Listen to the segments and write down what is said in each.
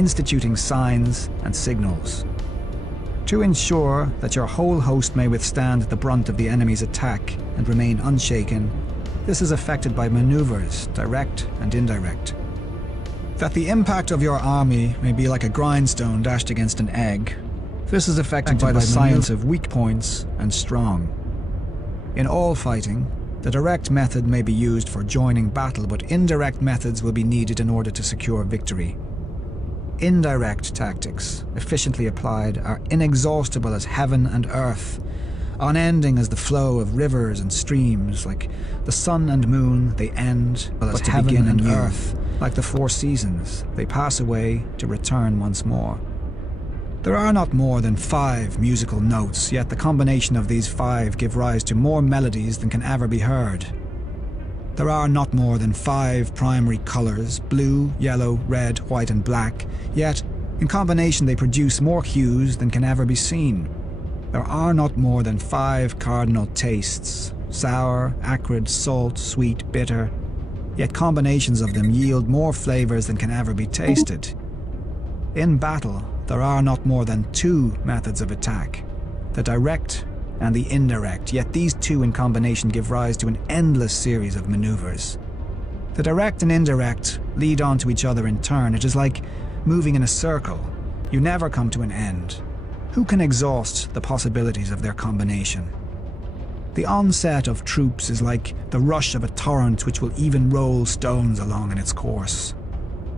instituting signs and signals. To ensure that your whole host may withstand the brunt of the enemy's attack and remain unshaken, this is affected by maneuvers, direct and indirect. That the impact of your army may be like a grindstone dashed against an egg, this is affected by the science of weak points and strong. In all fighting, the direct method may be used for joining battle, but indirect methods will be needed in order to secure victory. Indirect tactics, efficiently applied, are inexhaustible as heaven and earth, unending as the flow of rivers and streams. Like the sun and moon, they end, but as heaven and earth, like the four seasons, they pass away to return once more. There are not more than 5 musical notes, yet the combination of these 5 give rise to more melodies than can ever be heard. There are not more than 5 primary colours, blue, yellow, red, white and black, yet in combination they produce more hues than can ever be seen. There are not more than 5 cardinal tastes, sour, acrid, salt, sweet, bitter, yet combinations of them yield more flavours than can ever be tasted. In battle, there are not more than 2 methods of attack, the direct and the indirect, yet these 2 in combination give rise to an endless series of maneuvers. The direct and indirect lead on to each other in turn. It is like moving in a circle. You never come to an end. Who can exhaust the possibilities of their combination? The onset of troops is like the rush of a torrent which will even roll stones along in its course.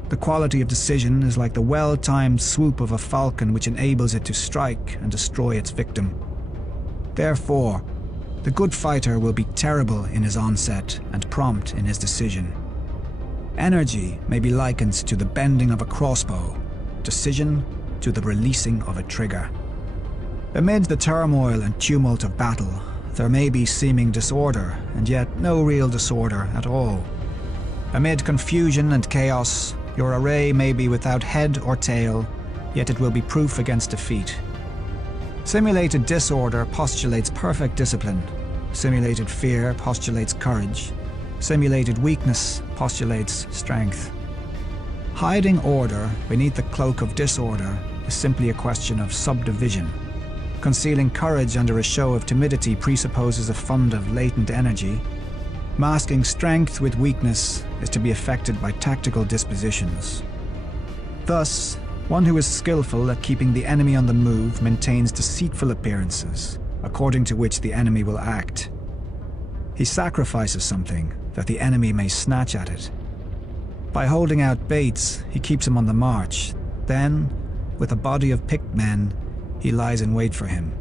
The quality of decision is like the well-timed swoop of a falcon which enables it to strike and destroy its victim. Therefore, the good fighter will be terrible in his onset and prompt in his decision. Energy may be likened to the bending of a crossbow, decision to the releasing of a trigger. Amid the turmoil and tumult of battle, there may be seeming disorder, and yet no real disorder at all. Amid confusion and chaos, your array may be without head or tail, yet it will be proof against defeat. Simulated disorder postulates perfect discipline. Simulated fear postulates courage. Simulated weakness postulates strength. Hiding order beneath the cloak of disorder is simply a question of subdivision. Concealing courage under a show of timidity presupposes a fund of latent energy. Masking strength with weakness is to be affected by tactical dispositions. Thus, one who is skillful at keeping the enemy on the move maintains deceitful appearances, according to which the enemy will act. He sacrifices something that the enemy may snatch at it. By holding out baits, he keeps him on the march. Then, with a body of picked men, he lies in wait for him.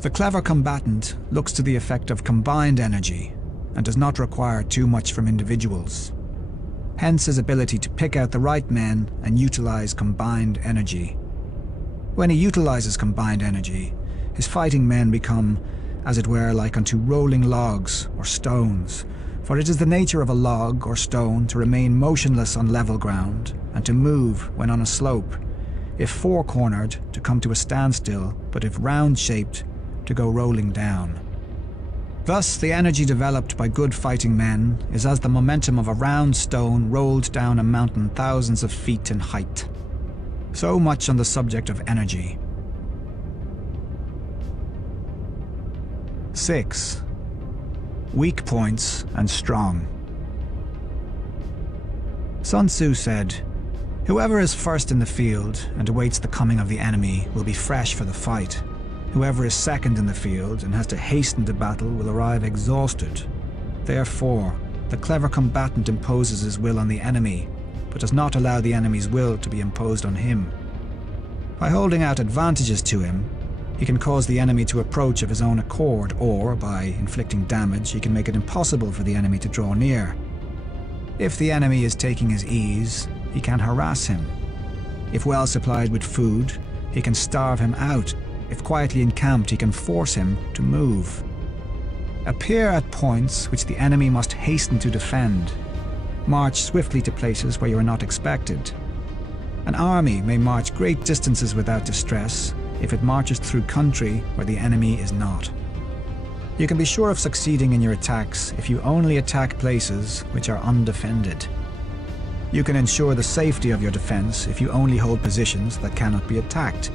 The clever combatant looks to the effect of combined energy and does not require too much from individuals. Hence his ability to pick out the right men and utilize combined energy. When he utilizes combined energy, his fighting men become, as it were, like unto rolling logs or stones, for it is the nature of a log or stone to remain motionless on level ground and to move when on a slope, if four-cornered to come to a standstill, but if round-shaped to go rolling down. Thus, the energy developed by good fighting men is as the momentum of a round stone rolled down a mountain thousands of feet in height. So much on the subject of energy. 6. Weak points and strong. Sun Tzu said, "Whoever is first in the field and awaits the coming of the enemy will be fresh for the fight. Whoever is second in the field and has to hasten to battle will arrive exhausted. Therefore, the clever combatant imposes his will on the enemy, but does not allow the enemy's will to be imposed on him. By holding out advantages to him, he can cause the enemy to approach of his own accord, or, by inflicting damage, he can make it impossible for the enemy to draw near. If the enemy is taking his ease, he can harass him. If well supplied with food, he can starve him out. If quietly encamped, he can force him to move. Appear at points which the enemy must hasten to defend. March swiftly to places where you are not expected. An army may march great distances without distress if it marches through country where the enemy is not. You can be sure of succeeding in your attacks if you only attack places which are undefended. You can ensure the safety of your defense if you only hold positions that cannot be attacked.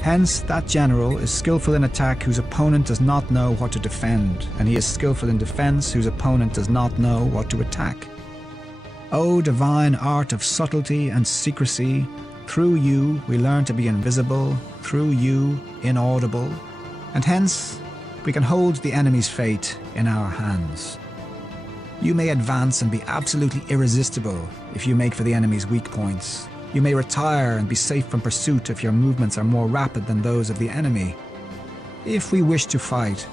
Hence, that general is skillful in attack whose opponent does not know what to defend, and he is skillful in defense whose opponent does not know what to attack. O divine art of subtlety and secrecy, through you we learn to be invisible, through you inaudible, and hence we can hold the enemy's fate in our hands. You may advance and be absolutely irresistible if you make for the enemy's weak points. You may retire and be safe from pursuit if your movements are more rapid than those of the enemy. If we wish to fight,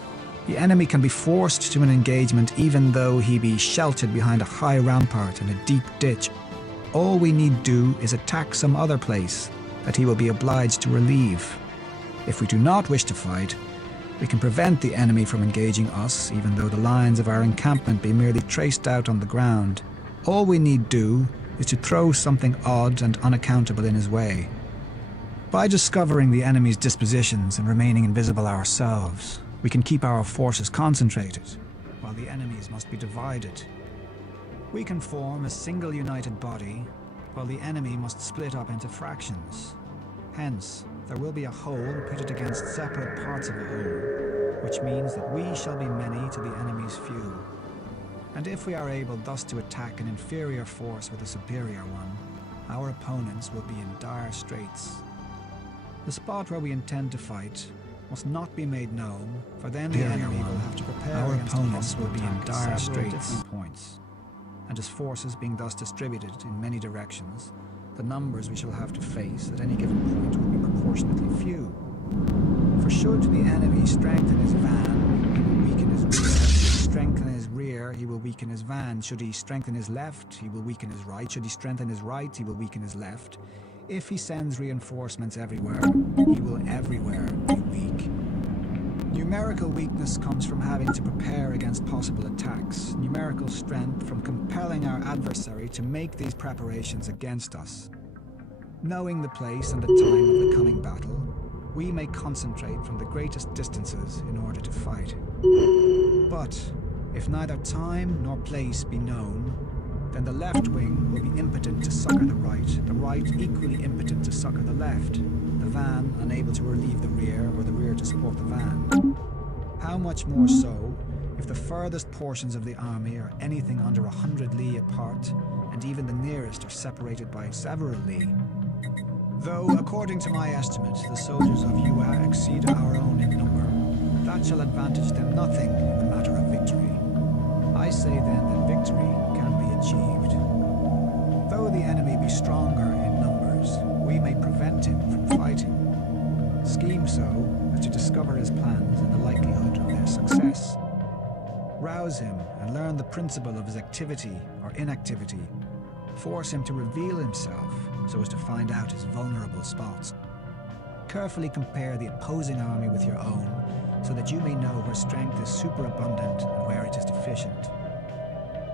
the enemy can be forced to an engagement even though he be sheltered behind a high rampart and a deep ditch. All we need do is attack some other place that he will be obliged to relieve. If we do not wish to fight, we can prevent the enemy from engaging us even though the lines of our encampment be merely traced out on the ground. All we need do is to throw something odd and unaccountable in his way. By discovering the enemy's dispositions and remaining invisible ourselves, we can keep our forces concentrated, while the enemy's must be divided. We can form a single united body, while the enemy must split up into fractions. Hence, there will be a whole pitted against separate parts of a whole, which means that we shall be many to the enemy's few. And if we are able thus to attack an inferior force with a superior one, our opponents will be in dire straits. The spot where we intend to fight must not be made known, for then the enemy will have to prepare. Our opponents will be in dire straits. Points. And as forces being thus distributed in many directions, the numbers we shall have to face at any given point will be proportionately few. For should the enemy strengthen his van, he will weaken his rear. Should he strengthen his rear, he will weaken his van. Should he strengthen his left, he will weaken his right. Should he strengthen his right, he will weaken his left. If he sends reinforcements everywhere, he will everywhere be weak. Numerical weakness comes from having to prepare against possible attacks. Numerical strength from compelling our adversary to make these preparations against us. Knowing the place and the time of the coming battle, we may concentrate from the greatest distances in order to fight. But if neither time nor place be known, then the left wing will be impotent to succor the right equally impotent to succor the left, the van unable to relieve the rear or the rear to support the van. How much more so if the furthest portions of the army are anything under 100 li apart, and even the nearest are separated by several li. Though, according to my estimate, the soldiers of Yua exceed our own in number, that shall advantage them nothing in the matter of victory. I say then that victory can be achieved. Though the enemy be stronger in numbers, we may prevent him from fighting. Scheme so as to discover his plans and the likelihood of their success. Rouse him and learn the principle of his activity or inactivity. Force him to reveal himself so as to find out his vulnerable spots. Carefully compare the opposing army with your own so that you may know where strength is superabundant and where it is deficient.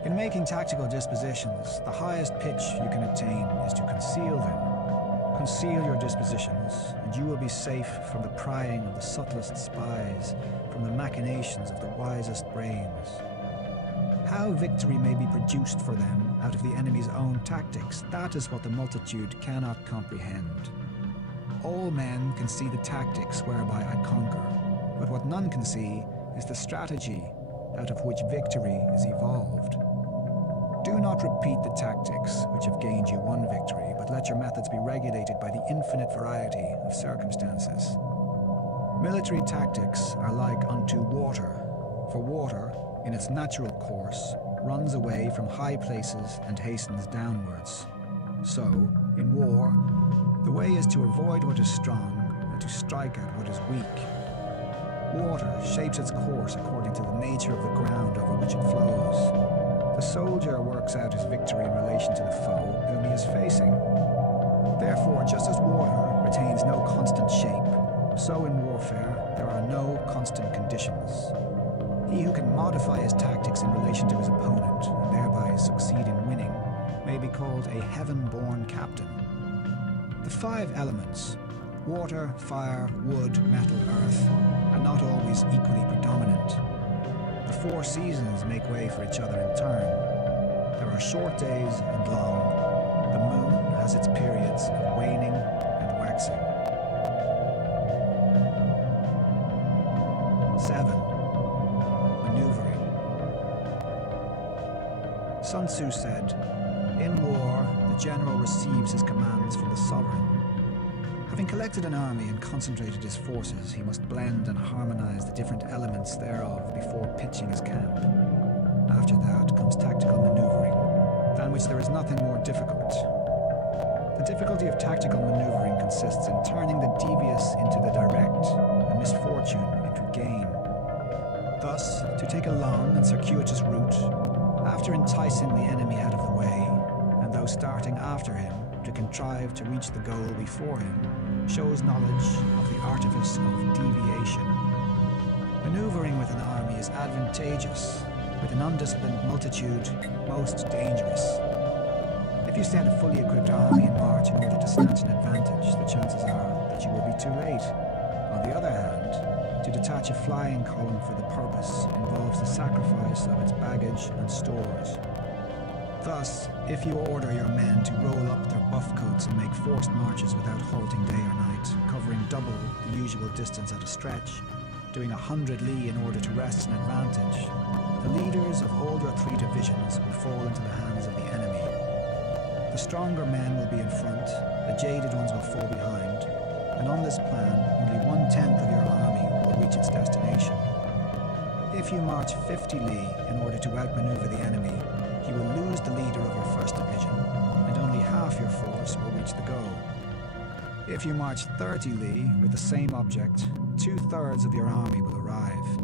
In making tactical dispositions, the highest pitch you can attain is to conceal them. Conceal your dispositions, and you will be safe from the prying of the subtlest spies, from the machinations of the wisest brains. How victory may be produced for them out of the enemy's own tactics, that is what the multitude cannot comprehend. All men can see the tactics whereby I conquer, but what none can see is the strategy out of which victory is evolved. Do not repeat the tactics which have gained you one victory, but let your methods be regulated by the infinite variety of circumstances. Military tactics are like unto water, for water, in its natural course, runs away from high places and hastens downwards. So, in war, the way is to avoid what is strong and to strike at what is weak. Water shapes its course according to the nature of the ground over which it flows. The soldier works out his victory in relation to the foe whom he is facing. Therefore, just as water retains no constant shape, so in warfare there are no constant conditions. He who can modify his tactics in relation to his opponent, and thereby succeed in winning, may be called a heaven-born captain. The 5 elements, water, fire, wood, metal, earth, are not always equally predominant. The 4 seasons make way for each other in turn. There are short days and long. The moon has its periods of waning and waxing. 7. Maneuvering. Sun Tzu said, "In war, the general receives his commands from the sovereign. Having collected an army and concentrated his forces, he must blend and harmonize the different elements thereof before pitching his camp. After that comes tactical maneuvering, than which there is nothing more difficult. The difficulty of tactical maneuvering consists in turning the devious into the direct, and misfortune into gain. Thus, to take a long and circuitous route, after enticing the enemy out of the way, and though starting after him, to contrive to reach the goal before him, shows knowledge of the artifice of deviation. Maneuvering with an army is advantageous, with an undisciplined multitude most dangerous. If you send a fully equipped army in march in order to snatch an advantage, the chances are that you will be too late. On the other hand, to detach a flying column for the purpose involves the sacrifice of its baggage and stores. Thus, if you order your men to roll up their buff coats and make forced marches without halting day or night, covering double the usual distance at a stretch, doing 100 li in order to wrest an advantage, the leaders of all your 3 divisions will fall into the hands of the enemy. The stronger men will be in front, the jaded ones will fall behind, and on this plan, only 1/10 of your army will reach its destination. If you march 50 li in order to outmaneuver the enemy, you will lose the leader of your 1st division, and only half your force will reach the goal. If you march 30 li with the same object, 2/3 of your army will arrive.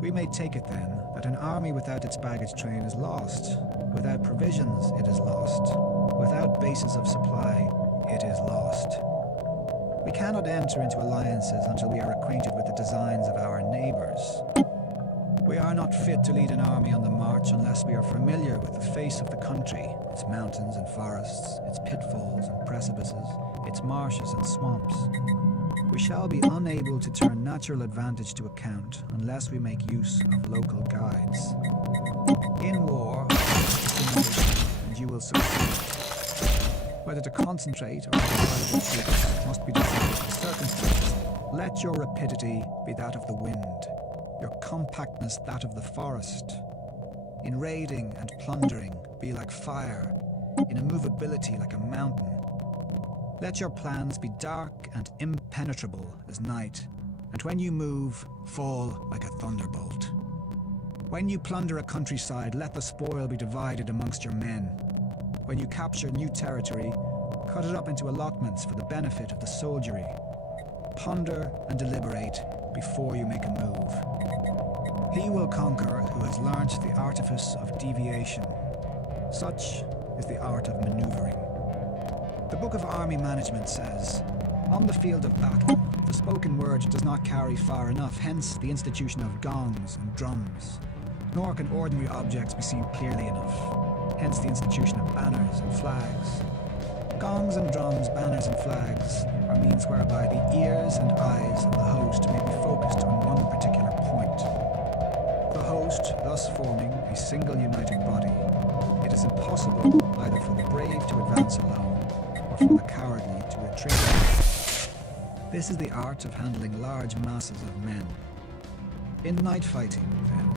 We may take it then that an army without its baggage train is lost. Without provisions, it is lost. Without bases of supply, it is lost. We cannot enter into alliances until we are acquainted with the designs of our neighbors. We are not fit to lead an army on the march unless we are familiar with the face of the country, its mountains and forests, its pitfalls and precipices, its marshes and swamps. We shall be unable to turn natural advantage to account unless we make use of local guides. In war, and you will succeed. Whether to concentrate or to divide your troops must be decided by circumstances. Let your rapidity be that of the wind, your compactness that of the forest. In raiding and plundering, be like fire, in immovability like a mountain. Let your plans be dark and impenetrable as night, and when you move, fall like a thunderbolt. When you plunder a countryside, let the spoil be divided amongst your men. When you capture new territory, cut it up into allotments for the benefit of the soldiery. Ponder and deliberate before you make a move. He will conquer who has learnt the artifice of deviation. Such is the art of maneuvering. The Book of Army Management says, "On the field of battle, the spoken word does not carry far enough, hence the institution of gongs and drums. Nor can ordinary objects be seen clearly enough, hence the institution of banners and flags. Gongs and drums, banners and flags are means whereby the ears and eyes of the host may be focused on one particular point. The host thus forming a single united body, it is impossible either for the brave to advance alone, or for the cowardly to retreat. This is the art of handling large masses of men. In night fighting, then,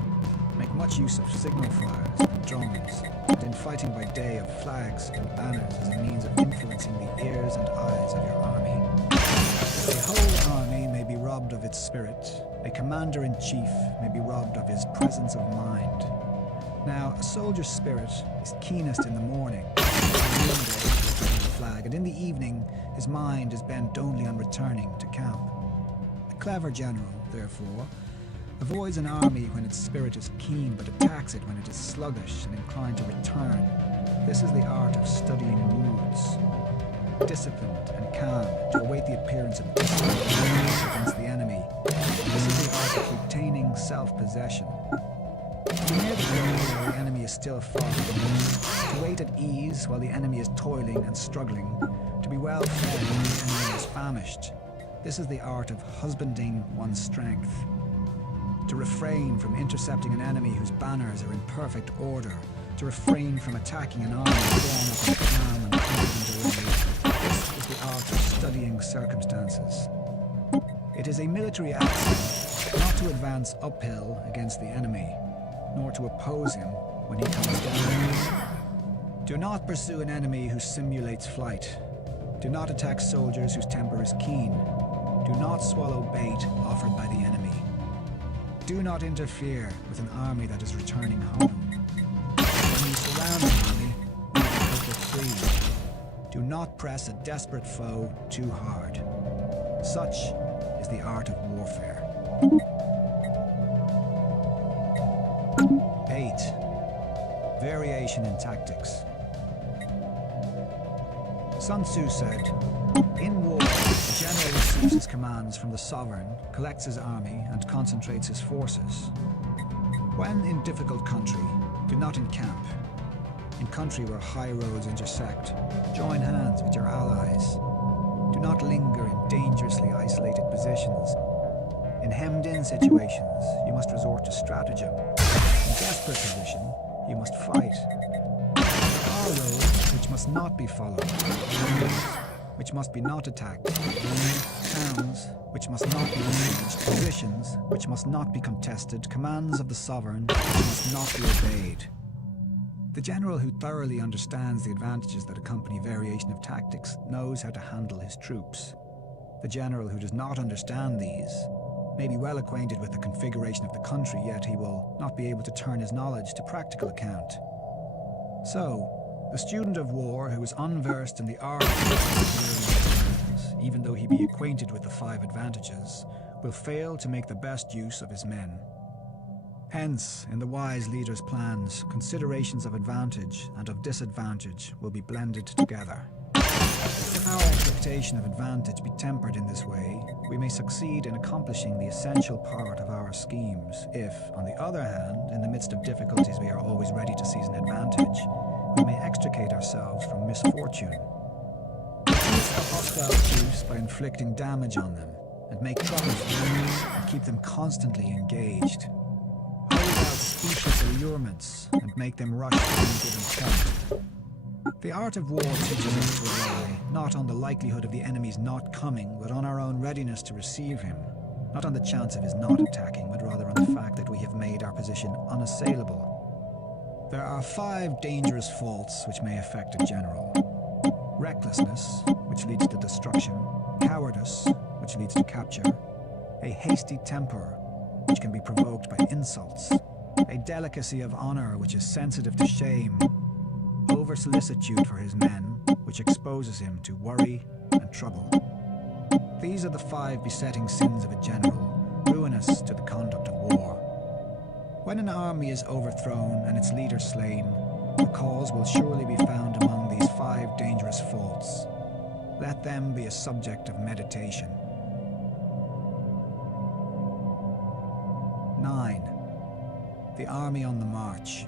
make much use of signal fires and drums, and in fighting by day of flags and banners as a means of influencing the ears and eyes of your army. A whole army may be robbed of its spirit, a commander-in-chief may be robbed of his presence of mind. Now, a soldier's spirit is keenest in the morning, flag, and in the evening his mind is bent only on returning to camp. A clever general, therefore, avoids an army when its spirit is keen, but attacks it when it is sluggish and inclined to return. This is the art of studying moods. Disciplined and calm, to await the appearance of disorder against the enemy. This is the art of retaining self-possession. To be near the goal while the enemy is still far from, to wait at ease while the enemy is toiling and struggling, to be well fed when the enemy is famished. This is the art of husbanding one's strength. To refrain from intercepting an enemy whose banners are in perfect order, to refrain from attacking an army drawn up in calm and confident array. This is the art of studying circumstances. It is a military axiom not to advance uphill against the enemy, nor to oppose him when he comes down. Do not pursue an enemy who simulates flight. Do not attack soldiers whose temper is keen. Do not swallow bait offered by the enemy. Do not interfere with an army that is returning home. When you surround an army, leave the people free. Do not press a desperate foe too hard. Such is the art of warfare. 8. Variation in tactics. Sun Tzu said, "In war, the general receives his commands from the sovereign, collects his army, and concentrates his forces. When in difficult country, do not encamp. In country where high roads intersect, join hands with your allies. Do not linger in dangerously isolated positions. In hemmed-in situations, you must resort to stratagem. In desperate position, you must fight. There are roads which must not be followed, which must be not attacked, towns which must not be besieged, positions which must not be contested, commands of the sovereign which must not be obeyed." The general who thoroughly understands the advantages that accompany variation of tactics knows how to handle his troops. The general who does not understand these may be well acquainted with the configuration of the country, yet he will not be able to turn his knowledge to practical account. So, the student of war who is unversed in the art of various, even though he be acquainted with the 5 advantages, will fail to make the best use of his men. Hence, in the wise leader's plans, considerations of advantage and of disadvantage will be blended together. If our expectation of advantage be tempered in this way, we may succeed in accomplishing the essential part of our schemes. If, on the other hand, in the midst of difficulties we are always ready to seize an advantage, we may extricate ourselves from misfortune. Reduce the hostile chiefs by inflicting damage on them, and make trouble for them, and keep them constantly engaged. Hold out specious allurements, and make them rush to any given point. The art of war teaches us to rely not on the likelihood of the enemy's not coming, but on our own readiness to receive him. Not on the chance of his not attacking, but rather on the fact that we have made our position unassailable. There are 5 dangerous faults which may affect a general. Recklessness, which leads to destruction. Cowardice, which leads to capture. A hasty temper, which can be provoked by insults. A delicacy of honor, which is sensitive to shame. Over-solicitude for his men, which exposes him to worry and trouble. These are the 5 besetting sins of a general, ruinous to the conduct of war. When an army is overthrown and its leader slain, the cause will surely be found among these 5 dangerous faults. Let them be a subject of meditation. 9. The army on the march.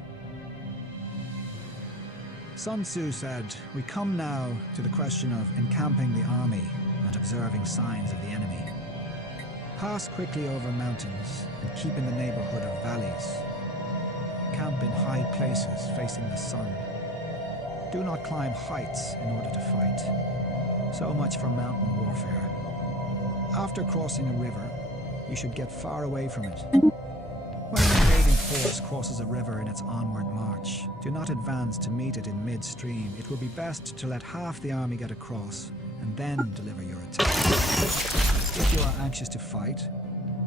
Sun Tzu said, "We come now to the question of encamping the army and observing signs of the enemy. Pass quickly over mountains and keep in the neighborhood of valleys. Camp in high places facing the sun. Do not climb heights in order to fight." So much for mountain warfare. After crossing a river, you should get far away from it. When an invading force crosses a river in its onward march, do not advance to meet it in midstream. It will be best to let half the army get across and then deliver your attack. If you are anxious to fight,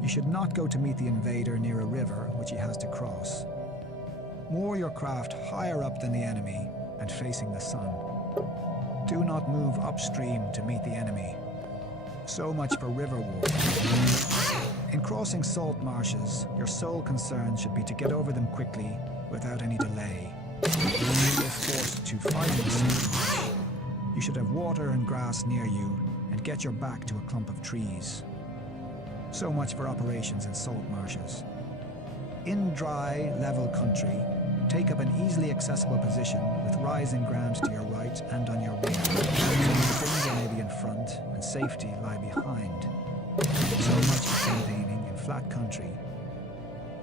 you should not go to meet the invader near a river which he has to cross. Moor your craft higher up than the enemy and facing the sun. Do not move upstream to meet the enemy. So much for river warfare. In crossing salt marshes, your sole concern should be to get over them quickly without any delay. If forced to fight in salt marsh, you should have water and grass near you and get your back to a clump of trees. So much for operations in salt marshes. In dry, level country, take up an easily accessible position with rising ground to your right and on your rear. Danger may be in front and safety lie behind. So much for campaigning in flat country.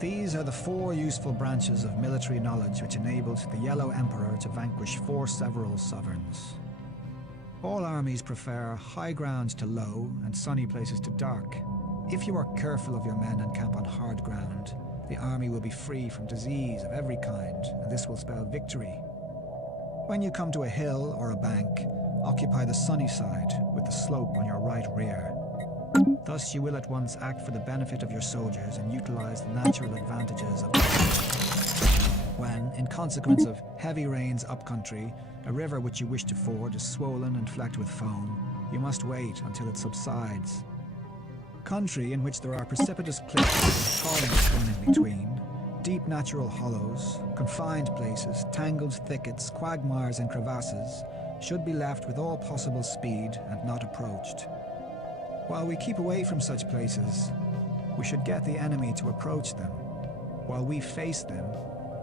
These are the 4 useful branches of military knowledge which enabled the Yellow Emperor to vanquish 4 several sovereigns. All armies prefer high ground to low and sunny places to dark. If you are careful of your men and camp on hard ground, the army will be free from disease of every kind, and this will spell victory. When you come to a hill or a bank, occupy the sunny side with the slope on your right rear. Thus you will at once act for the benefit of your soldiers and utilize the natural advantages of when, in consequence of heavy rains upcountry, a river which you wish to ford is swollen and flecked with foam, you must wait until it subsides. Country in which there are precipitous cliffs with torrents running between, deep natural hollows, confined places, tangled thickets, quagmires and crevasses should be left with all possible speed and not approached. While we keep away from such places, we should get the enemy to approach them. While we face them,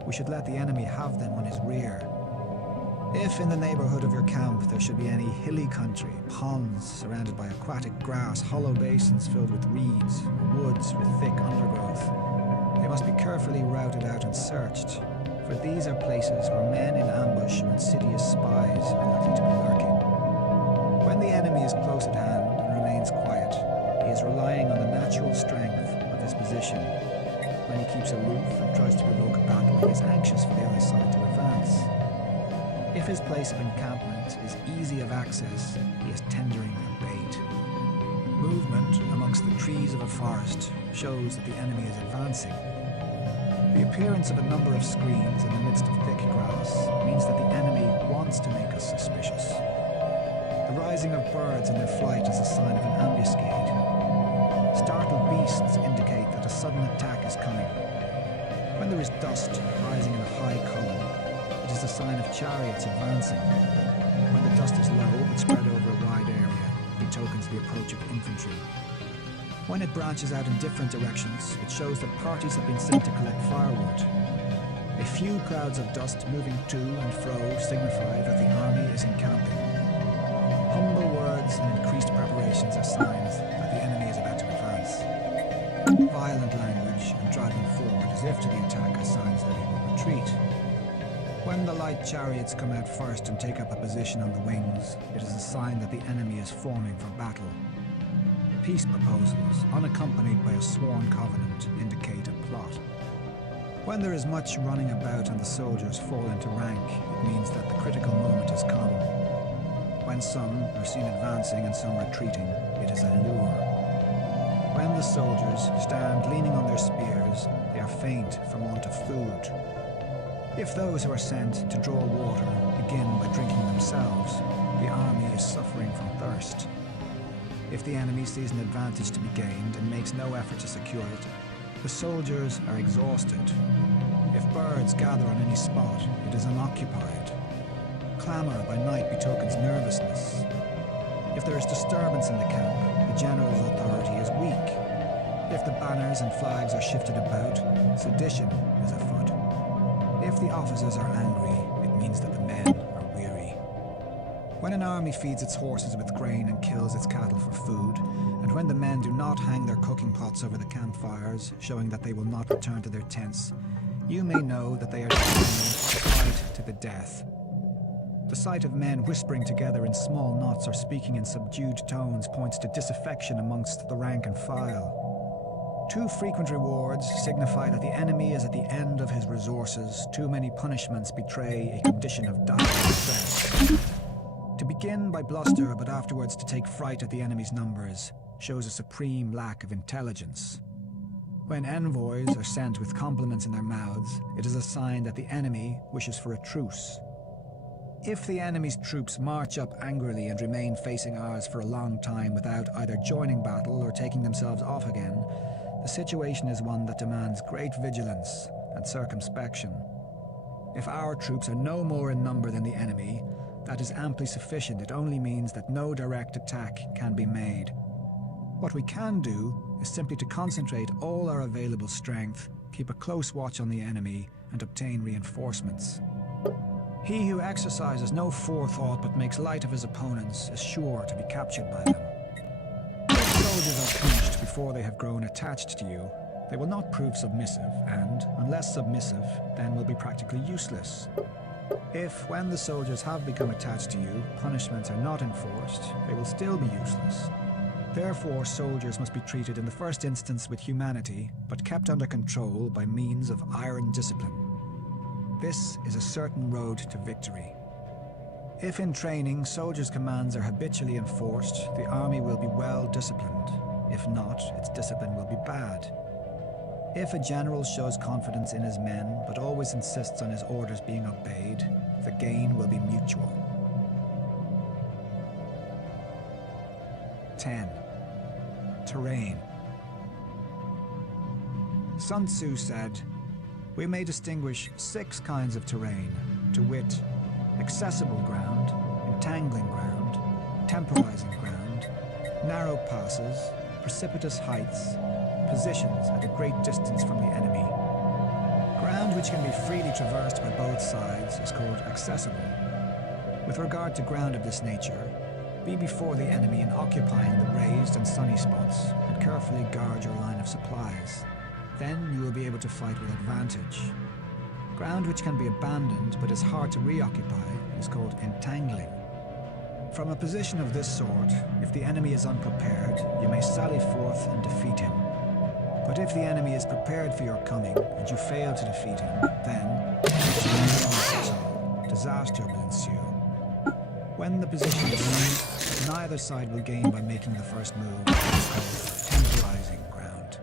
we should let the enemy have them on his rear. If in the neighborhood of your camp there should be any hilly country, ponds surrounded by aquatic grass, hollow basins filled with reeds, or woods with thick undergrowth, they must be carefully routed out and searched, for these are places where men in ambush or insidious spies are likely to be lurking. When the enemy is close at hand and remains quiet, he is relying on the natural strength of his position. When he keeps aloof and tries to provoke a battle, he is anxious for the other side to advance. If his place of encampment is easy of access, he is tendering a bait. Movement amongst the trees of a forest shows that the enemy is advancing. The appearance of a number of screens in the midst of thick grass means that the enemy wants to make us suspicious. The rising of birds in their flight is a sign of an ambuscade. Startled beasts indicate that a sudden attack is coming. When there is dust rising in a high column, it is a sign of chariots advancing. When the dust is low but spread over a wide area, it betokens the approach of infantry. When it branches out in different directions, it shows that parties have been sent to collect firewood. A few clouds of dust moving to and fro signify that the army is encamping. Humble words and increased preparations are signs that the enemy is about to advance. Violent language and driving forward as if to the attack are signs that he will retreat. When the light chariots come out first and take up a position on the wings, it is a sign that the enemy is forming for battle. Peace proposals, unaccompanied by a sworn covenant, indicate a plot. When there is much running about and the soldiers fall into rank, it means that the critical moment has come. When some are seen advancing and some retreating, it is a lure. When the soldiers stand leaning on their spears, they are faint from want of food. If those who are sent to draw water begin by drinking themselves, the army is suffering from thirst. If the enemy sees an advantage to be gained and makes no effort to secure it, the soldiers are exhausted. If birds gather on any spot, it is unoccupied. Clamor by night betokens nervousness. If there is disturbance in the camp, the general's authority is weak. If the banners and flags are shifted about, sedition is afoot. If the officers are angry, it means that the men are weary. When an army feeds its horses with grain and kills its cattle for food, and when the men do not hang their cooking pots over the campfires, showing that they will not return to their tents, you may know that they are determined to fight to the death. The sight of men whispering together in small knots or speaking in subdued tones points to disaffection amongst the rank and file. Too frequent rewards signify that the enemy is at the end of his resources. Too many punishments betray a condition of dire distress. To begin by bluster, but afterwards to take fright at the enemy's numbers, shows a supreme lack of intelligence. When envoys are sent with compliments in their mouths, it is a sign that the enemy wishes for a truce. If the enemy's troops march up angrily and remain facing ours for a long time without either joining battle or taking themselves off again, the situation is one that demands great vigilance and circumspection. If our troops are no more in number than the enemy, that is amply sufficient. It only means that no direct attack can be made. What we can do is simply to concentrate all our available strength, keep a close watch on the enemy, and obtain reinforcements. He who exercises no forethought but makes light of his opponents is sure to be captured by them. If soldiers are punished before they have grown attached to you, They will not prove submissive and, unless submissive, then will be practically useless. If, when the soldiers have become attached to you, punishments are not enforced, they will still be useless. Therefore, soldiers must be treated in the first instance with humanity, but kept under control by means of iron discipline. This is a certain road to victory. If in training, soldiers' commands are habitually enforced, the army will be well disciplined. If not, its discipline will be bad. If a general shows confidence in his men, but always insists on his orders being obeyed, the gain will be mutual. 10. Terrain. Sun Tzu said, "We may distinguish 6 kinds of terrain, to wit, accessible ground, entangling ground, temporizing ground, narrow passes, precipitous heights, positions at a great distance from the enemy. Ground which can be freely traversed by both sides is called accessible. With regard to ground of this nature, be before the enemy in occupying the raised and sunny spots, and carefully guard your line of supplies. Then you will be able to fight with advantage. Ground which can be abandoned but is hard to reoccupy is called entangling. From a position of this sort, if the enemy is unprepared, you may sally forth and defeat him. But if the enemy is prepared for your coming, and you fail to defeat him, then, disaster will ensue. When the position is right, neither side will gain by making the first move. It's called temporizing ground.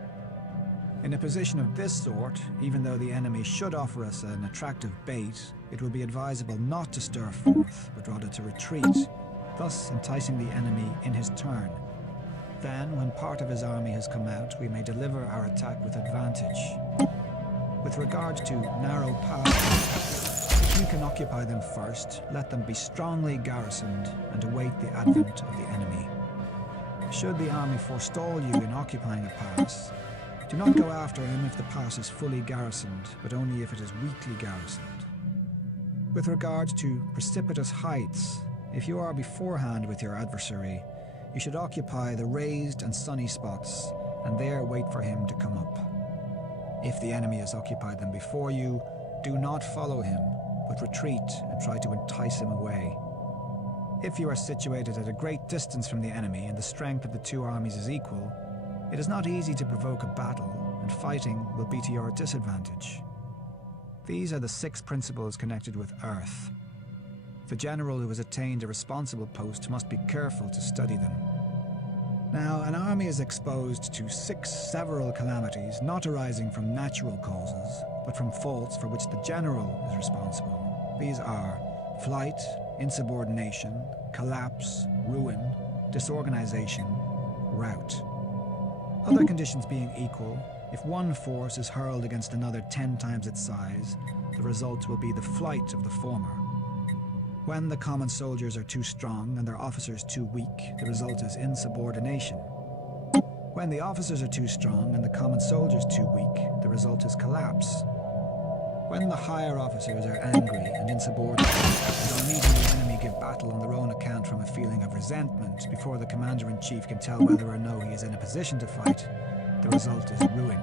In a position of this sort, even though the enemy should offer us an attractive bait, it will be advisable not to stir forth, but rather to retreat, thus enticing the enemy in his turn. Then, when part of his army has come out, we may deliver our attack with advantage. With regard to narrow passes, if you can occupy them first, let them be strongly garrisoned and await the advent of the enemy. Should the army forestall you in occupying a pass, do not go after him if the pass is fully garrisoned, but only if it is weakly garrisoned. With regard to precipitous heights, if you are beforehand with your adversary, you should occupy the raised and sunny spots, and there wait for him to come up. If the enemy has occupied them before you, do not follow him, but retreat and try to entice him away. If you are situated at a great distance from the enemy and the strength of the two armies is equal, it is not easy to provoke a battle, and fighting will be to your disadvantage. These are the 6 principles connected with earth. The general who has attained a responsible post must be careful to study them. Now, an army is exposed to 6 several calamities not arising from natural causes, but from faults for which the general is responsible. These are flight, insubordination, collapse, ruin, disorganization, rout. Other conditions being equal, if one force is hurled against another 10 times its size, the result will be the flight of the former. When the common soldiers are too strong and their officers too weak, the result is insubordination. When the officers are too strong and the common soldiers too weak, the result is collapse. When the higher officers are angry and insubordinate, and on meeting the enemy give battle on their own account from a feeling of resentment before the commander-in-chief can tell whether or no he is in a position to fight, the result is ruin.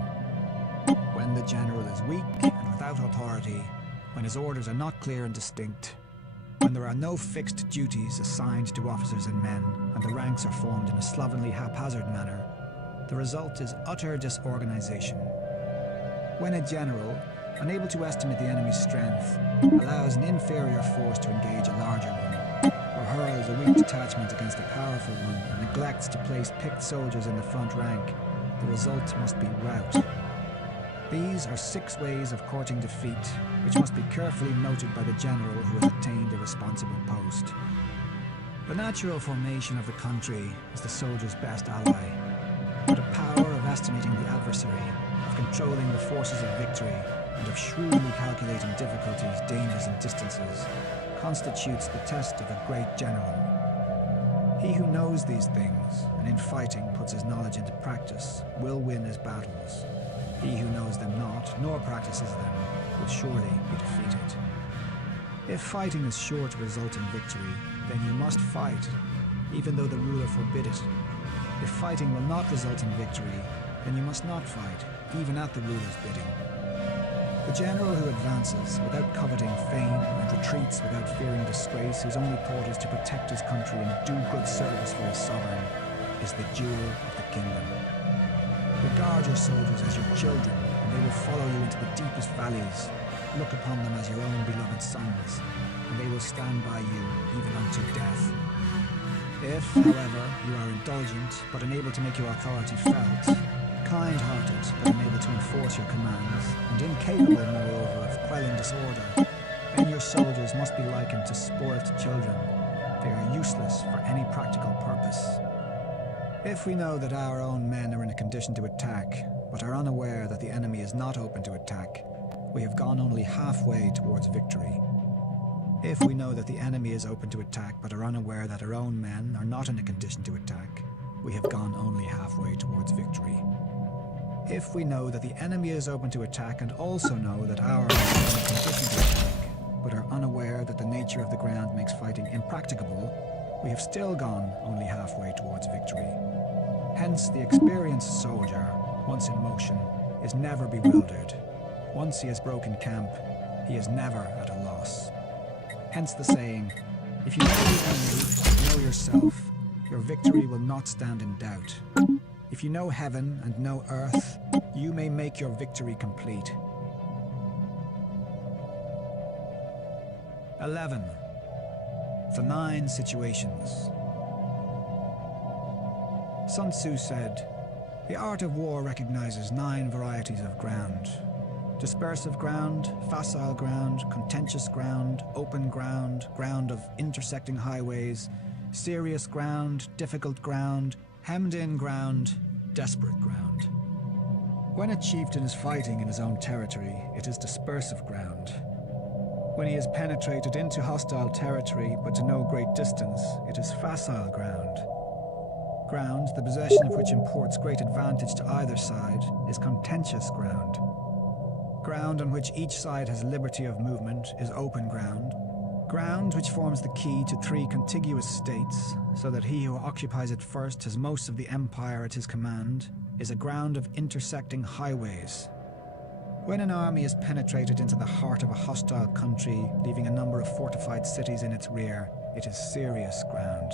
When the general is weak and without authority, when his orders are not clear and distinct, when there are no fixed duties assigned to officers and men, and the ranks are formed in a slovenly, haphazard manner, the result is utter disorganization. When a general, unable to estimate the enemy's strength, allows an inferior force to engage a larger one, or hurls a weak detachment against a powerful one, and neglects to place picked soldiers in the front rank, the result must be rout. These are 6 ways of courting defeat, which must be carefully noted by the general who has attained a responsible post. The natural formation of the country is the soldier's best ally, but a power of estimating the adversary, of controlling the forces of victory, and of shrewdly calculating difficulties, dangers, and distances, constitutes the test of a great general. He who knows these things, and in fighting puts his knowledge into practice, will win his battles. He who knows them not, nor practices them, will surely be defeated. If fighting is sure to result in victory, then you must fight, even though the ruler forbid it. If fighting will not result in victory, then you must not fight, even at the ruler's bidding. The general who advances without coveting fame and retreats without fearing disgrace, whose only thought is to protect his country and do good service for his sovereign, is the jewel of the kingdom. Regard your soldiers as your children, and they will follow you into the deepest valleys. Look upon them as your own beloved sons, and they will stand by you even unto death. If, however, you are indulgent, but unable to make your authority felt, kind-hearted, but unable to enforce your commands, and incapable, moreover, of quelling disorder, then your soldiers must be likened to spoilt children. They are useless for any practical purpose. If we know that our own men are in a condition to attack, but are unaware that the enemy is not open to attack, we have gone only halfway towards victory. If we know that the enemy is open to attack, but are unaware that our own men are not in a condition to attack, we have gone only halfway towards victory. If we know that the enemy is open to attack and also know that our men are in a condition to attack, but are unaware that the nature of the ground makes fighting impracticable, we have still gone only halfway towards victory. Hence, the experienced soldier, once in motion, is never bewildered. Once he has broken camp, he is never at a loss. Hence the saying, if you know the enemy, know yourself, your victory will not stand in doubt. If you know heaven and know earth, you may make your victory complete. 11. The 9 situations. Sun Tzu said, "The art of war recognizes 9 varieties of ground. Dispersive ground, facile ground, contentious ground, open ground, ground of intersecting highways, serious ground, difficult ground, hemmed-in ground, desperate ground. When a chieftain is fighting in his own territory, it is dispersive ground. When he has penetrated into hostile territory, but to no great distance, it is facile ground. Ground, the possession of which imports great advantage to either side, is contentious ground. Ground on which each side has liberty of movement is open ground. Ground which forms the key to 3 contiguous states, so that he who occupies it first has most of the empire at his command, is a ground of intersecting highways. When an army has penetrated into the heart of a hostile country, leaving a number of fortified cities in its rear, it is serious ground.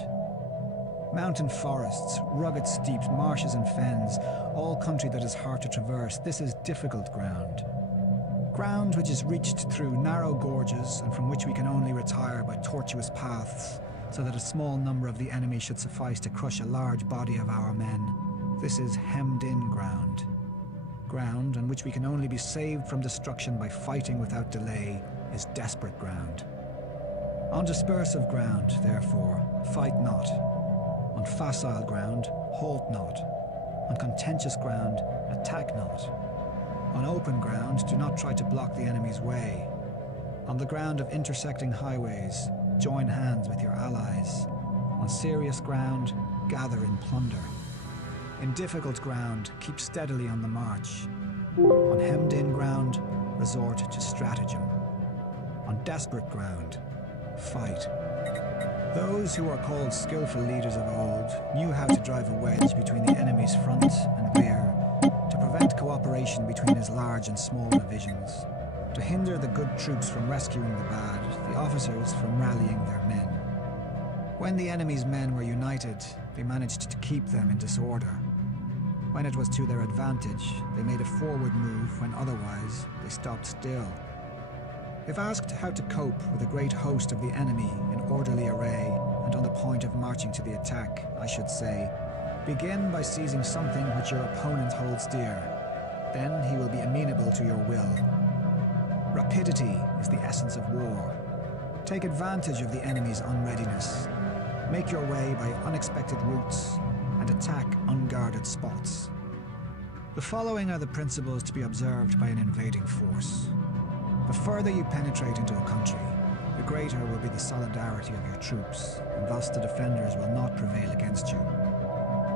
Mountain forests, rugged steeps, marshes and fens, all country that is hard to traverse, this is difficult ground. Ground which is reached through narrow gorges and from which we can only retire by tortuous paths, so that a small number of the enemy should suffice to crush a large body of our men. This is hemmed-in ground. Ground on which we can only be saved from destruction by fighting without delay is desperate ground. On dispersive ground, therefore, fight not. On facile ground, halt not. On contentious ground, attack not. On open ground, do not try to block the enemy's way. On the ground of intersecting highways, join hands with your allies. On serious ground, gather in plunder. In difficult ground, keep steadily on the march. On hemmed-in ground, resort to stratagem. On desperate ground, fight. Those who are called skillful leaders of old knew how to drive a wedge between the enemy's front and rear, to prevent cooperation between his large and small divisions, to hinder the good troops from rescuing the bad, the officers from rallying their men. When the enemy's men were united, they managed to keep them in disorder. When it was to their advantage, they made a forward move when otherwise they stopped still. If asked how to cope with a great host of the enemy in orderly array and on the point of marching to the attack, I should say, begin by seizing something which your opponent holds dear. Then he will be amenable to your will. Rapidity is the essence of war. Take advantage of the enemy's unreadiness. Make your way by unexpected routes and attack unguarded spots. The following are the principles to be observed by an invading force. The further you penetrate into a country, the greater will be the solidarity of your troops, and thus the defenders will not prevail against you.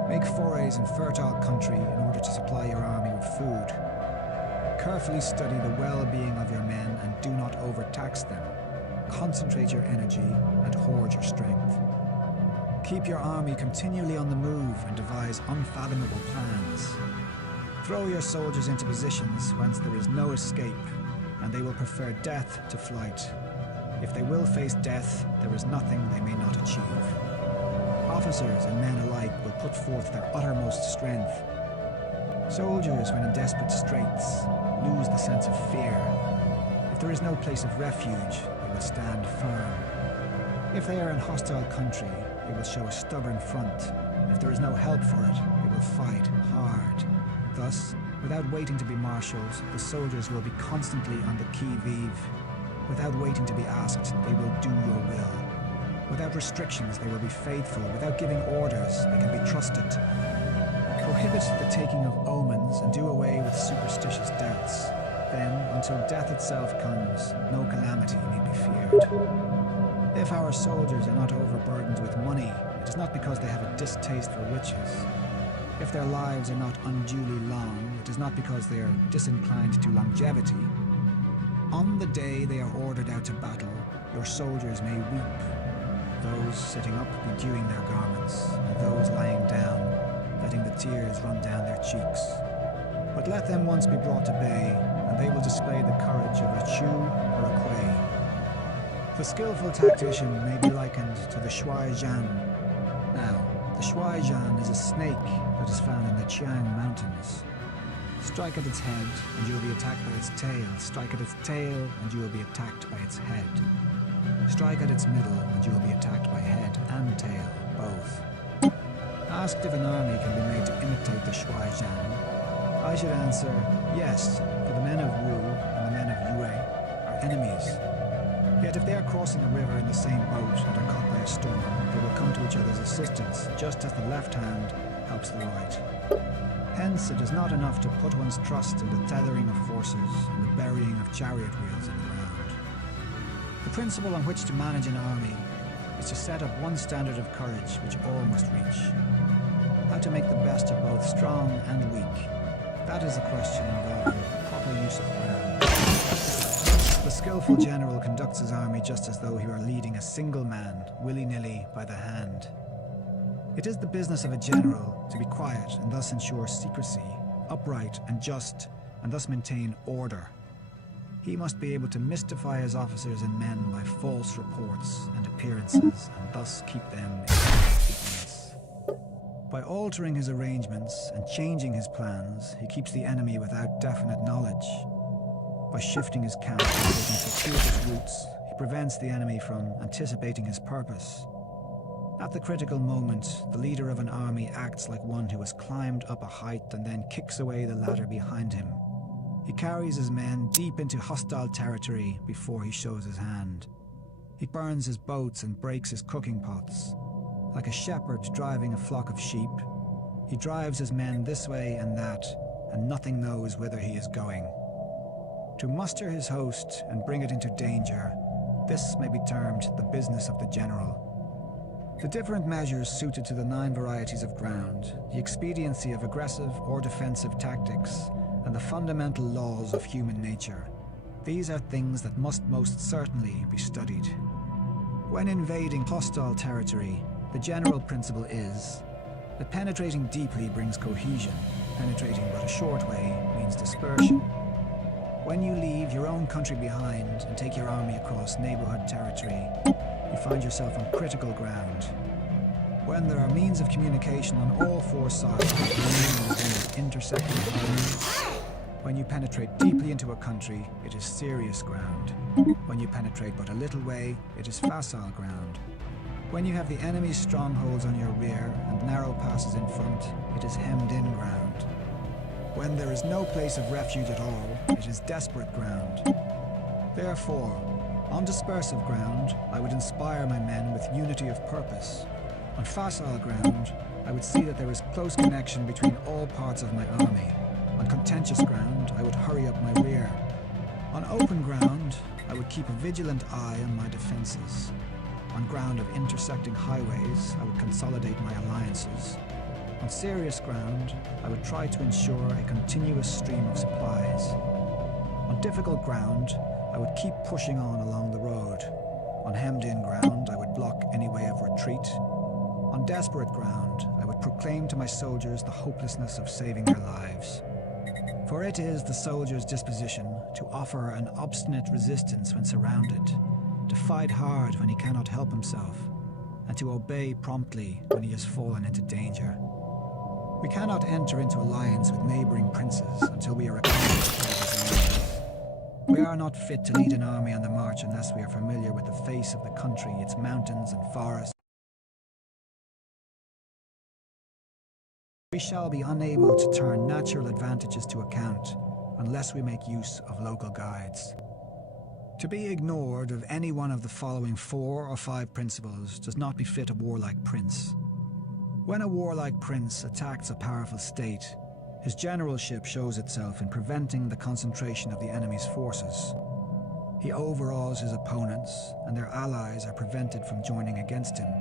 Make forays in fertile country in order to supply your army with food. Carefully study the well-being of your men and do not overtax them. Concentrate your energy and hoard your strength. Keep your army continually on the move and devise unfathomable plans. Throw your soldiers into positions whence there is no escape, and they will prefer death to flight. If they will face death, there is nothing they may not achieve. Officers and men alike will put forth their uttermost strength. Soldiers, when in desperate straits, lose the sense of fear. If there is no place of refuge, they will stand firm. If they are in hostile country, they will show a stubborn front. If there is no help for it, they will fight hard. Thus, without waiting to be marshalled, the soldiers will be constantly on the qui-vive. Without waiting to be asked, they will do your will. Without restrictions, they will be faithful. Without giving orders, they can be trusted. Prohibit the taking of omens and do away with superstitious doubts. Then, until death itself comes, no calamity need be feared. If our soldiers are not overburdened with money, it is not because they have a distaste for riches. If their lives are not unduly long, it is not because they are disinclined to longevity. On the day they are ordered out to battle, your soldiers may weep. Those sitting up bedewing their garments, and those lying down, letting the tears run down their cheeks. But let them once be brought to bay, and they will display the courage of a Chu or a Kui. The skillful tactician may be likened to the Shuai Zhan. Now, the Shuai Zhan is a snake that is found in the Chiang Mountains. Strike at its head, and you will be attacked by its tail. Strike at its tail, and you will be attacked by its head. Strike at its middle, and you will be attacked by head and tail, both. Asked if an army can be made to imitate the Shuai Zhan, I should answer, yes, for the men of Wu and the men of Yue are enemies. Yet if they are crossing a river in the same boat and are caught by a storm, they will come to each other's assistance, just as the left hand helps the right. Hence, it is not enough to put one's trust in the tethering of horses and the burying of chariot wheels in the ground. The principle on which to manage an army is to set up one standard of courage which all must reach. How to make the best of both strong and weak. That is a question involving proper use of ground. The skillful general conducts his army just as though he were leading a single man, willy-nilly by the hand. It is the business of a general to be quiet and thus ensure secrecy, upright and just, and thus maintain order. He must be able to mystify his officers and men by false reports and appearances, and thus keep them in ignorance. By altering his arrangements and changing his plans, he keeps the enemy without definite knowledge. By shifting his camp and taking circuitous routes, he prevents the enemy from anticipating his purpose. At the critical moment, the leader of an army acts like one who has climbed up a height and then kicks away the ladder behind him. He carries his men deep into hostile territory before he shows his hand. He burns his boats and breaks his cooking pots. Like a shepherd driving a flock of sheep, he drives his men this way and that, and nothing knows whither he is going. To muster his host and bring it into danger, this may be termed the business of the general. The different measures suited to the 9 varieties of ground, the expediency of aggressive or defensive tactics, and the fundamental laws of human nature. These are things that must most certainly be studied. When invading hostile territory, the general principle is that penetrating deeply brings cohesion. Penetrating but a short way means dispersion. When you leave your own country behind and take your army across neighborhood territory, you find yourself on critical ground. When there are means of communication on all 4 sides, within intersecting highways. When you penetrate deeply into a country, it is serious ground. When you penetrate but a little way, it is facile ground. When you have the enemy's strongholds on your rear and narrow passes in front, it is hemmed-in ground. When there is no place of refuge at all, it is desperate ground. Therefore, on dispersive ground, I would inspire my men with unity of purpose. On facile ground, I would see that there is close connection between all parts of my army. On contentious ground, I would hurry up my rear. On open ground, I would keep a vigilant eye on my defenses. On ground of intersecting highways, I would consolidate my alliances. On serious ground, I would try to ensure a continuous stream of supplies. On difficult ground, I would keep pushing on along the road. On hemmed-in ground, I would block any way of retreat. On desperate ground, I would proclaim to my soldiers the hopelessness of saving their lives. For it is the soldier's disposition to offer an obstinate resistance when surrounded, to fight hard when he cannot help himself, and to obey promptly when he has fallen into danger. We cannot enter into alliance with neighbouring princes until we are acquainted with their designs. We are not fit to lead an army on the march unless we are familiar with the face of the country, its mountains and forests. We shall be unable to turn natural advantages to account unless we make use of local guides. To be ignored of any one of the following 4 or 5 principles does not befit a warlike prince. When a warlike prince attacks a powerful state, his generalship shows itself in preventing the concentration of the enemy's forces. He overawes his opponents, and their allies are prevented from joining against him.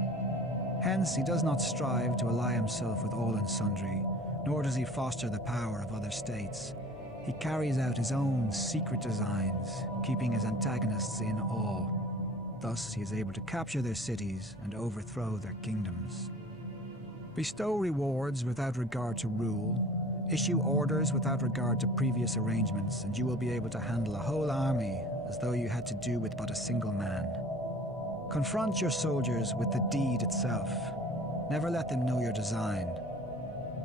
Hence, he does not strive to ally himself with all and sundry, nor does he foster the power of other states. He carries out his own secret designs, keeping his antagonists in awe. Thus, he is able to capture their cities and overthrow their kingdoms. Bestow rewards without regard to rule. Issue orders without regard to previous arrangements, and you will be able to handle a whole army as though you had to do with but a single man. Confront your soldiers with the deed itself. Never let them know your design.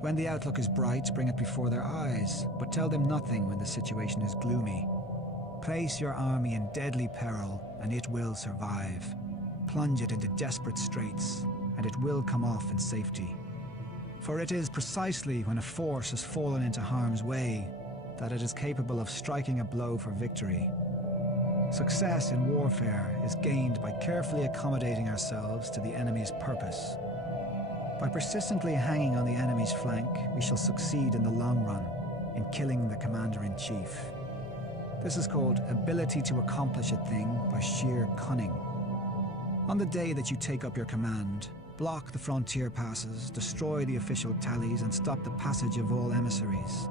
When the outlook is bright, bring it before their eyes, but tell them nothing when the situation is gloomy. Place your army in deadly peril, and it will survive. Plunge it into desperate straits, and it will come off in safety. For it is precisely when a force has fallen into harm's way that it is capable of striking a blow for victory. Success in warfare is gained by carefully accommodating ourselves to the enemy's purpose. By persistently hanging on the enemy's flank, we shall succeed in the long run in killing the commander-in-chief. This is called ability to accomplish a thing by sheer cunning. On the day that you take up your command, block the frontier passes, destroy the official tallies, and stop the passage of all emissaries.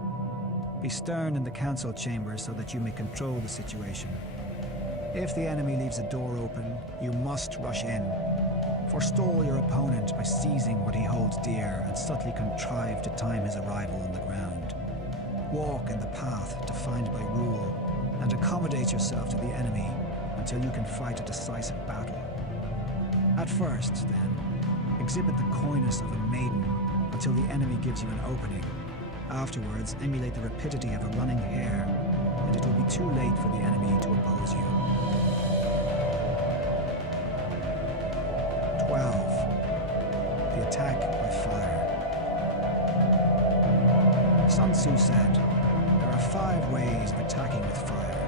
Be stern in the council chamber so that you may control the situation. If the enemy leaves a door open, you must rush in. Forestall your opponent by seizing what he holds dear and subtly contrive to time his arrival on the ground. Walk in the path defined by rule and accommodate yourself to the enemy until you can fight a decisive battle. At first, then, exhibit the coyness of a maiden until the enemy gives you an opening. Afterwards, emulate the rapidity of a running hare, and it will be too late for the enemy to oppose you. 12. The attack by fire. Sun Tzu said, there are 5 ways of attacking with fire.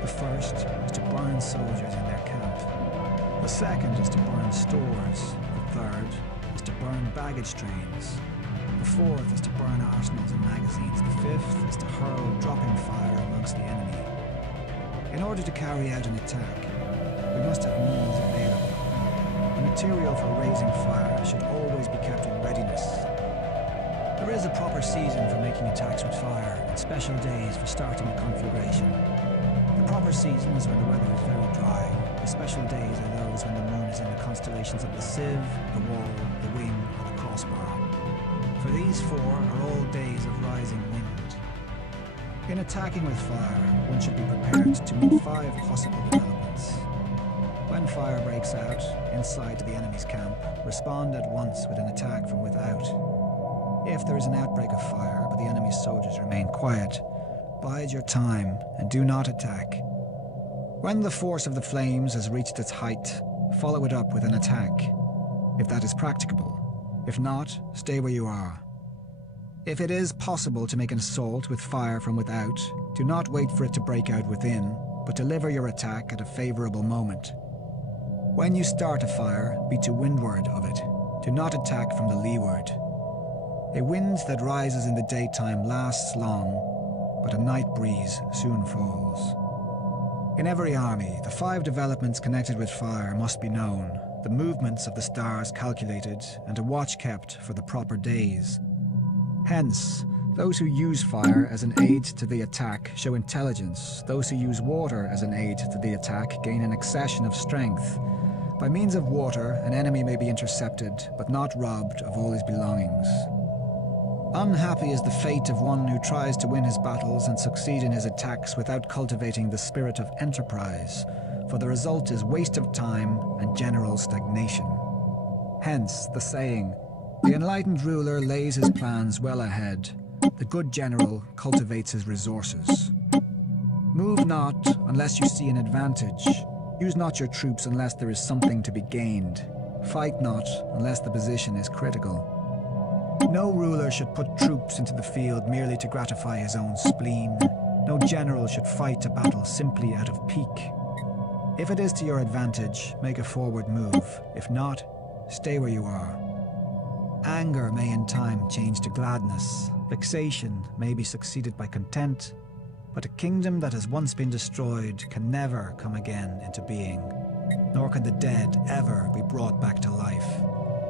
The first is to burn soldiers in their camp. The second is to burn stores. The third is to burn baggage trains. The fourth is to burn arsenals and magazines. The fifth is to hurl dropping fire amongst the enemy. In order to carry out an attack, we must have means available. The material for raising fire should always be kept in readiness. There is a proper season for making attacks with fire, and special days for starting a conflagration. The proper season is when the weather is very dry. The special days are those when the moon is in the constellations of the sieve, the wall, the wing, or the crossbar. For these 4 are all days of rising wind. In attacking with fire, one should be prepared to meet 5 possible developments. When fire breaks out inside the enemy's camp, respond at once with an attack from without. If there is an outbreak of fire but the enemy's soldiers remain quiet, bide your time and do not attack. When the force of the flames has reached its height, follow it up with an attack, if that is practicable. If not, stay where you are. If it is possible to make an assault with fire from without, do not wait for it to break out within, but deliver your attack at a favourable moment. When you start a fire, be to windward of it. Do not attack from the leeward. A wind that rises in the daytime lasts long, but a night breeze soon falls. In every army, the 5 developments connected with fire must be known, the movements of the stars calculated, and a watch kept for the proper days. Hence, those who use fire as an aid to the attack show intelligence. Those who use water as an aid to the attack gain an accession of strength. By means of water, an enemy may be intercepted, but not robbed of all his belongings. Unhappy is the fate of one who tries to win his battles and succeed in his attacks without cultivating the spirit of enterprise, for the result is waste of time and general stagnation. Hence the saying, the enlightened ruler lays his plans well ahead, the good general cultivates his resources. Move not unless you see an advantage. Use not your troops unless there is something to be gained. Fight not unless the position is critical. No ruler should put troops into the field merely to gratify his own spleen. No general should fight a battle simply out of pique. If it is to your advantage, make a forward move. If not, stay where you are. Anger may in time change to gladness. Vexation may be succeeded by content. But a kingdom that has once been destroyed can never come again into being, nor can the dead ever be brought back to life.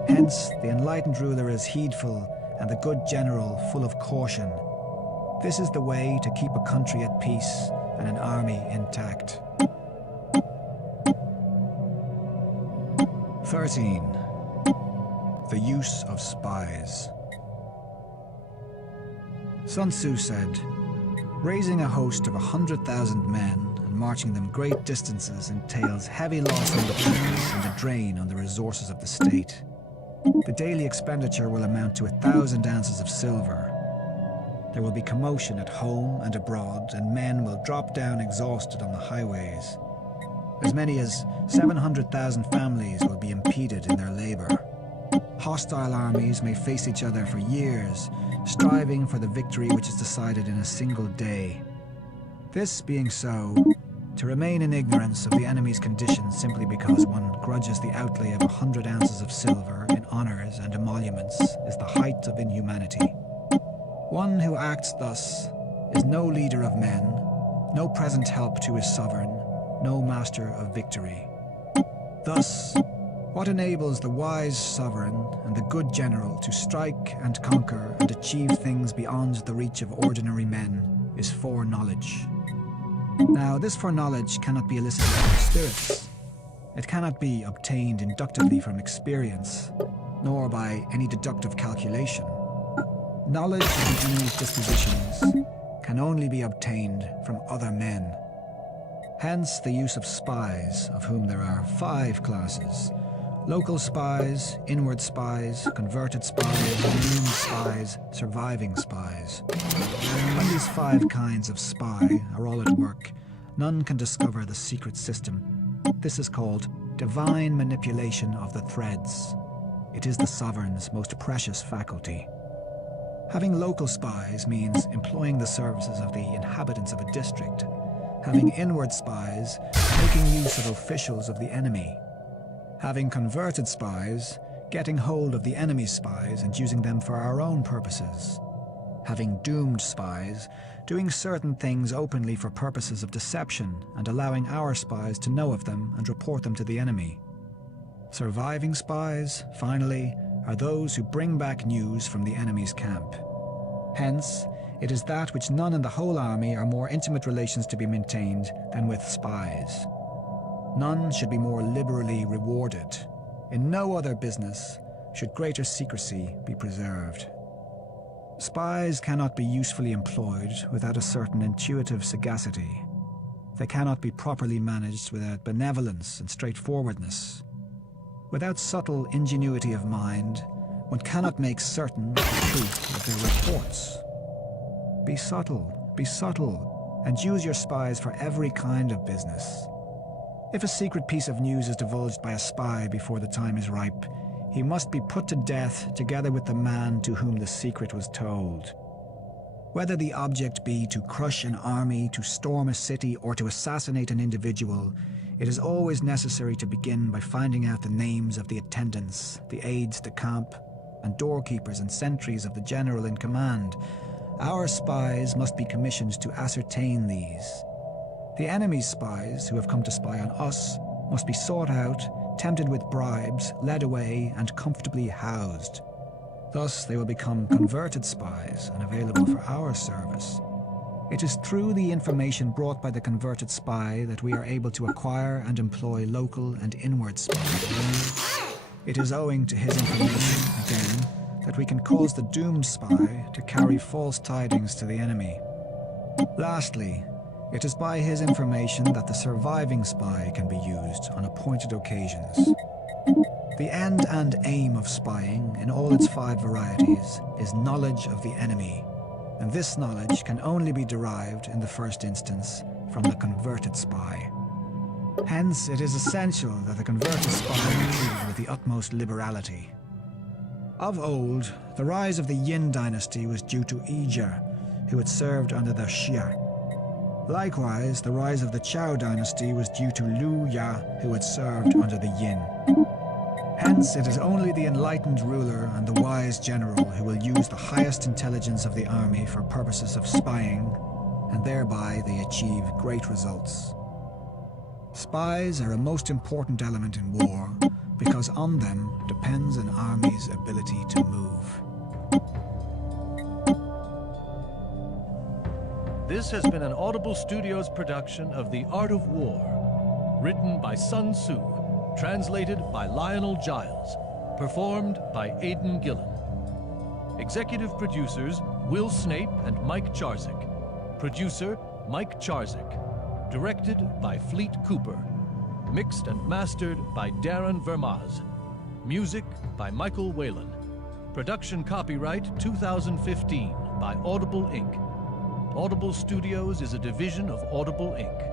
Hence, the enlightened ruler is heedful, and the good general full of caution. This is the way to keep a country at peace and an army intact. 13. The use of spies. Sun Tzu said, "Raising a host of 100,000 men and marching them great distances entails heavy loss on the people and a drain on the resources of the state. The daily expenditure will amount to 1,000 ounces of silver. There will be commotion at home and abroad, and men will drop down exhausted on the highways. As many as 700,000 families will be impeded in their labor. Hostile armies may face each other for years, striving for the victory which is decided in a single day. This being so, to remain in ignorance of the enemy's condition simply because one grudges the outlay of 100 ounces of silver in honors and emoluments is the height of inhumanity. One who acts thus is no leader of men, no present help to his sovereign, no master of victory. Thus, what enables the wise sovereign and the good general to strike and conquer and achieve things beyond the reach of ordinary men is foreknowledge. Now, this foreknowledge cannot be elicited from spirits. It cannot be obtained inductively from experience, nor by any deductive calculation. Knowledge of the enemy's dispositions can only be obtained from other men. Hence the use of spies, of whom there are 5 classes: local spies, inward spies, converted spies, immune spies, surviving spies. When these 5 kinds of spy are all at work, none can discover the secret system. This is called divine manipulation of the threads. It is the sovereign's most precious faculty. Having local spies means employing the services of the inhabitants of a district. Having inward spies, making use of officials of the enemy. Having converted spies, getting hold of the enemy's spies and using them for our own purposes. Having doomed spies, doing certain things openly for purposes of deception and allowing our spies to know of them and report them to the enemy. Surviving spies, finally, are those who bring back news from the enemy's camp. Hence, it is that which none in the whole army are more intimate relations to be maintained than with spies. None should be more liberally rewarded. In no other business should greater secrecy be preserved. Spies cannot be usefully employed without a certain intuitive sagacity. They cannot be properly managed without benevolence and straightforwardness. Without subtle ingenuity of mind, one cannot make certain the truth of their reports. Be subtle, and use your spies for every kind of business. If a secret piece of news is divulged by a spy before the time is ripe, he must be put to death together with the man to whom the secret was told. Whether the object be to crush an army, to storm a city, or to assassinate an individual, it is always necessary to begin by finding out the names of the attendants, the aides de camp, and doorkeepers and sentries of the general in command. Our spies must be commissioned to ascertain these. The enemy's spies, who have come to spy on us, must be sought out, tempted with bribes, led away, and comfortably housed. Thus they will become converted spies and available for our service. It is through the information brought by the converted spy that we are able to acquire and employ local and inward spies. It is owing to his information, again, that we can cause the doomed spy to carry false tidings to the enemy. Lastly, it is by his information that the surviving spy can be used on appointed occasions. The end and aim of spying, in all its 5 varieties, is knowledge of the enemy, and this knowledge can only be derived, in the first instance, from the converted spy. Hence, it is essential that the converted spy be treated with the utmost liberality. Of old, the rise of the Yin dynasty was due to Ija, who had served under the Xia. Likewise, the rise of the Chao dynasty was due to Liu Ya, who had served under the Yin. Hence, it is only the enlightened ruler and the wise general who will use the highest intelligence of the army for purposes of spying, and thereby they achieve great results. Spies are a most important element in war, because on them depends an army's ability to move. This has been an Audible Studios production of The Art of War, written by Sun Tzu, translated by Lionel Giles, performed by Aidan Gillen. Executive producers Will Snape and Mike Charzik. Producer Mike Charzik. Directed by Fleet Cooper. Mixed and mastered by Darren Vermaz. Music by Michael Whalen. Production copyright 2015 by Audible Inc. Audible Studios is a division of Audible Inc.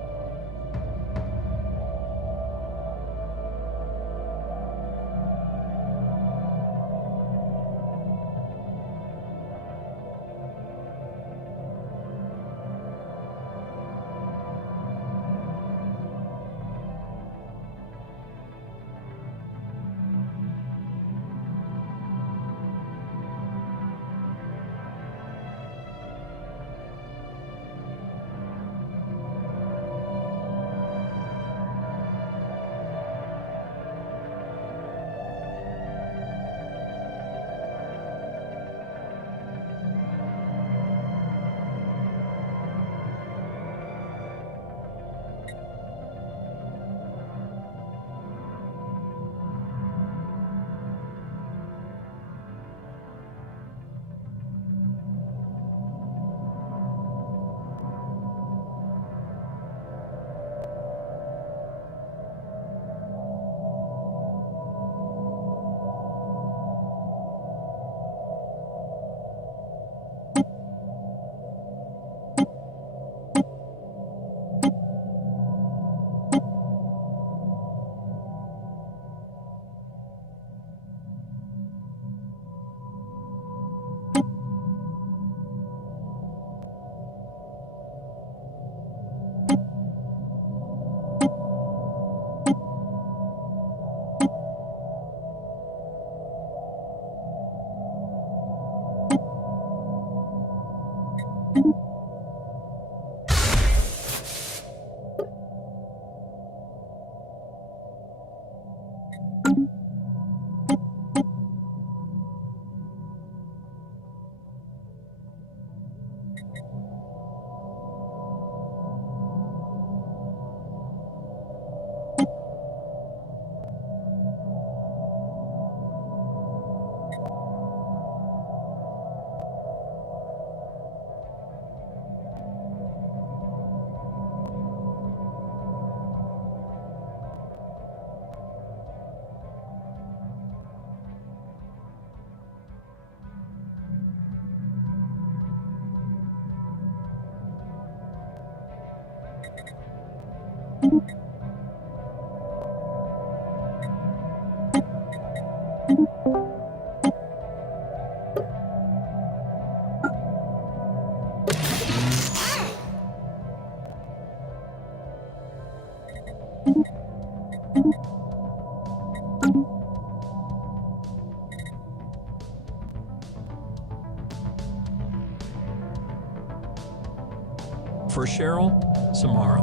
For Cheryl, Samara.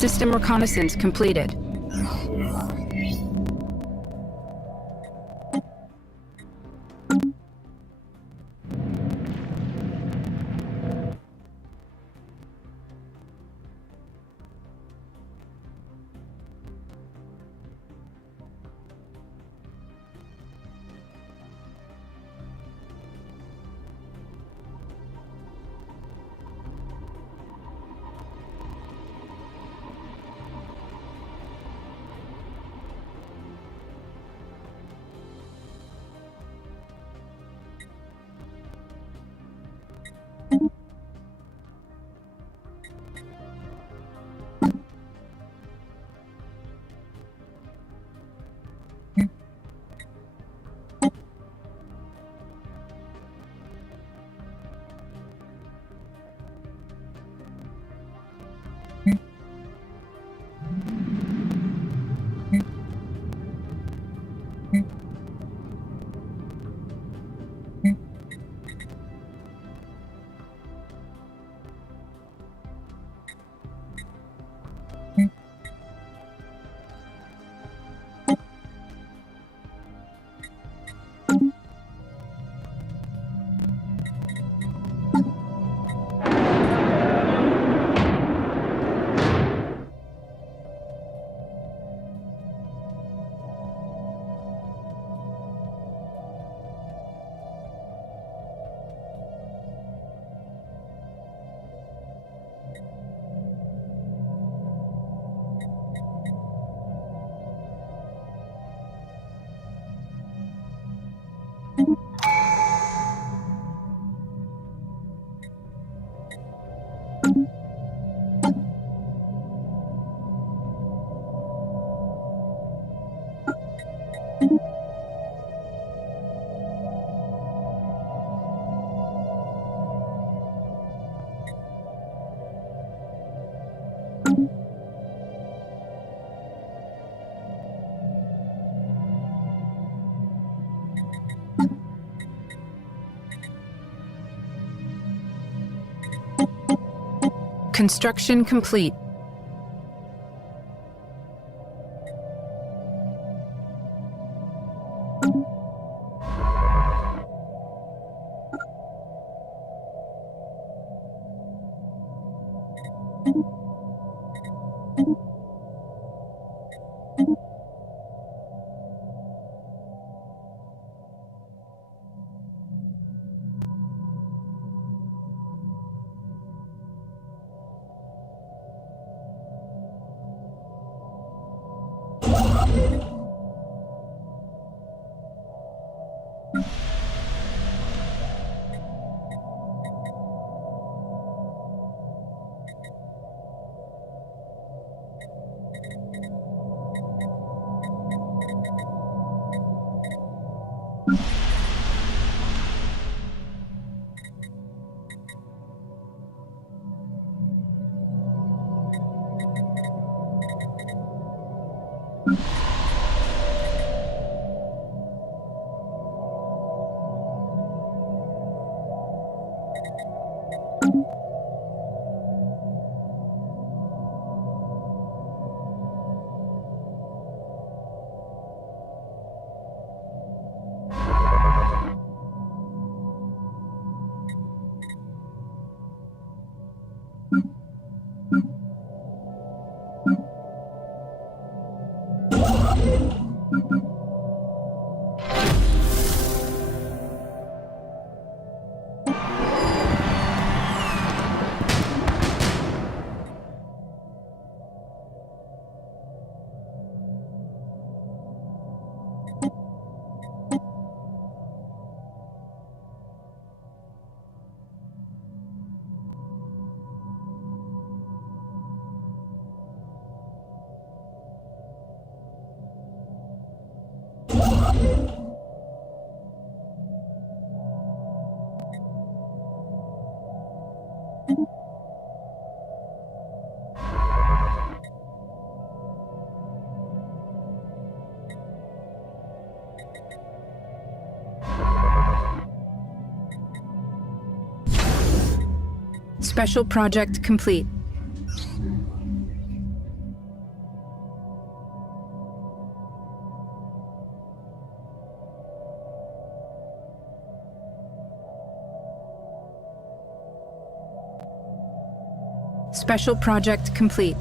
System reconnaissance completed. Construction complete. Special project complete. Special project complete.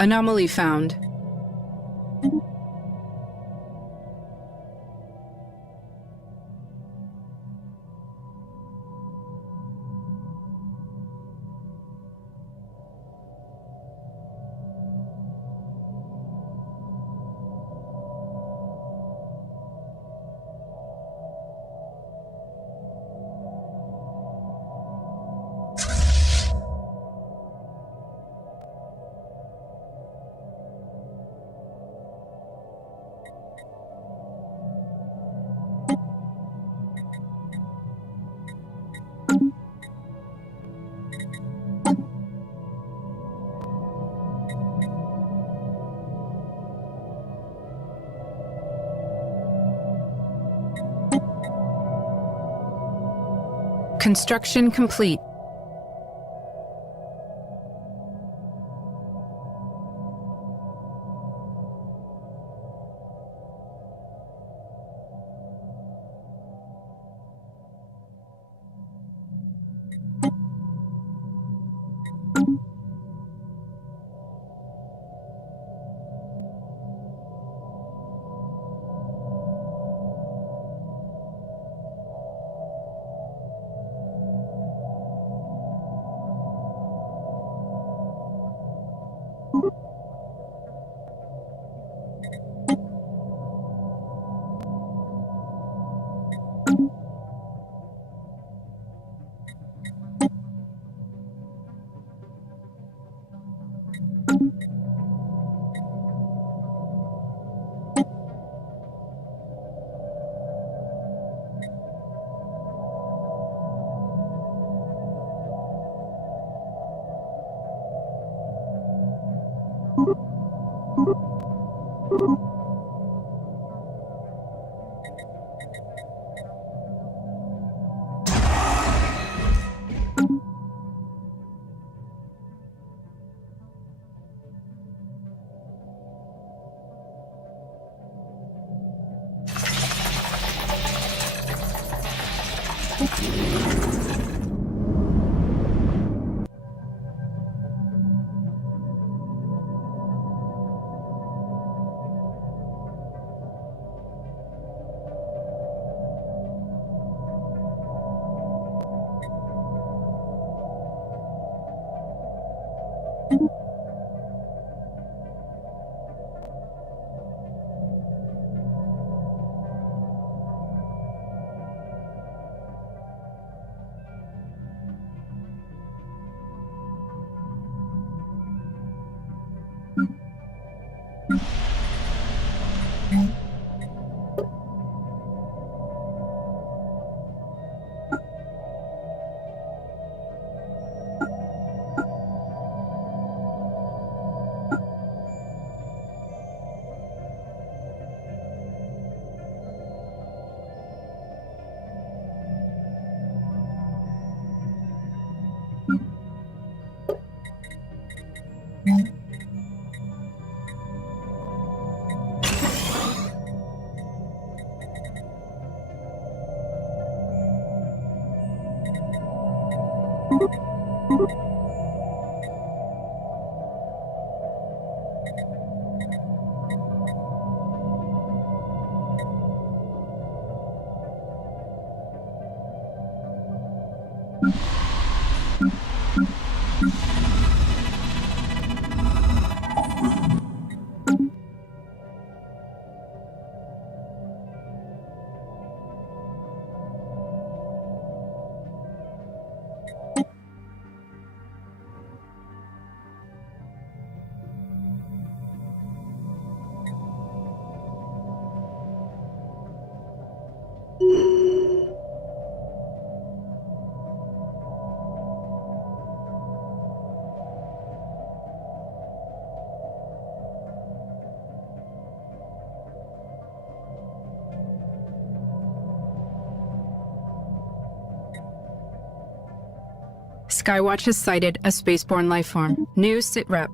Anomaly found. Construction complete. Skywatch has sighted a spaceborne lifeform. New sitrep.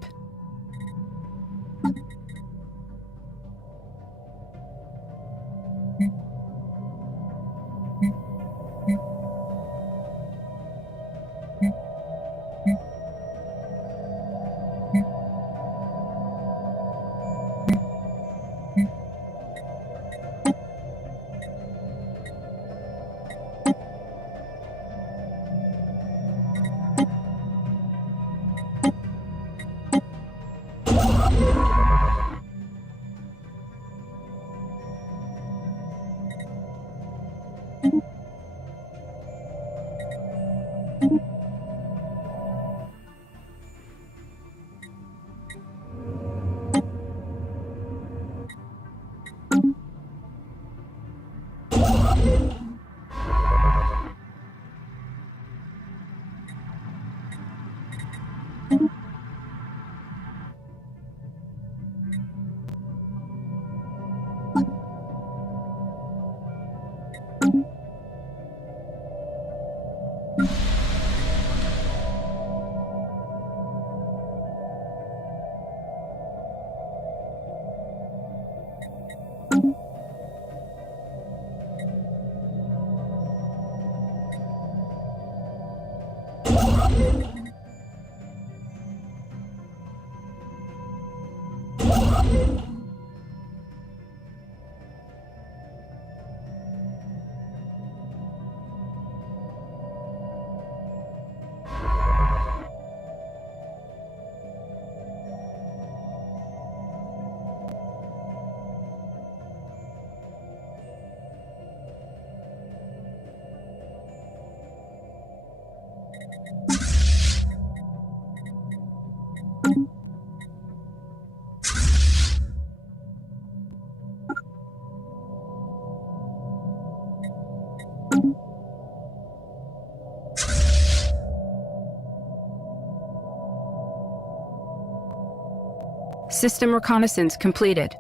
System reconnaissance completed.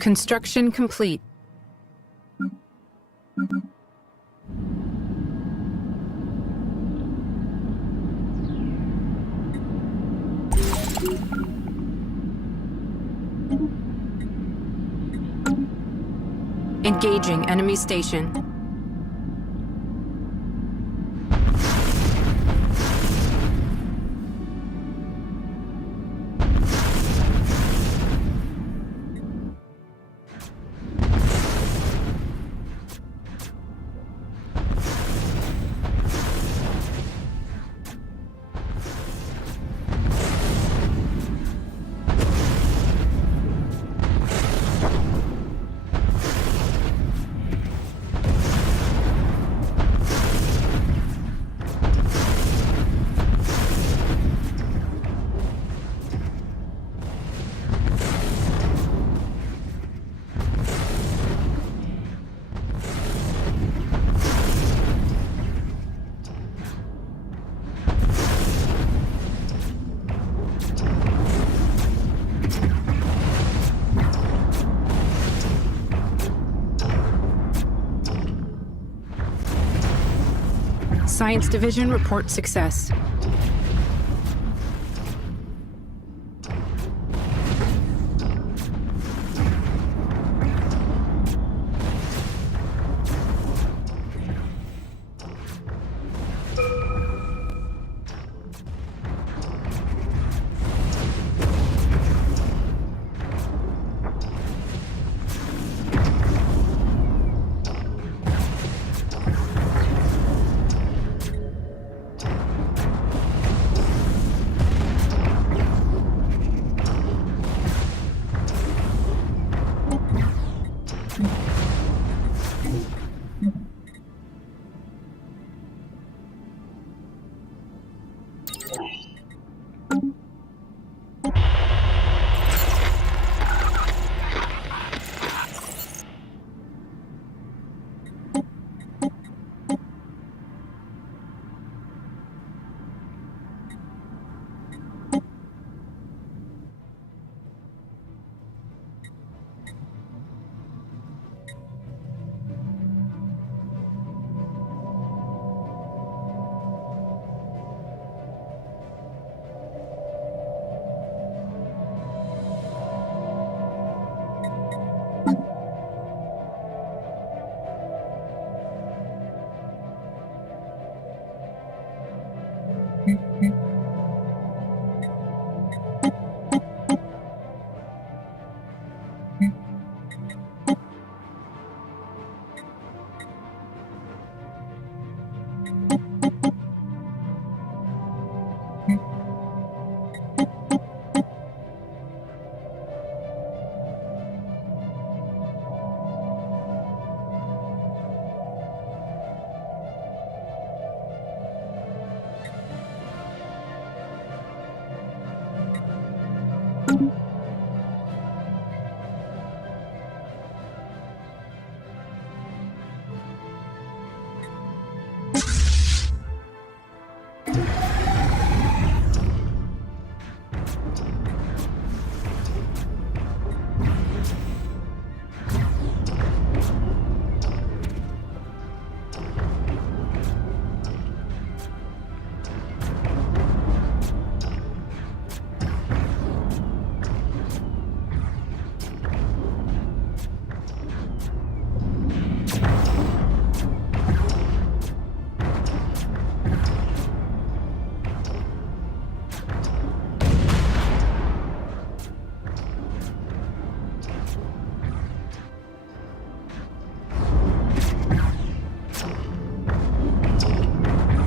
Construction complete. Engaging enemy station. Science Division report success.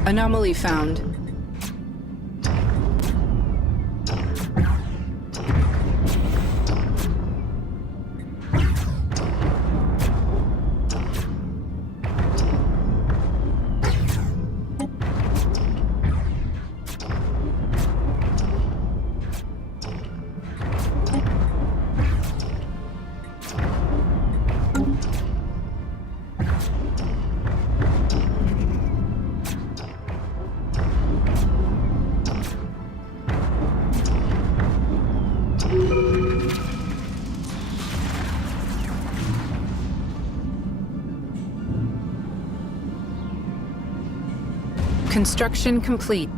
Anomaly found. Construction complete.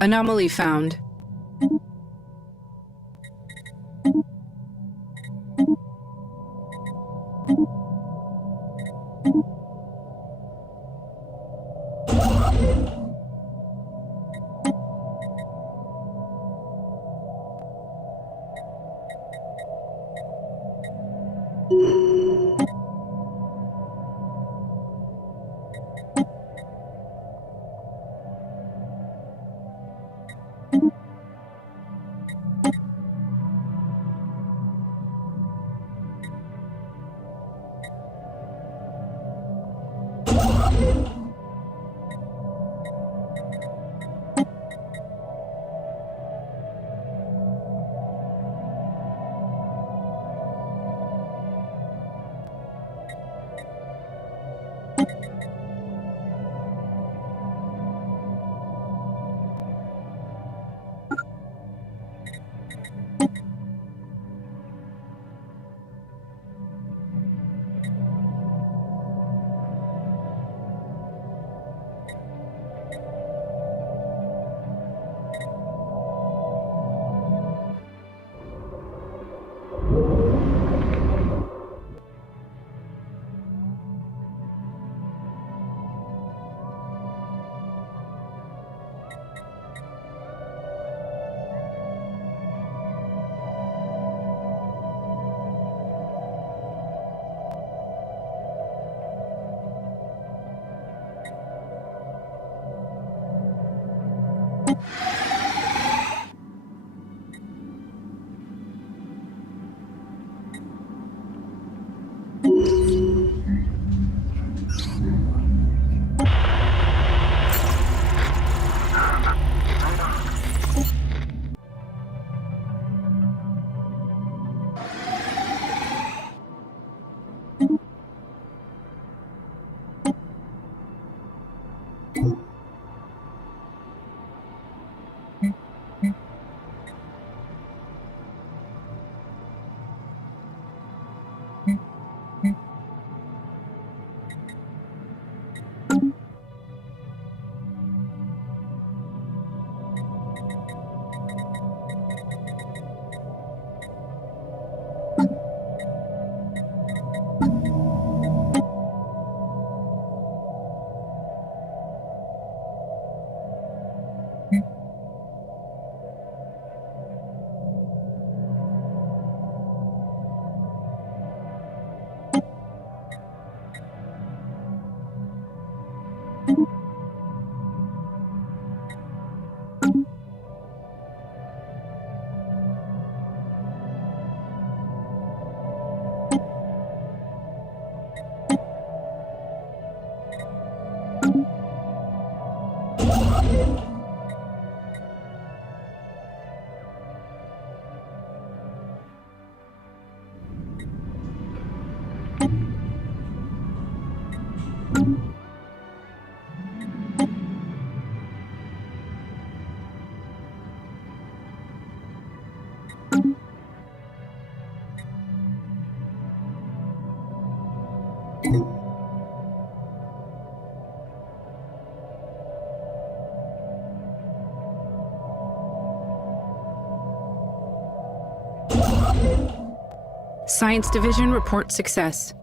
Anomaly found. Science Division reports success.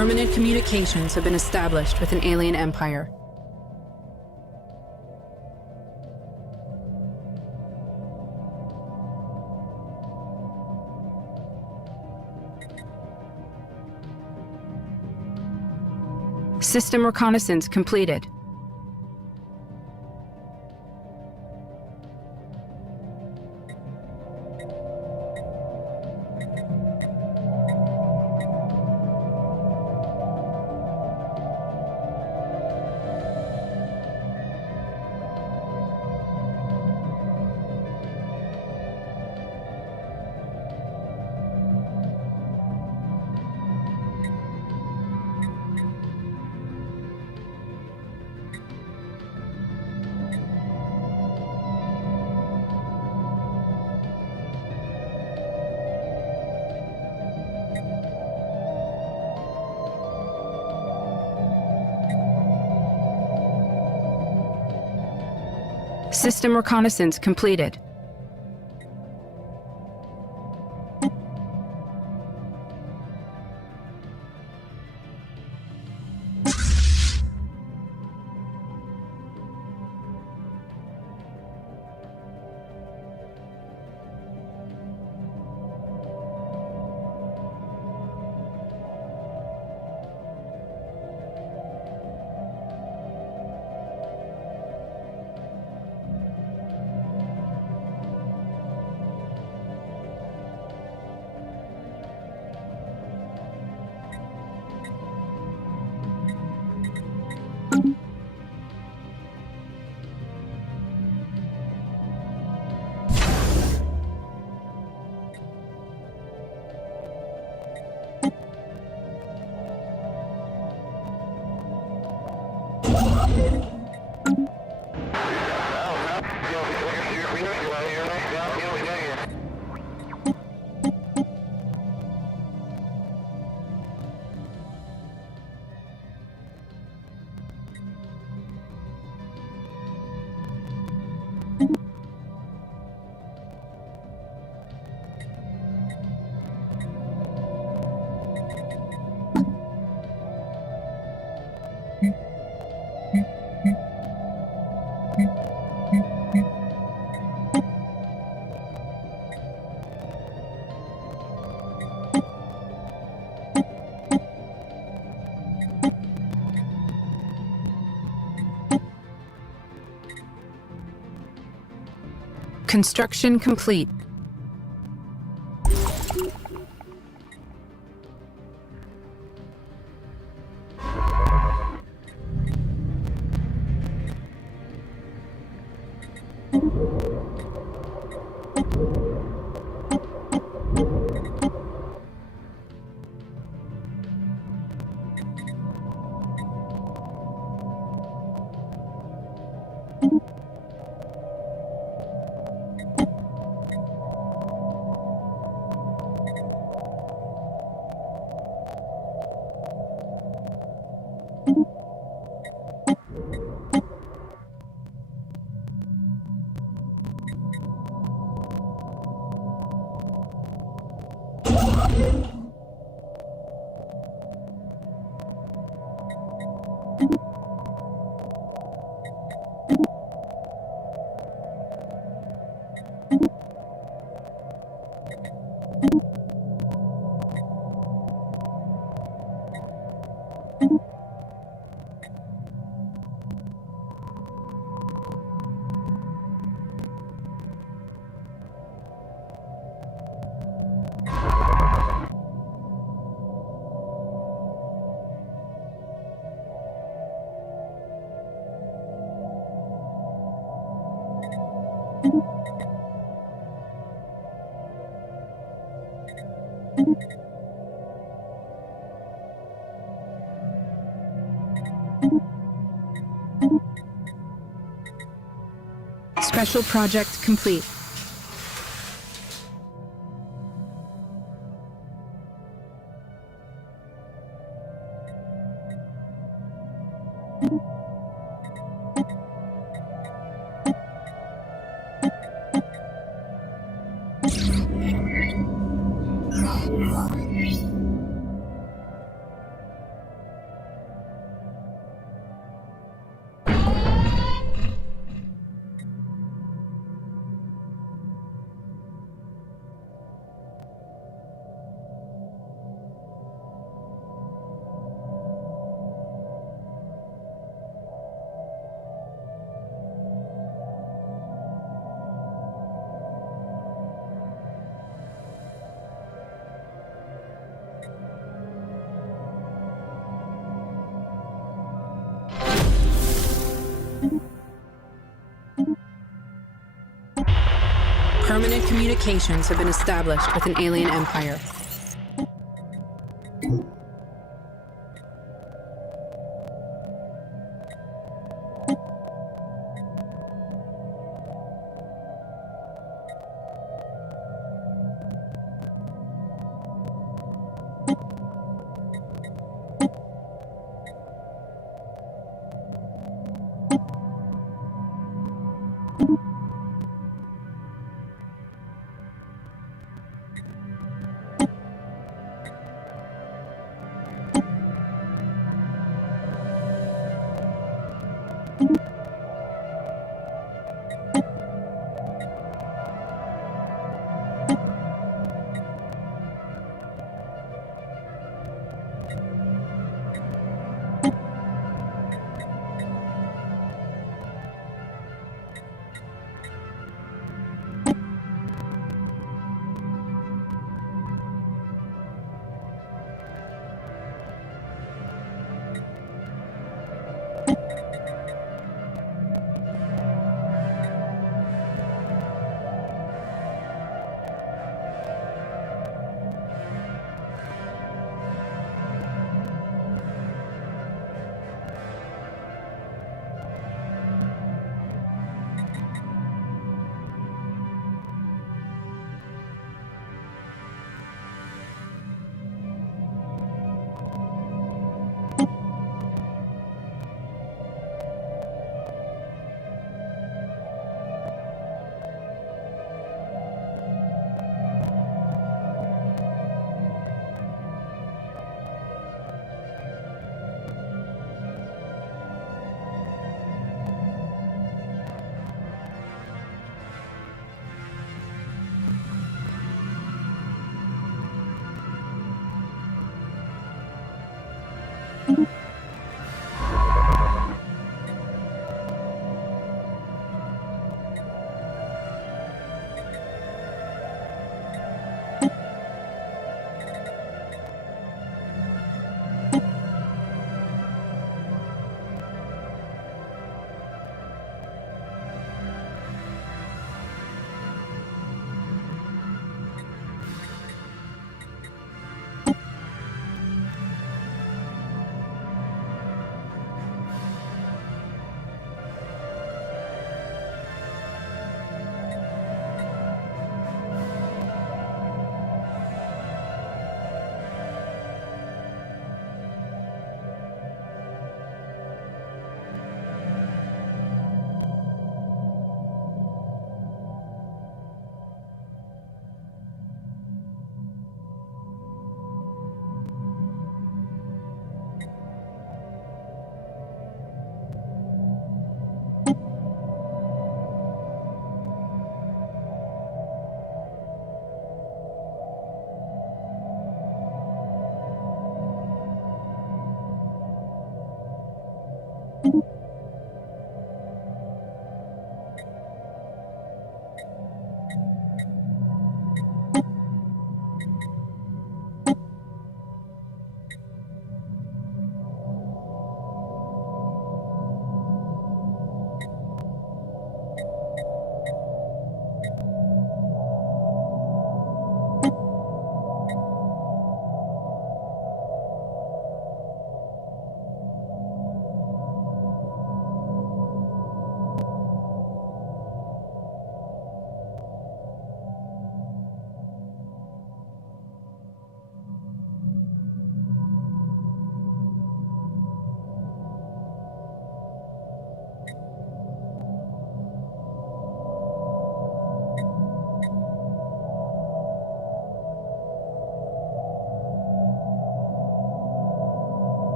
Permanent communications have been established with an alien empire. System reconnaissance completed. System reconnaissance completed. Construction complete. Special project complete. Permanent communications have been established with an alien empire.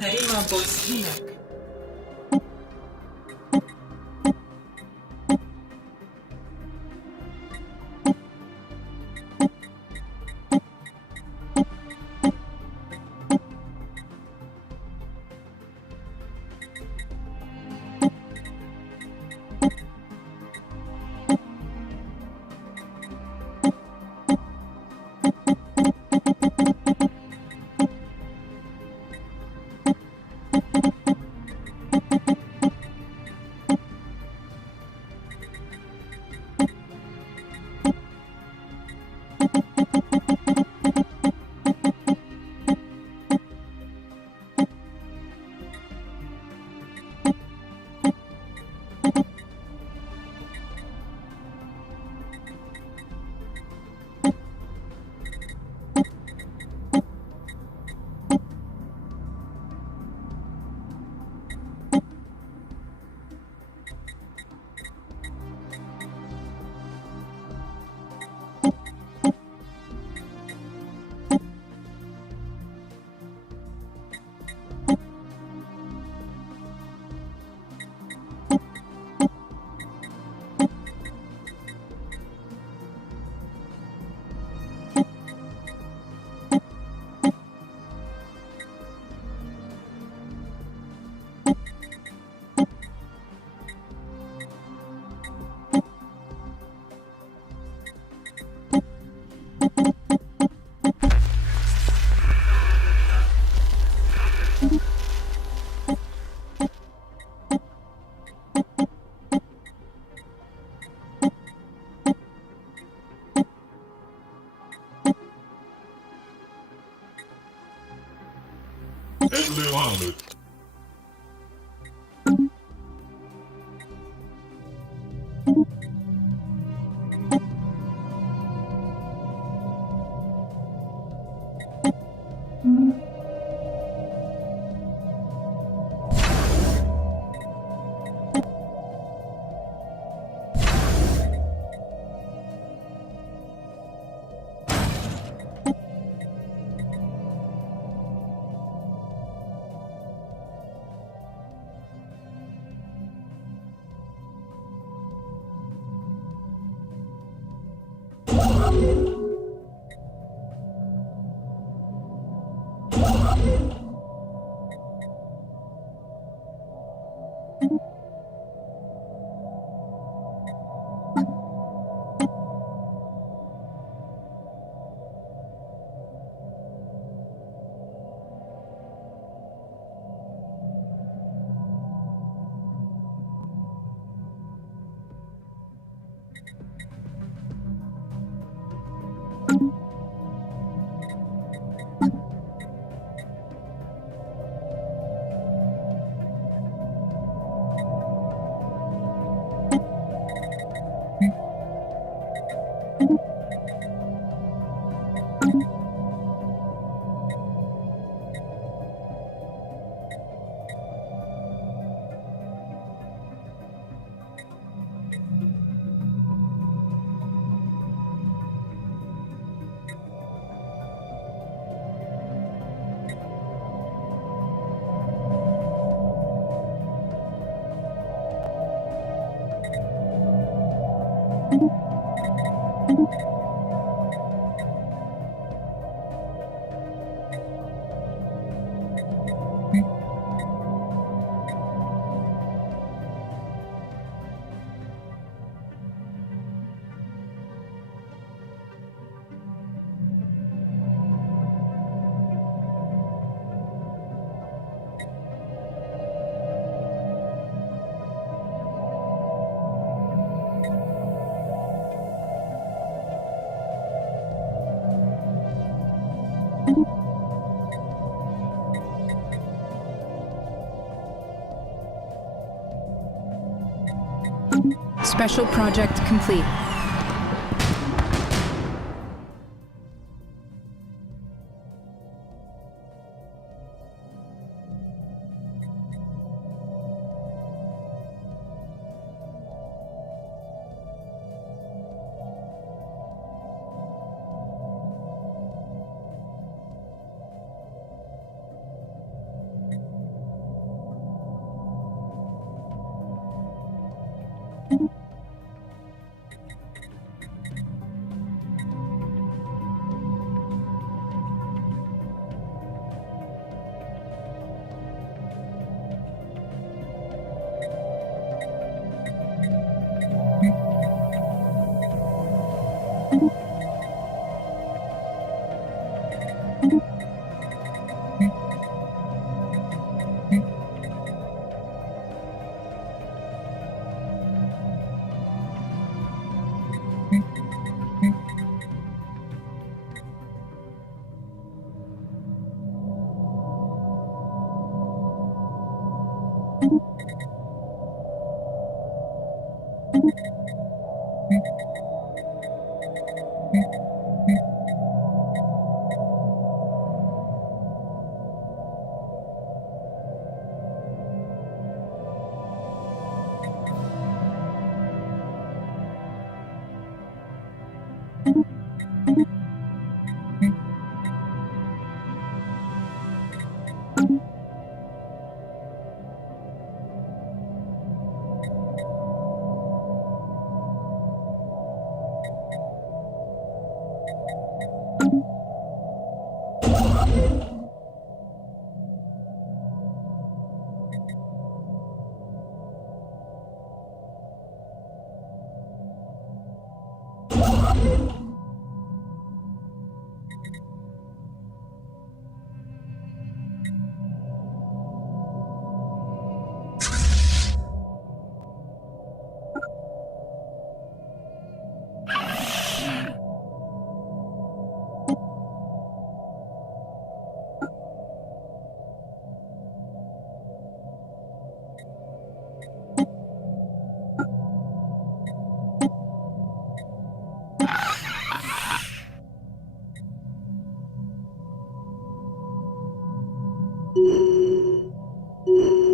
Harima Boshinak. Muhammad. Special project complete.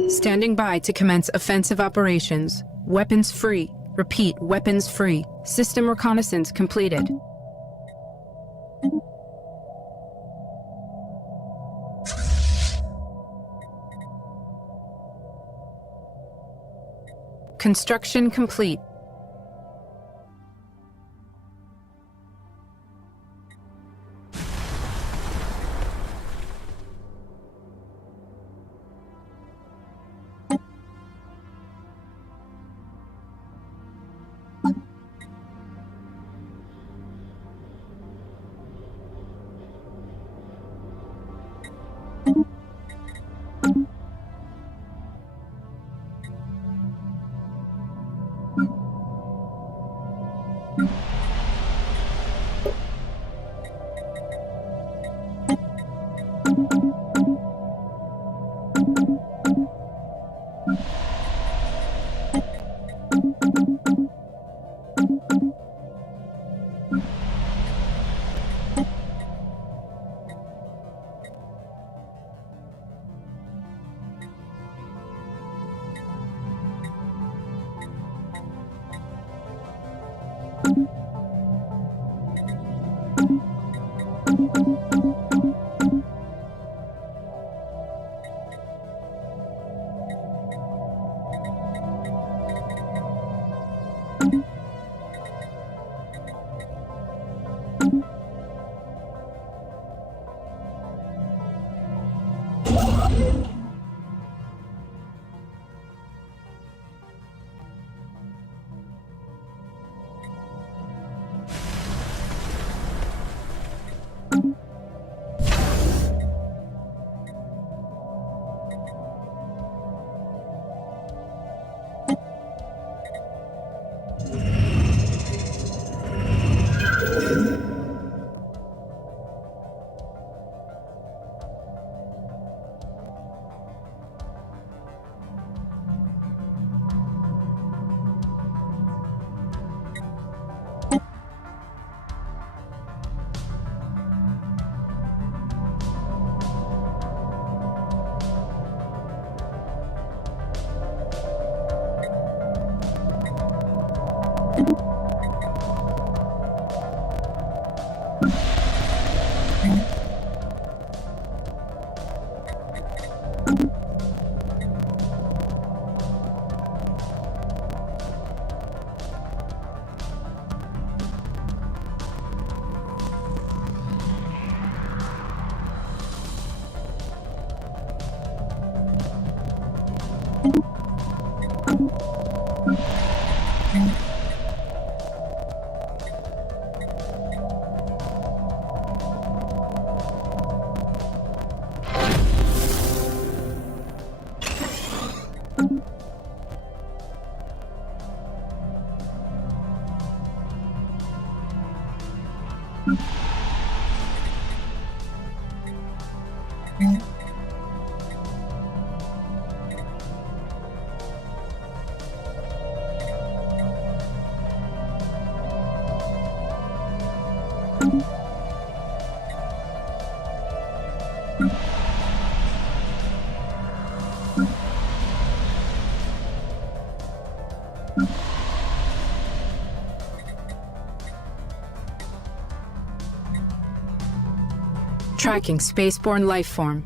Standing by to commence offensive operations. Weapons free. Repeat, weapons free. System reconnaissance completed. Construction complete. Tracking spaceborne life form.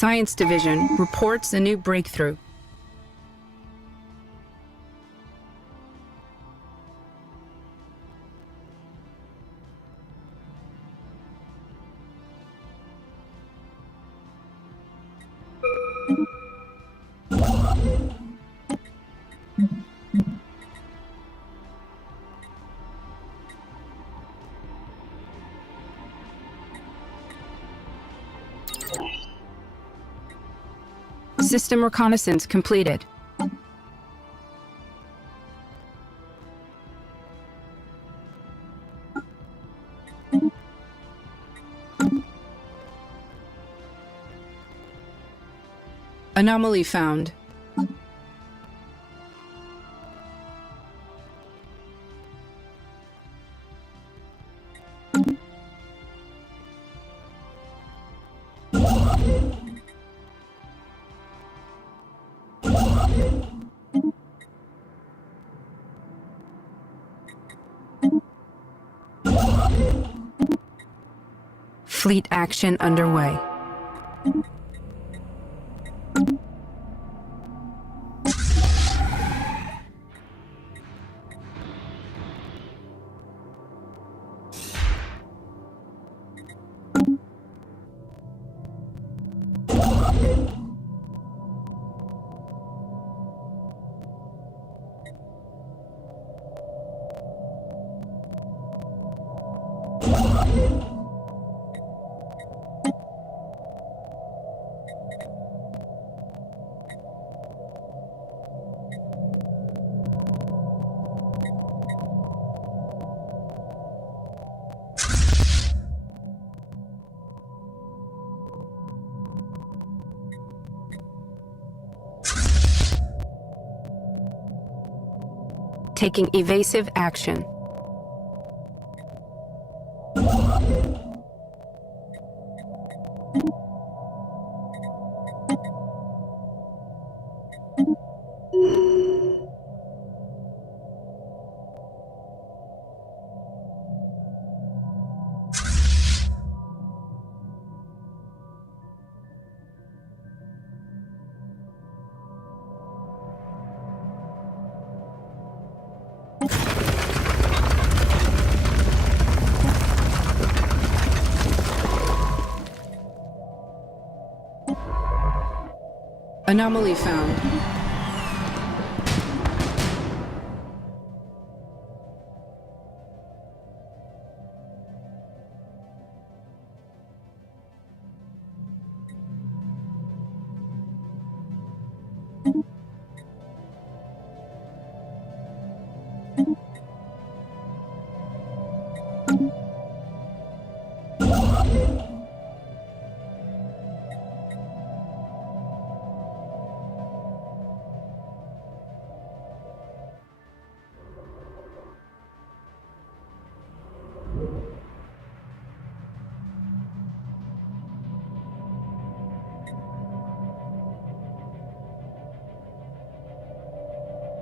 Science Division reports a new breakthrough. System reconnaissance completed. Anomaly found. Fleet action underway. Taking evasive action. Anomaly found.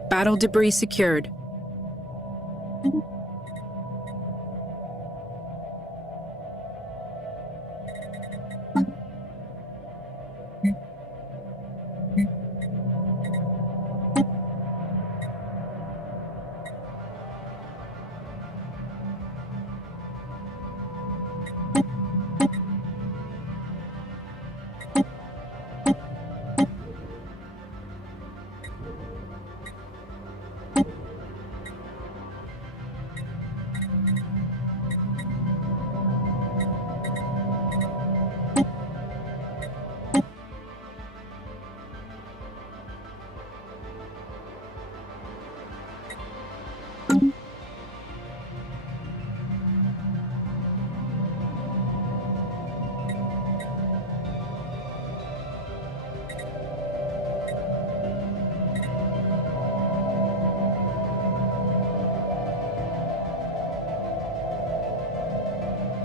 Battle debris secured.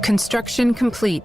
Construction complete.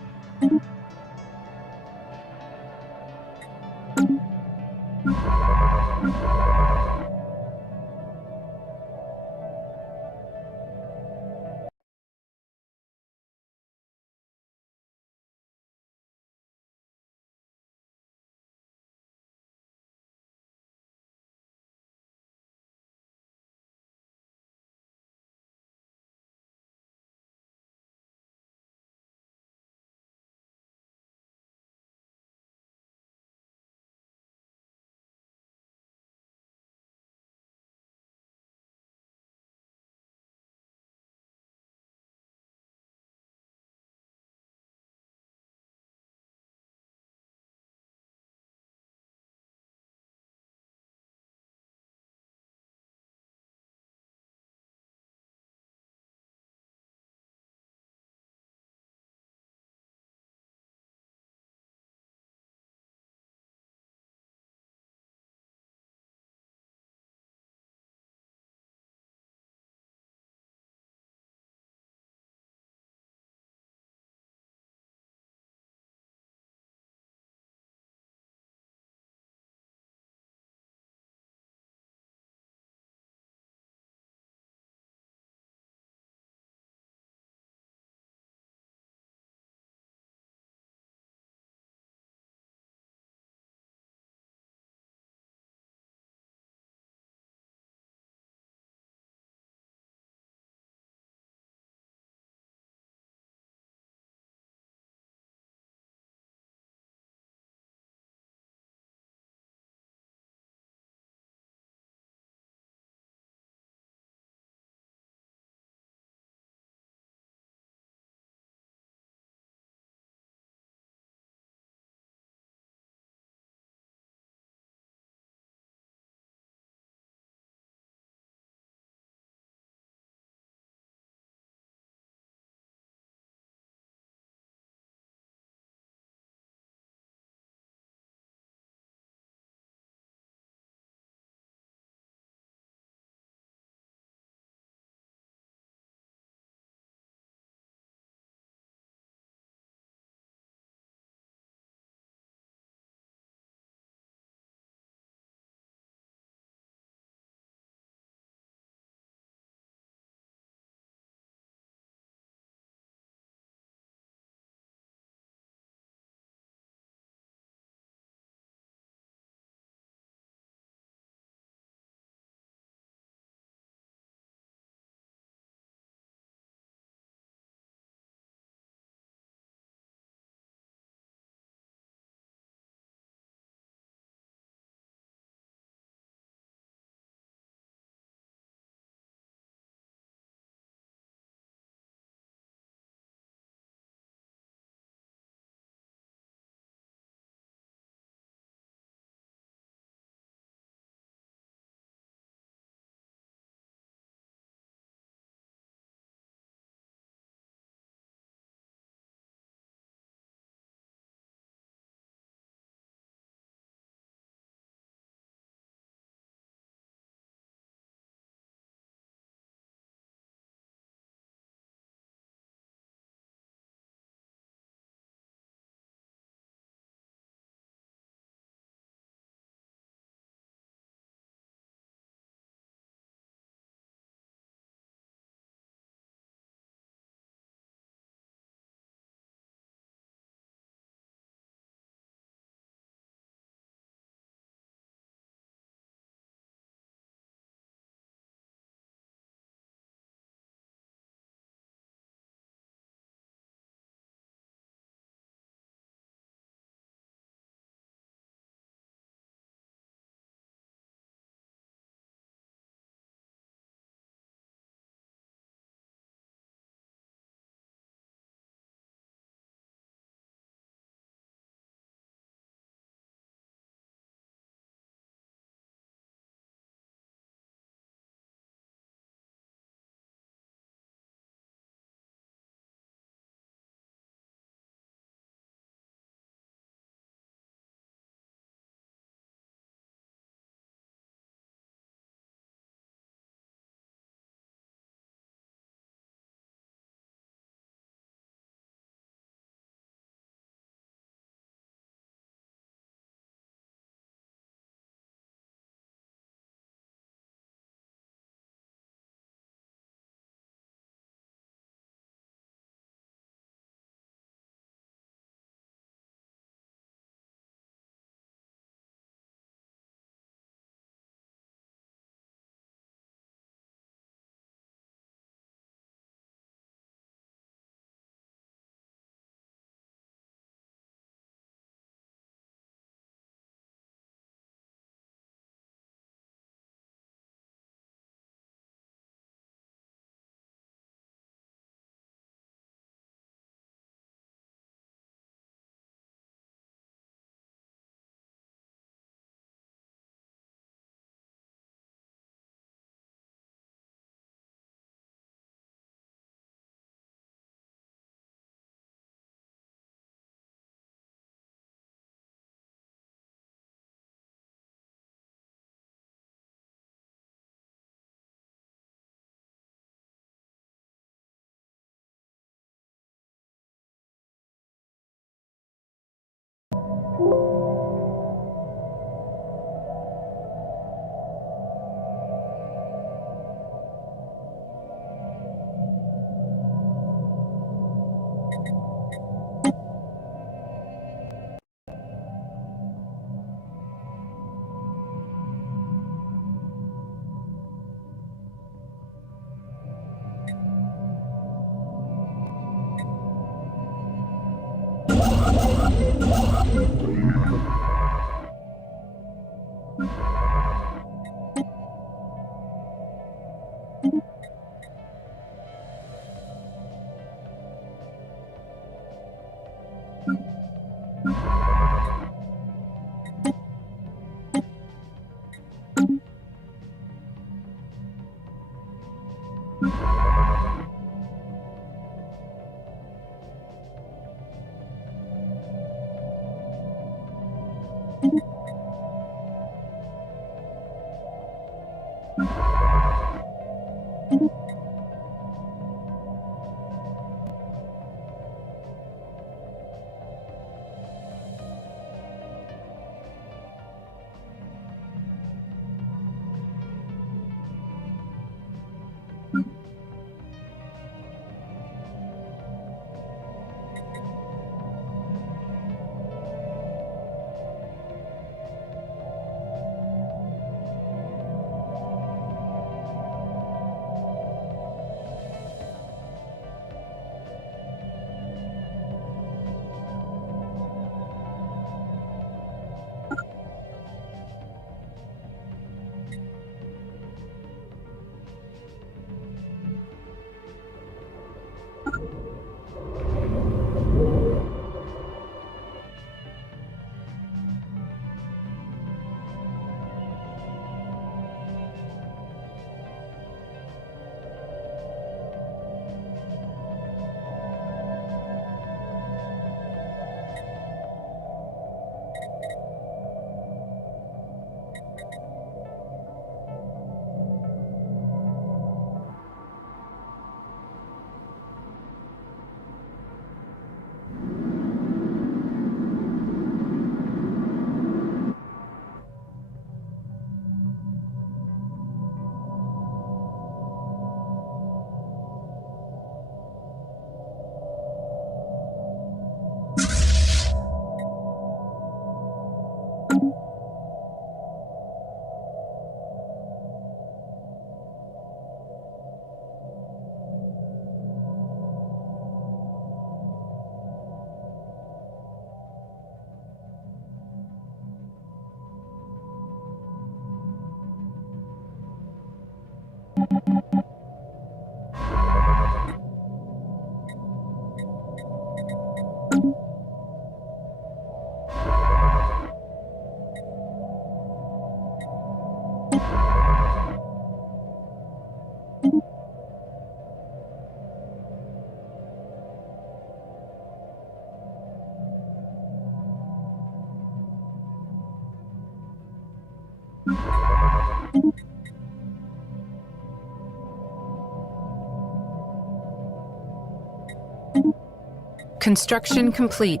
Construction complete.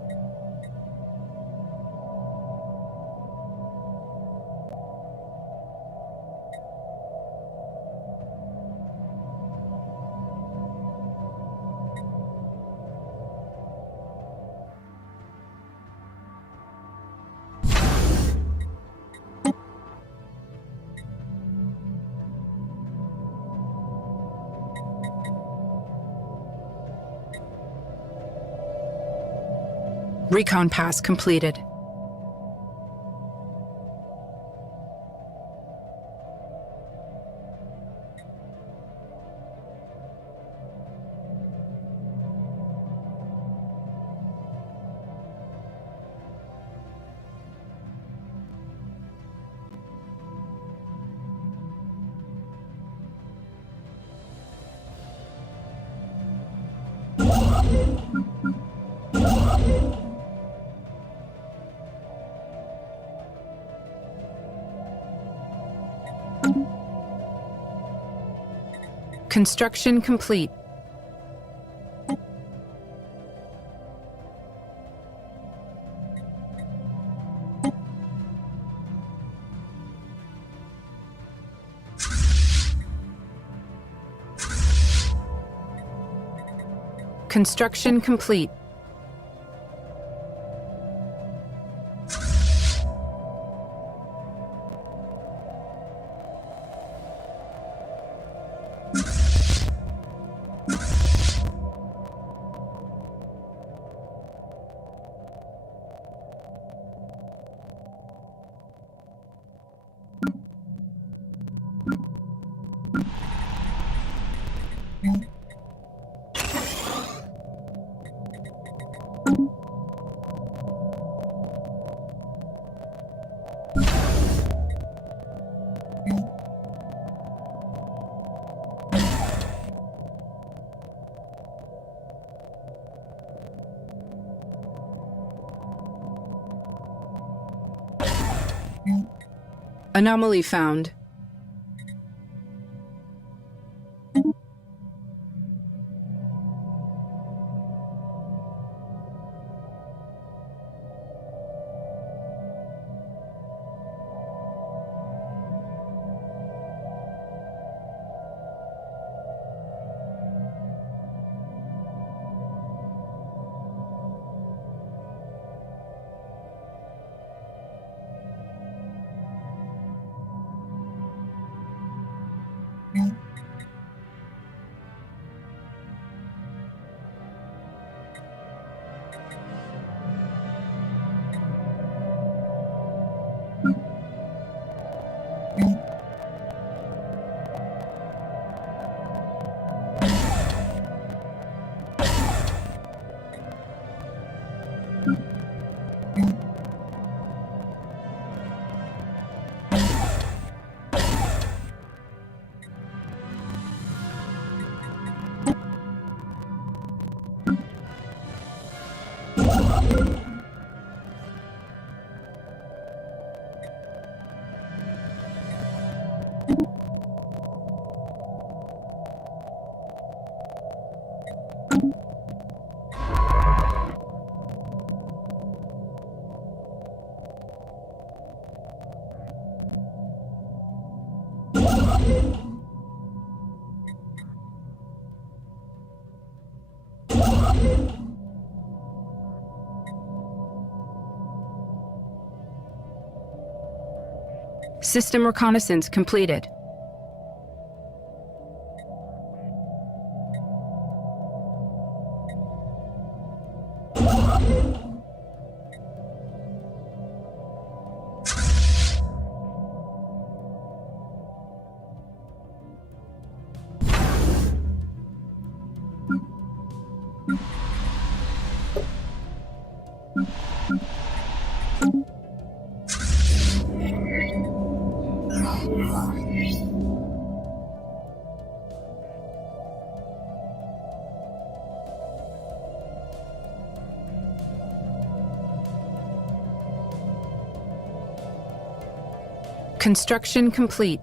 Recon pass completed. Construction complete. Construction complete. Anomaly found. System reconnaissance completed. Construction complete.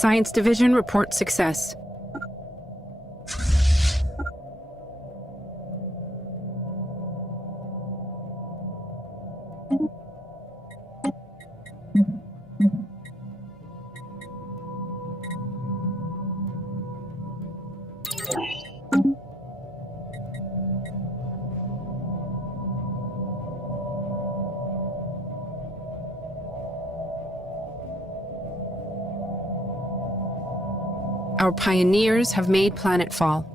Science Division report success. Our pioneers have made planetfall.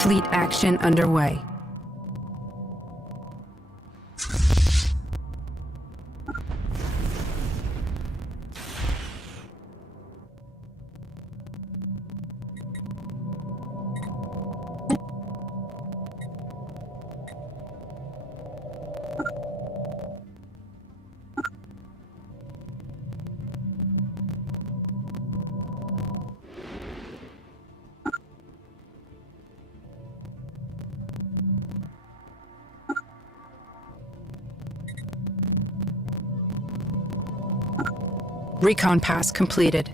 Fleet action underway. Recon pass completed.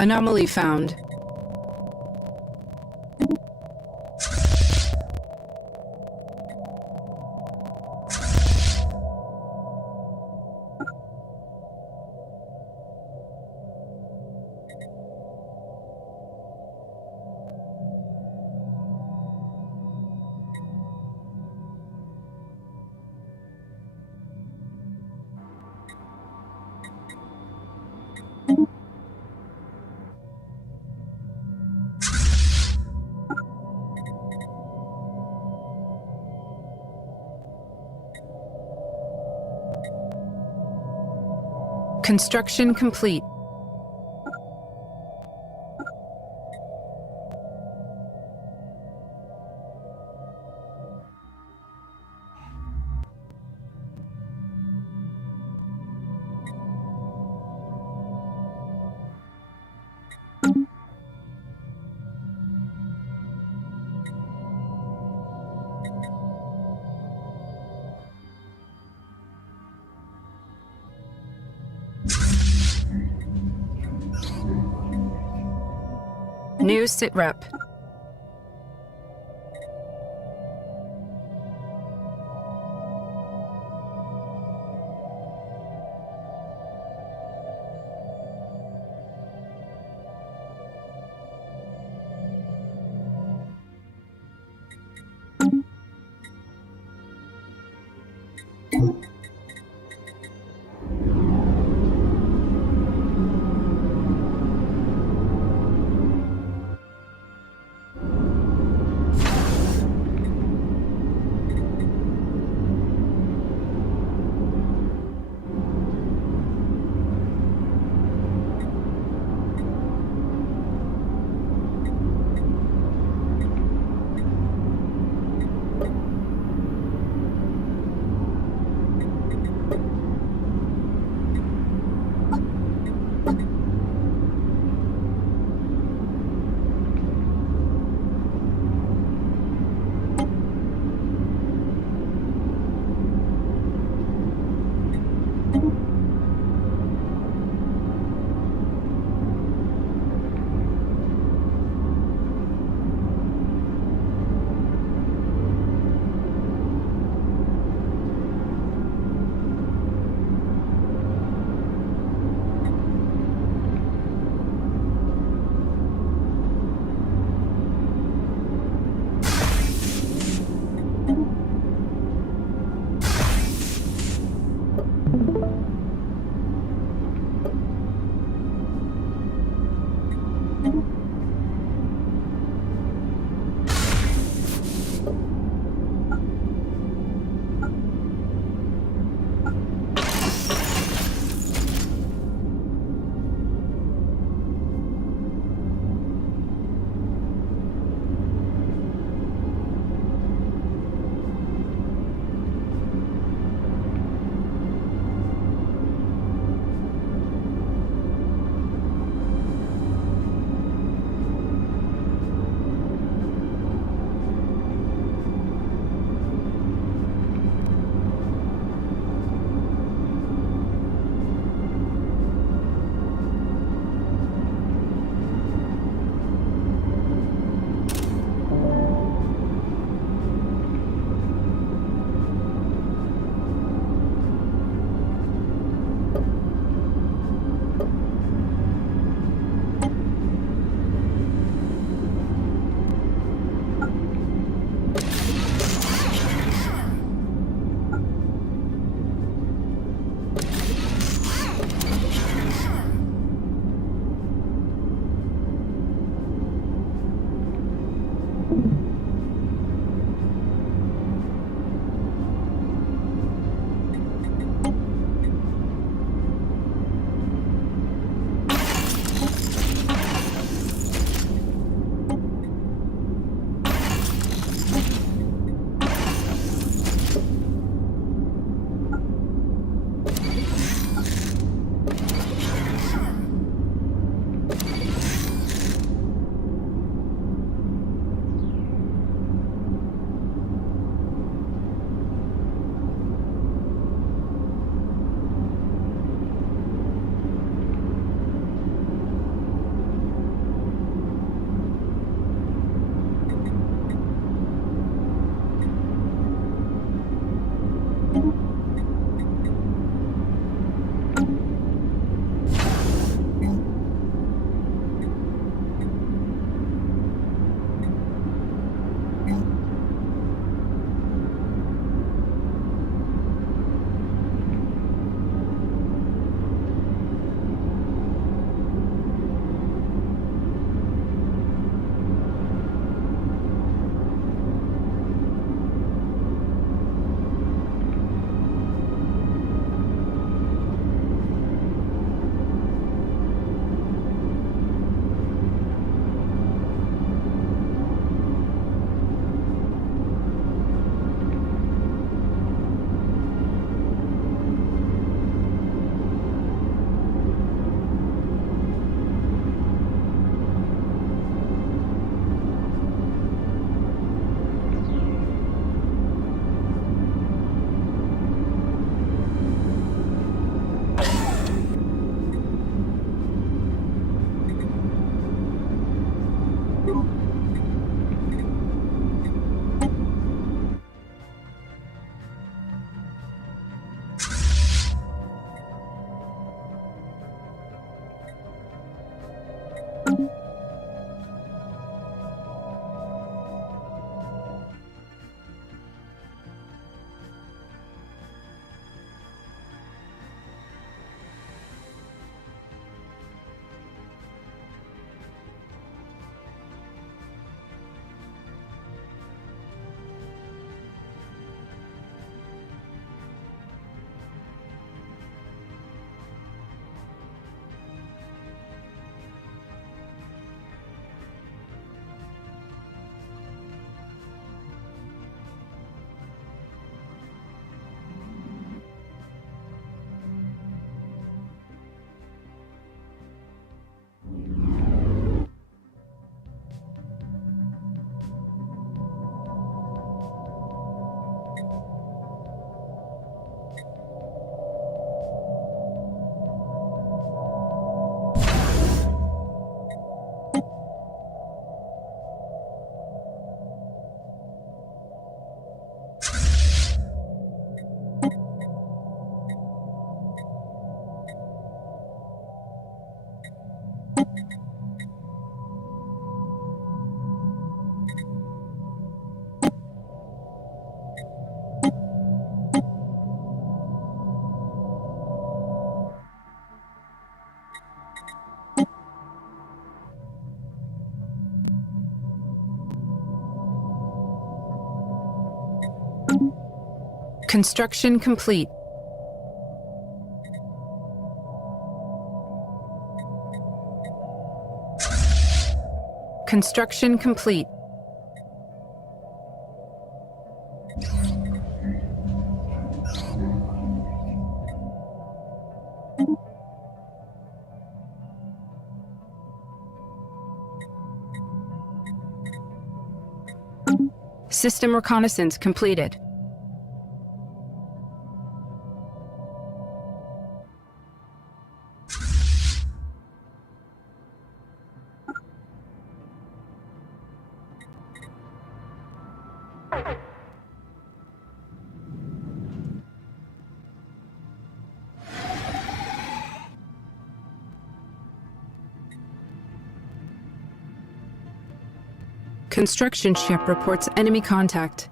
Anomaly found. Construction complete. New sitrep. Construction complete. Construction complete. System reconnaissance completed. Construction ship reports enemy contact.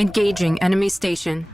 Engaging enemy station.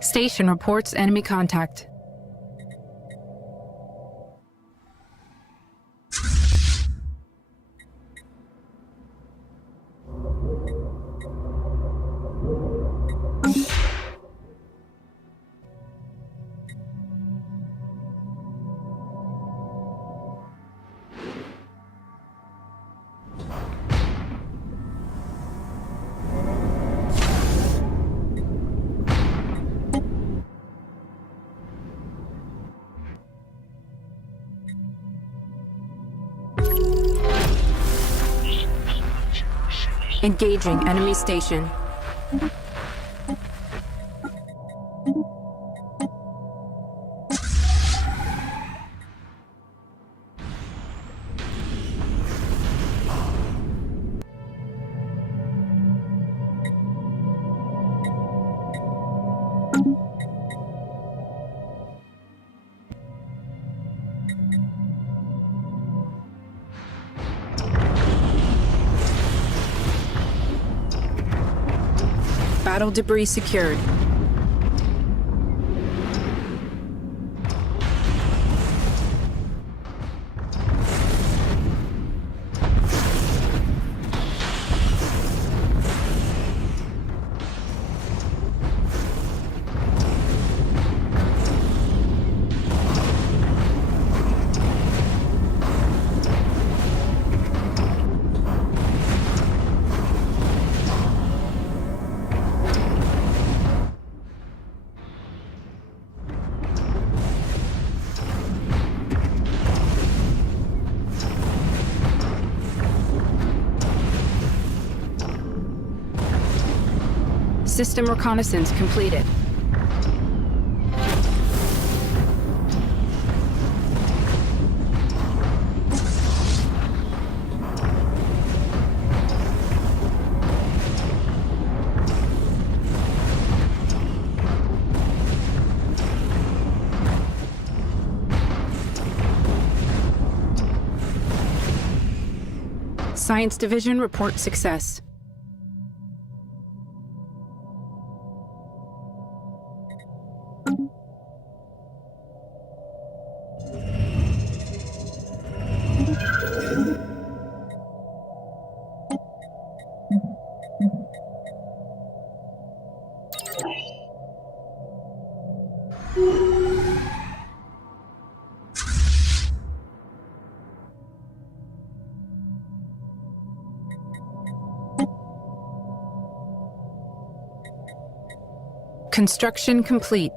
Station reports enemy contact. Engaging enemy station. Battle debris secured. System reconnaissance completed. Science Division report success. Construction complete.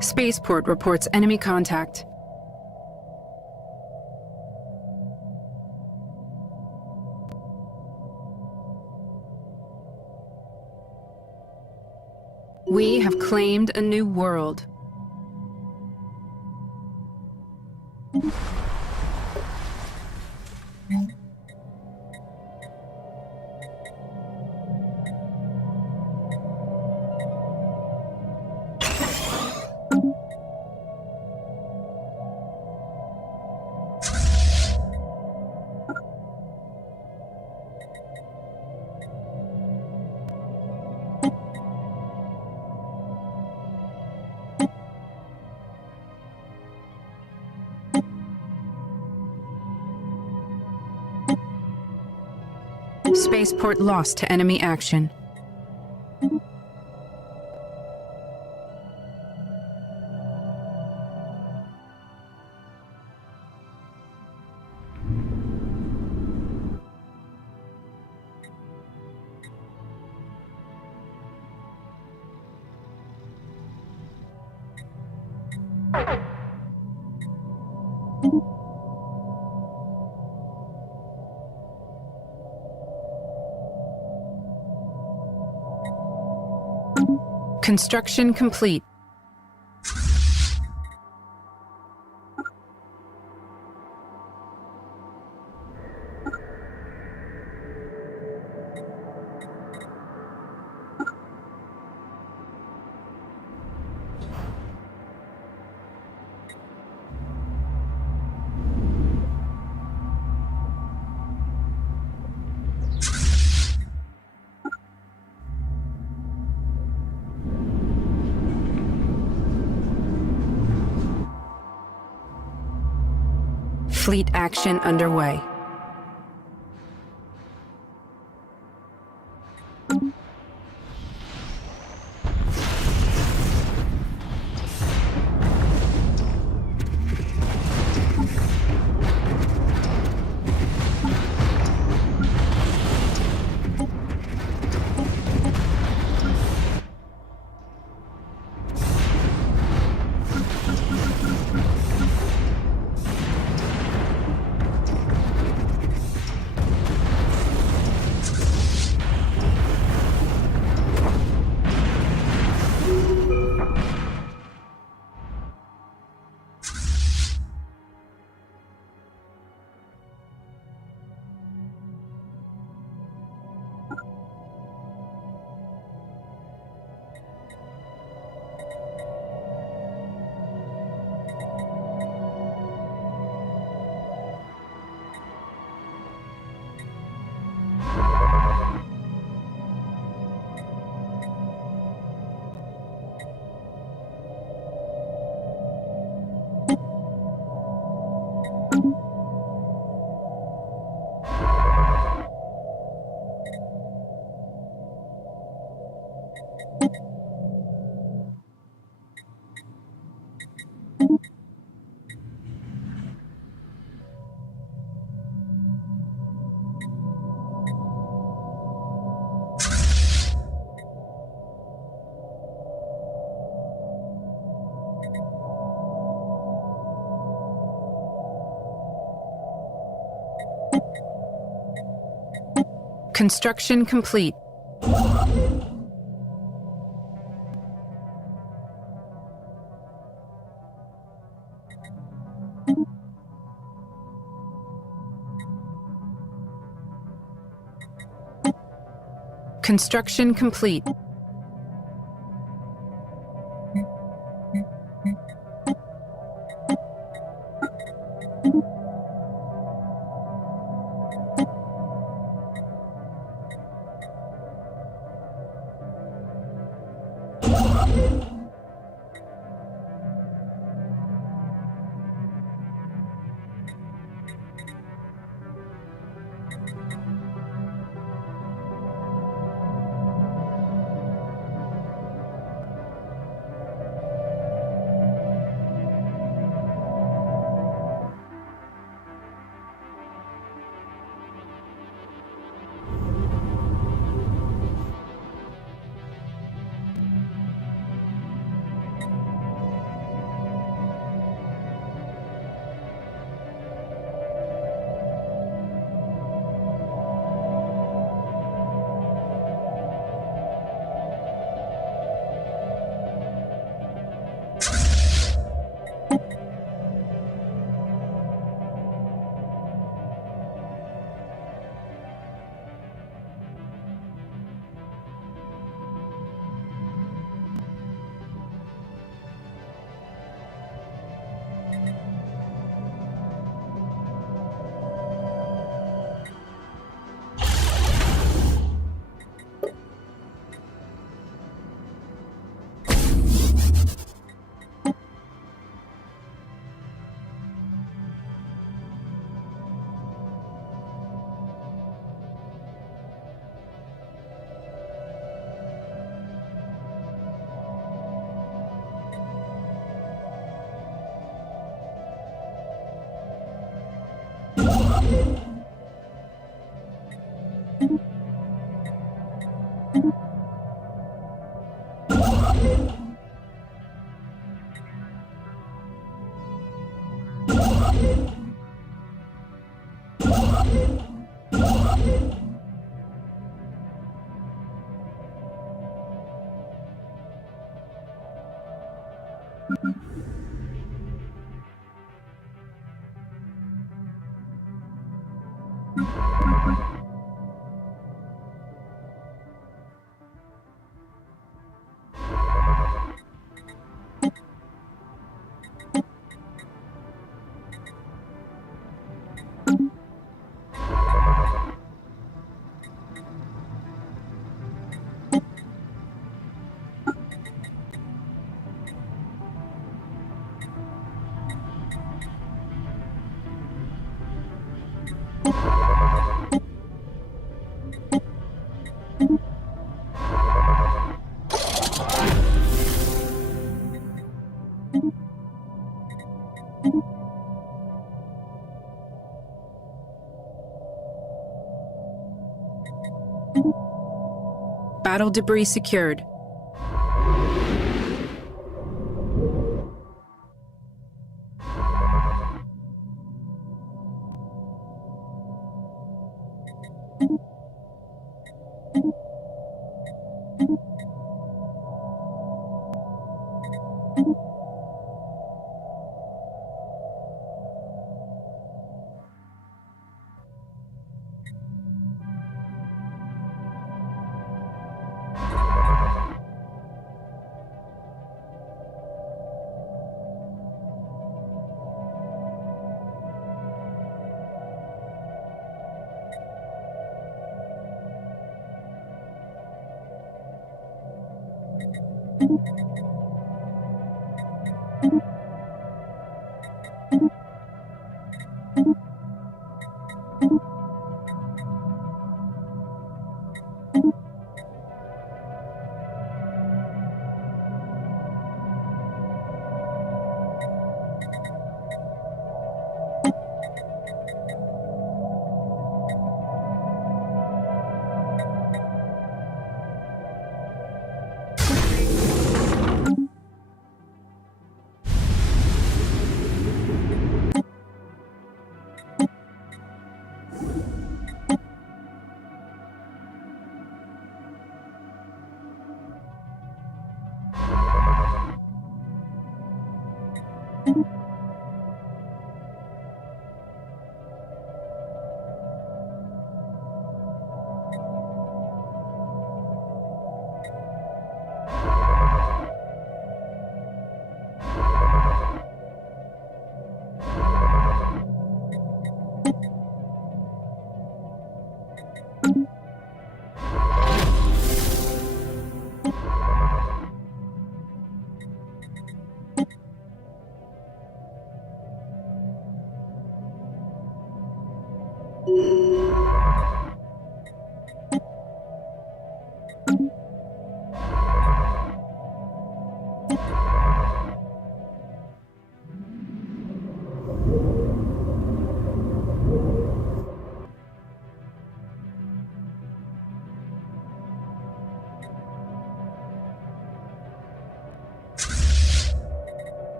Spaceport reports enemy contact. We have claimed a new world. Spaceport lost to enemy action. Construction complete. Fleet action underway. Construction complete. Construction complete. Battle debris secured.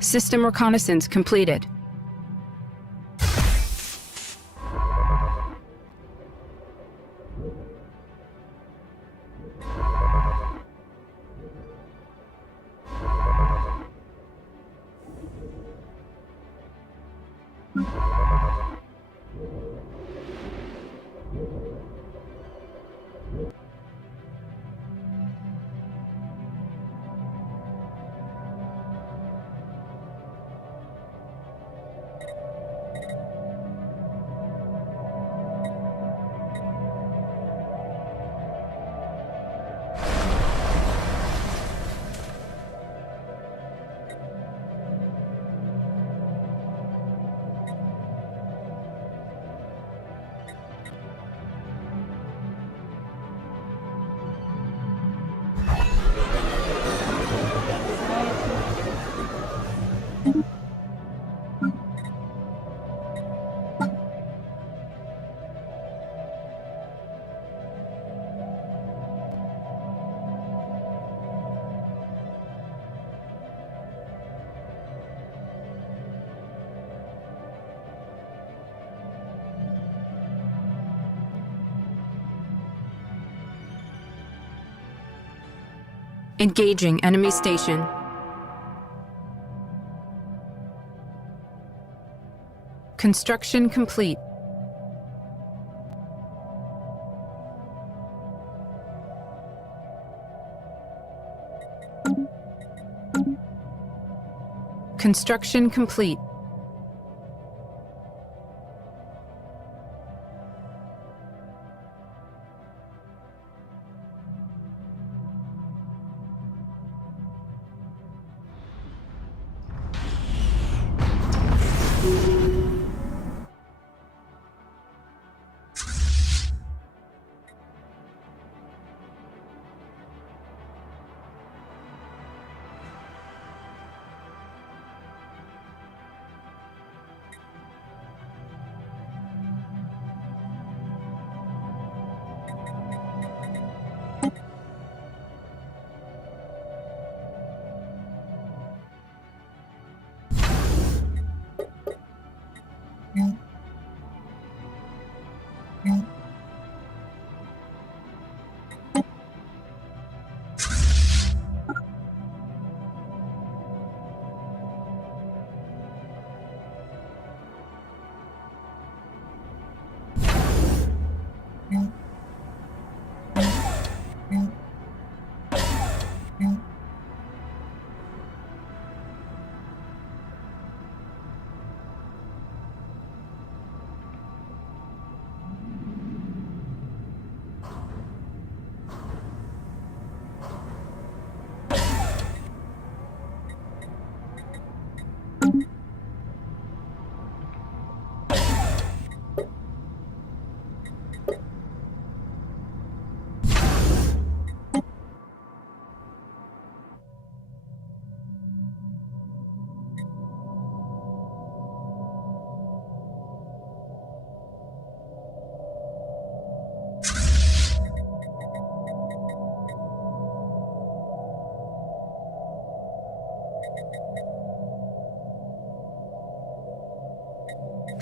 System reconnaissance completed. Engaging enemy station. Construction complete. Construction complete.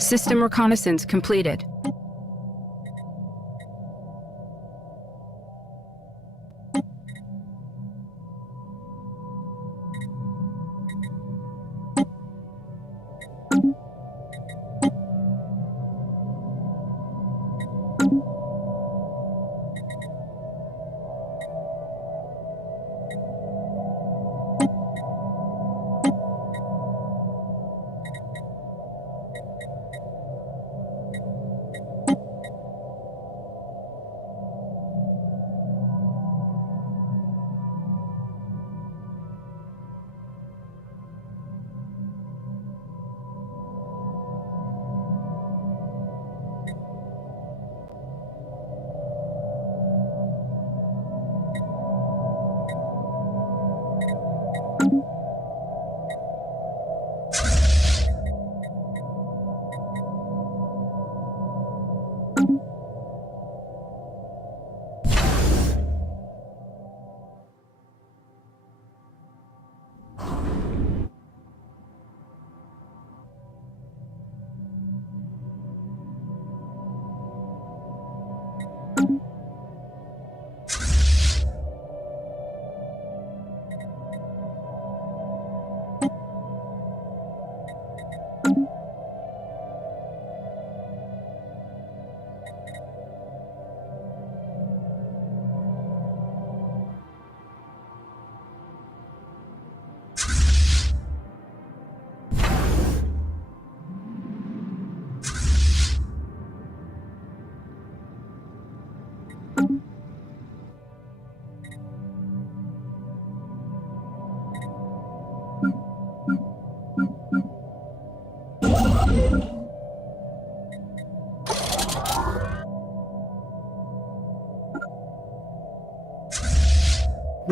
System reconnaissance completed.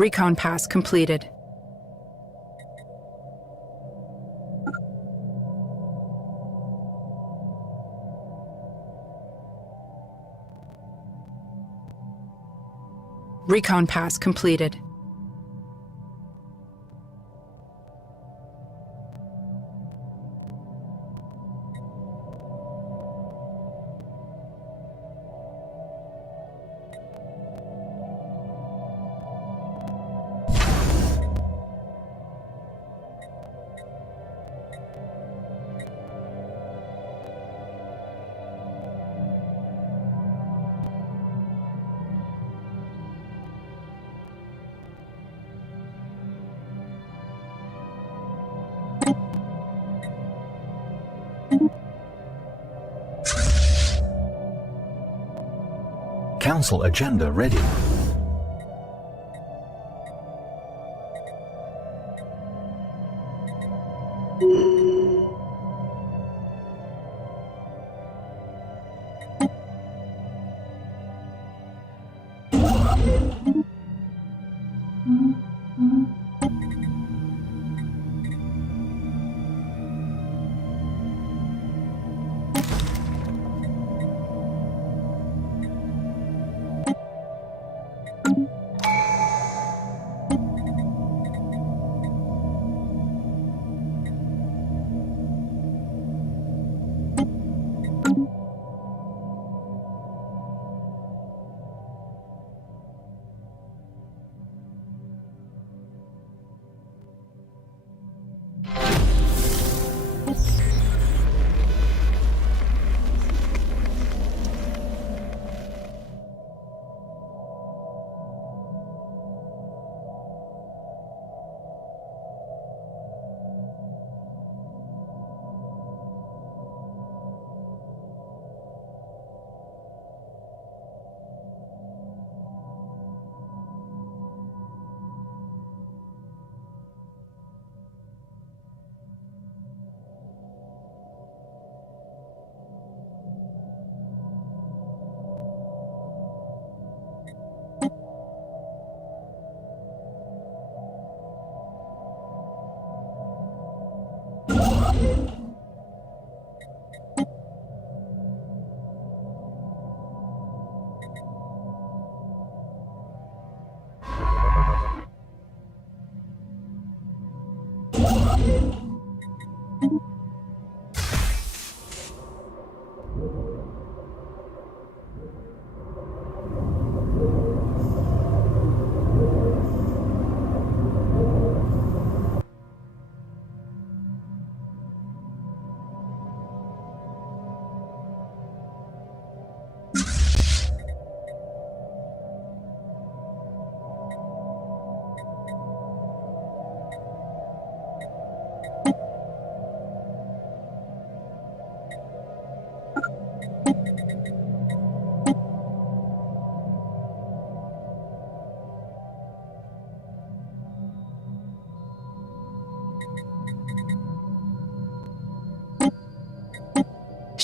Recon pass completed. Recon pass completed. Council agenda ready.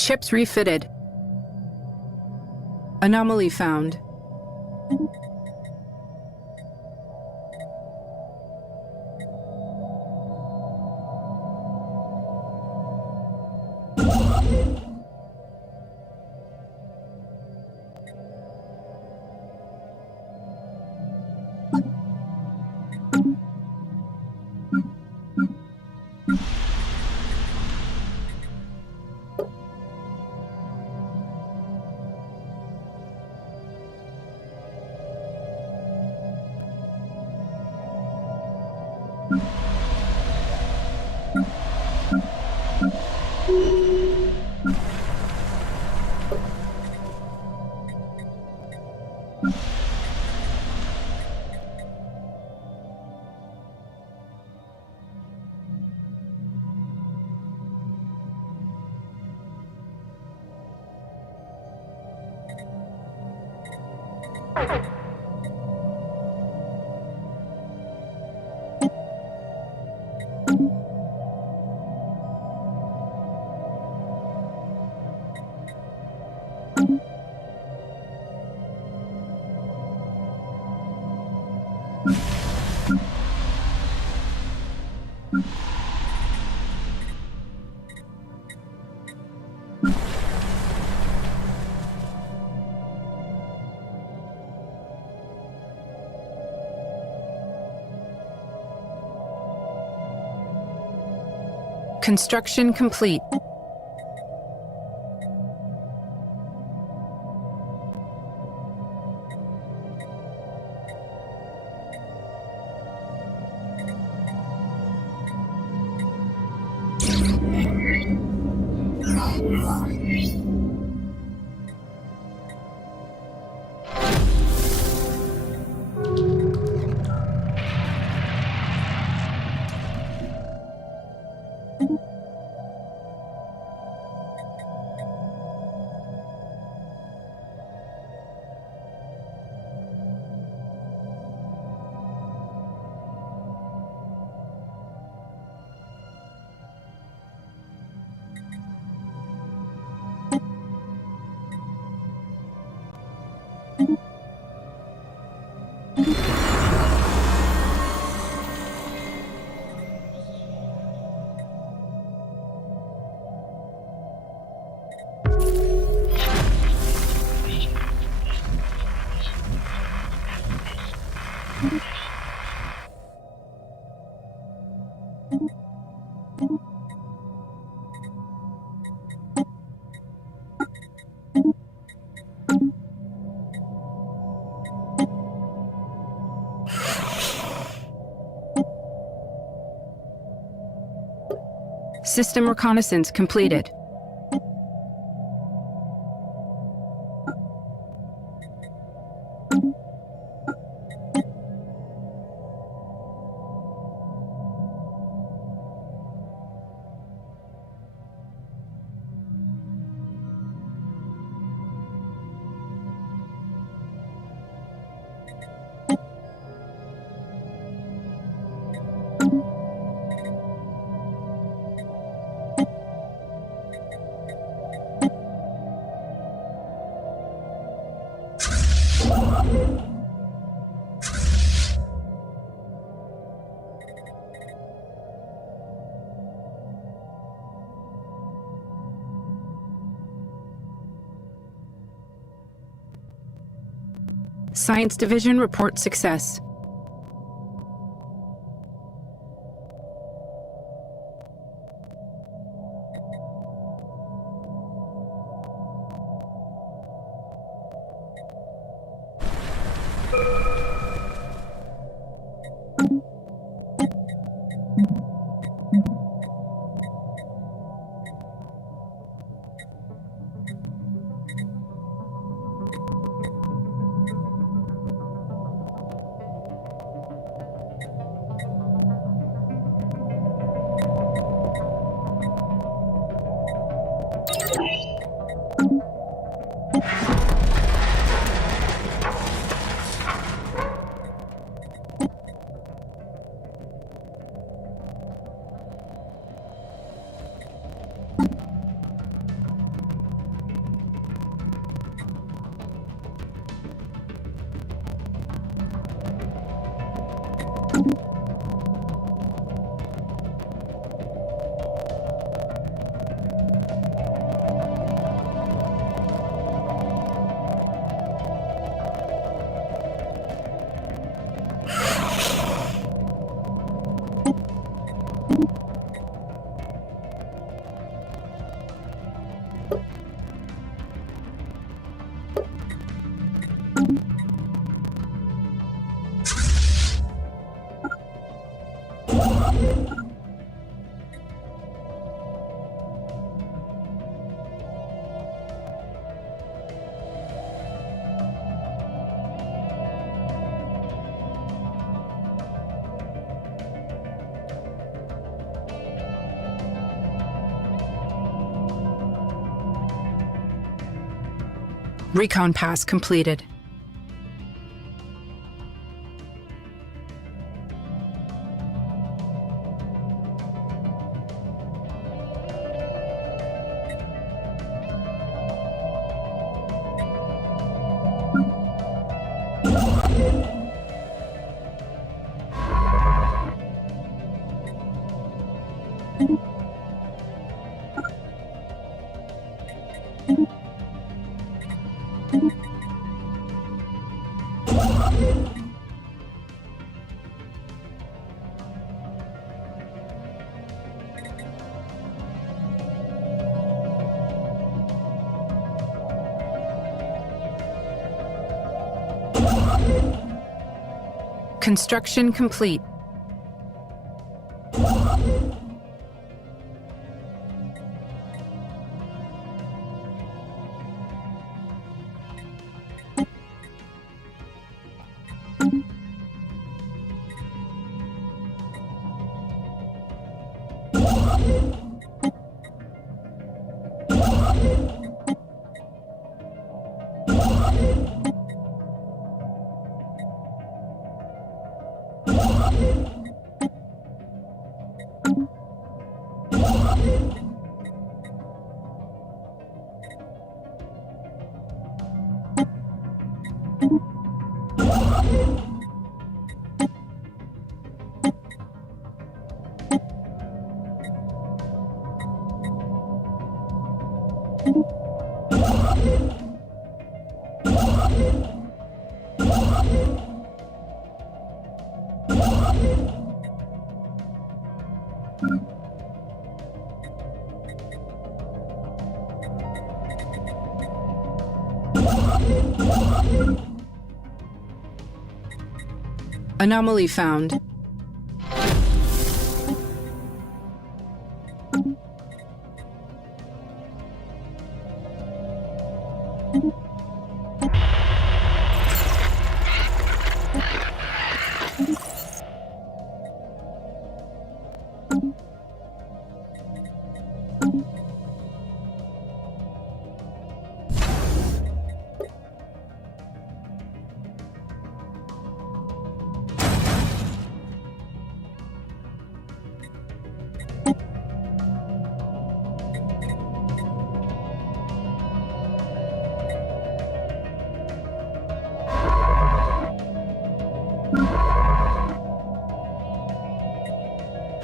Chips refitted. Anomaly found. Construction complete. System reconnaissance completed. Science Division reports success. Recon pass completed. Construction complete. Anomaly found.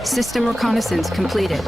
System reconnaissance completed.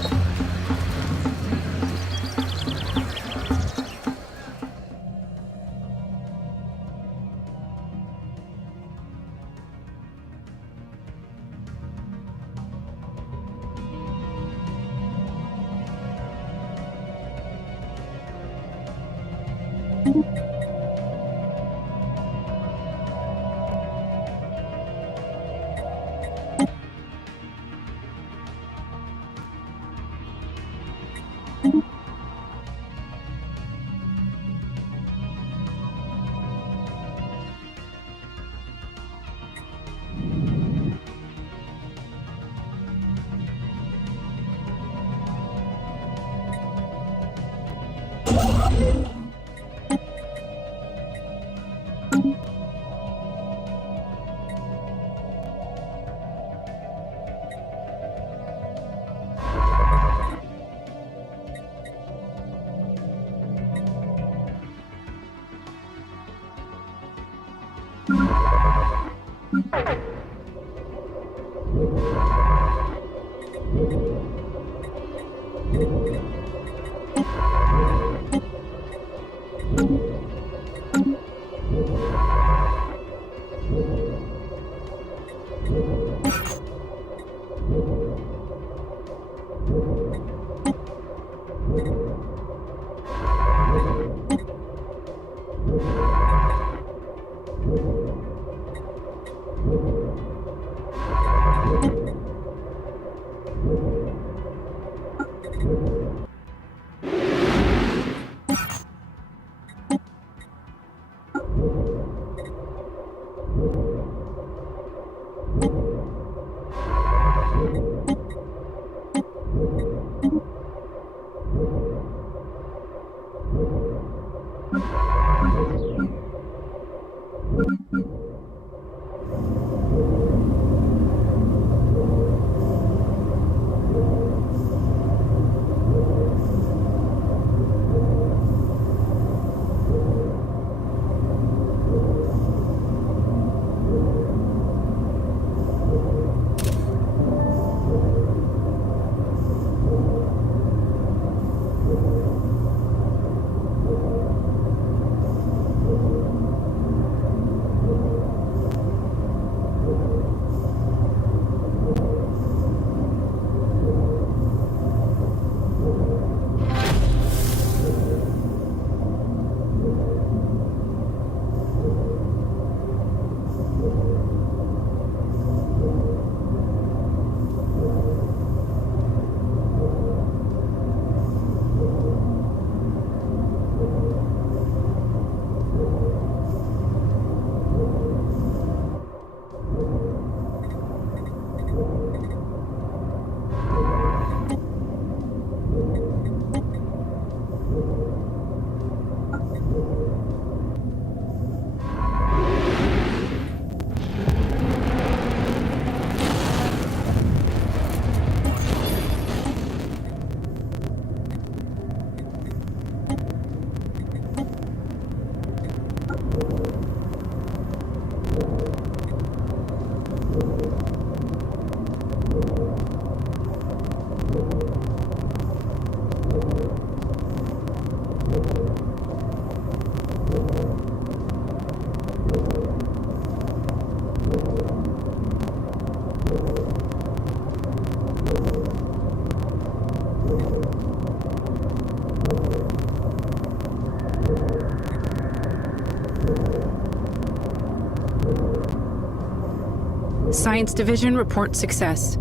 Science Division reports success.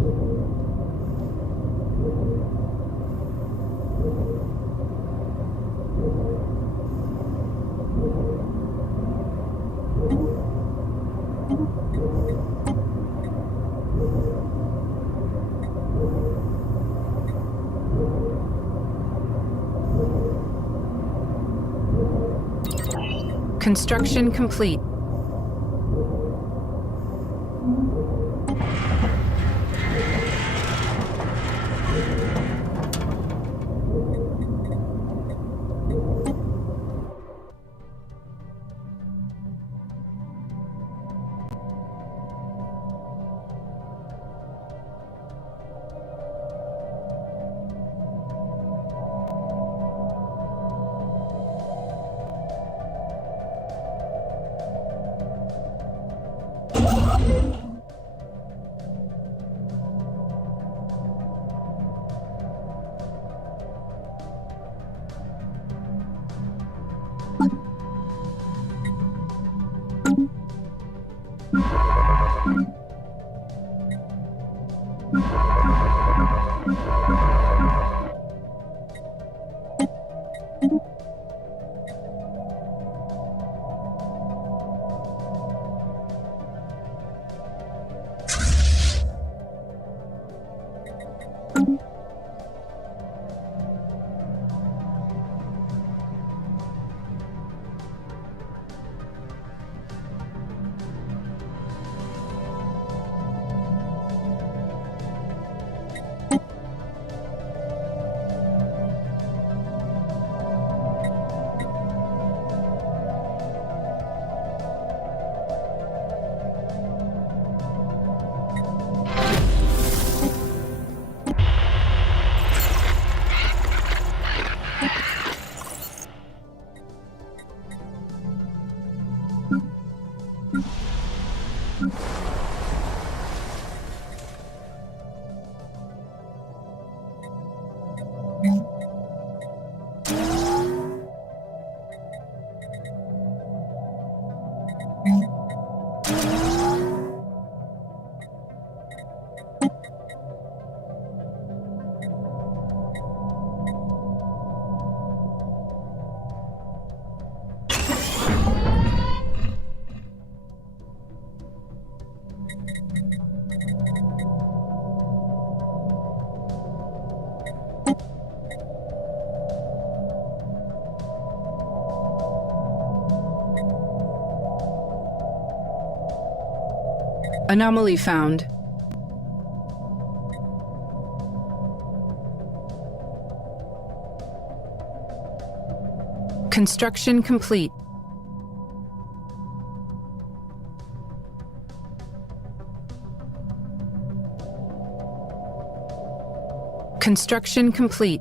Construction complete. Anomaly found. Construction complete. Construction complete.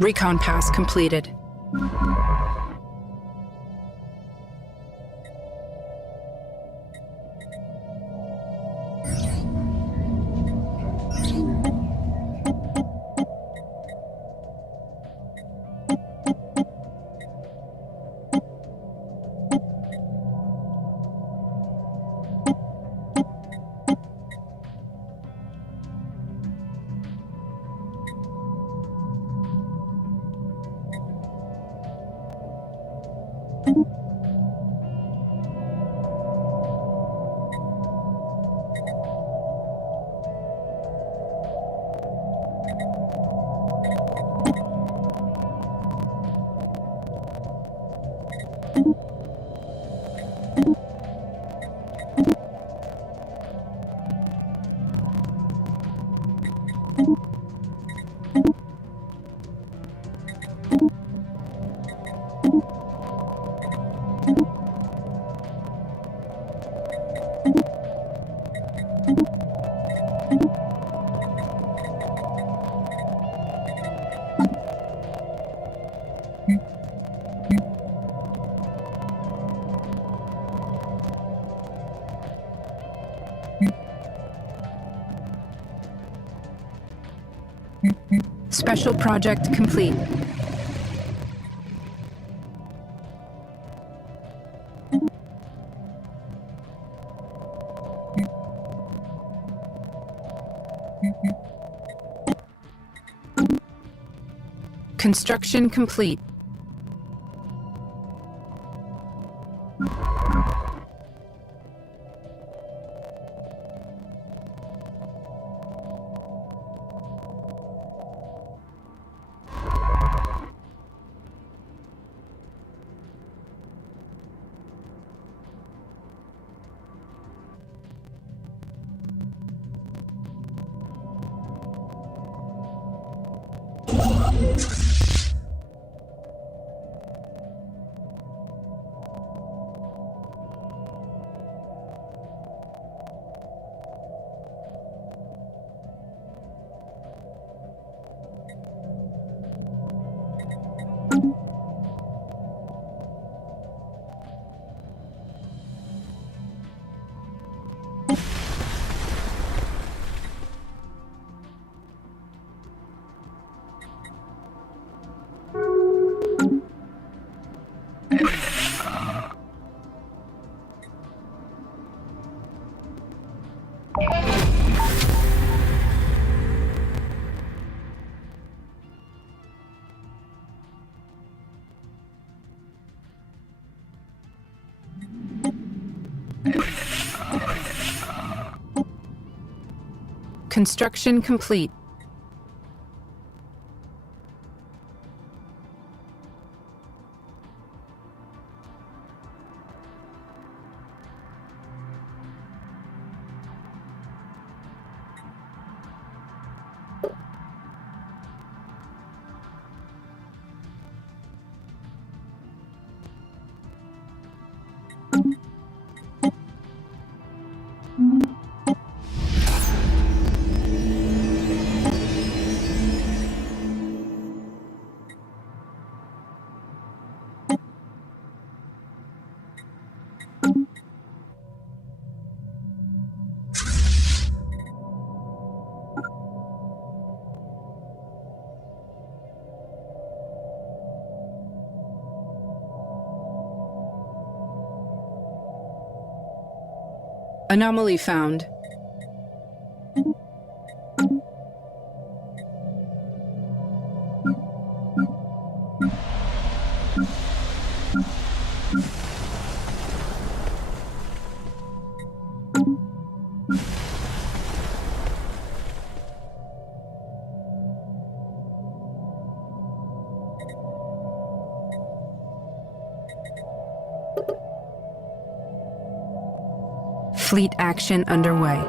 Recon pass completed. Special project complete. Construction complete. Construction complete. Anomaly found. Fleet action underway.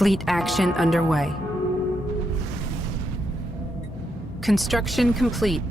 Fleet action underway. Construction complete.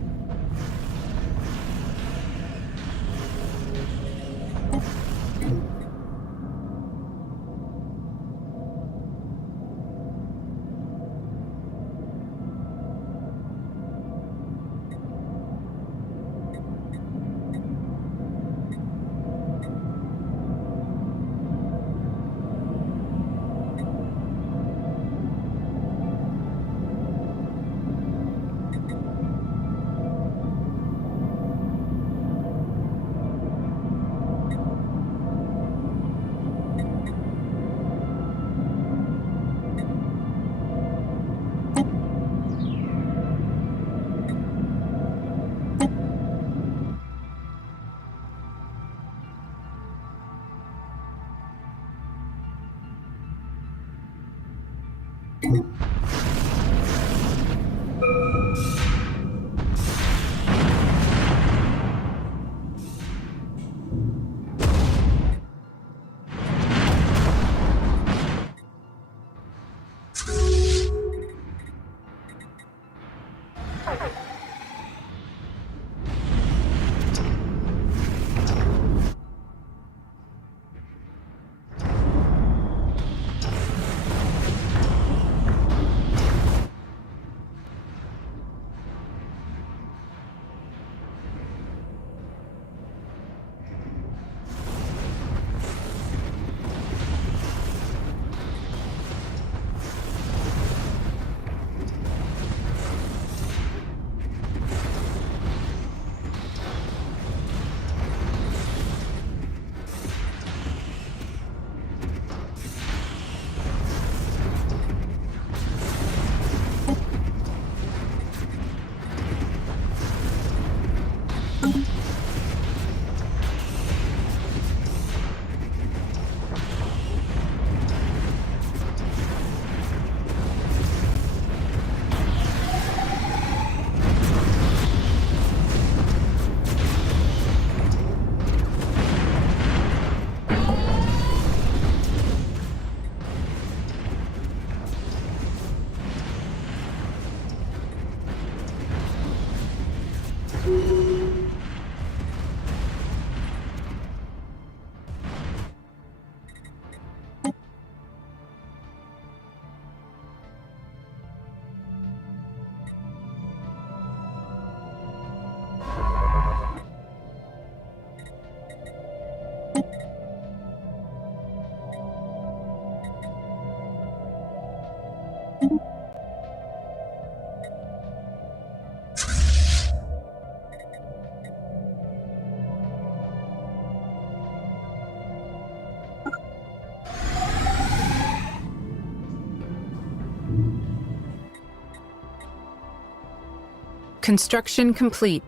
Construction complete.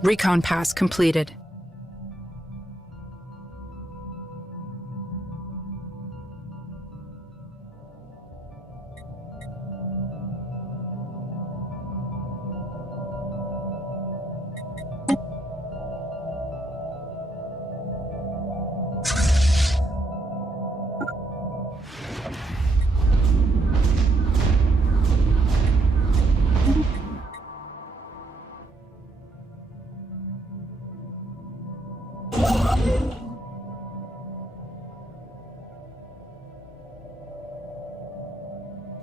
Recon pass completed.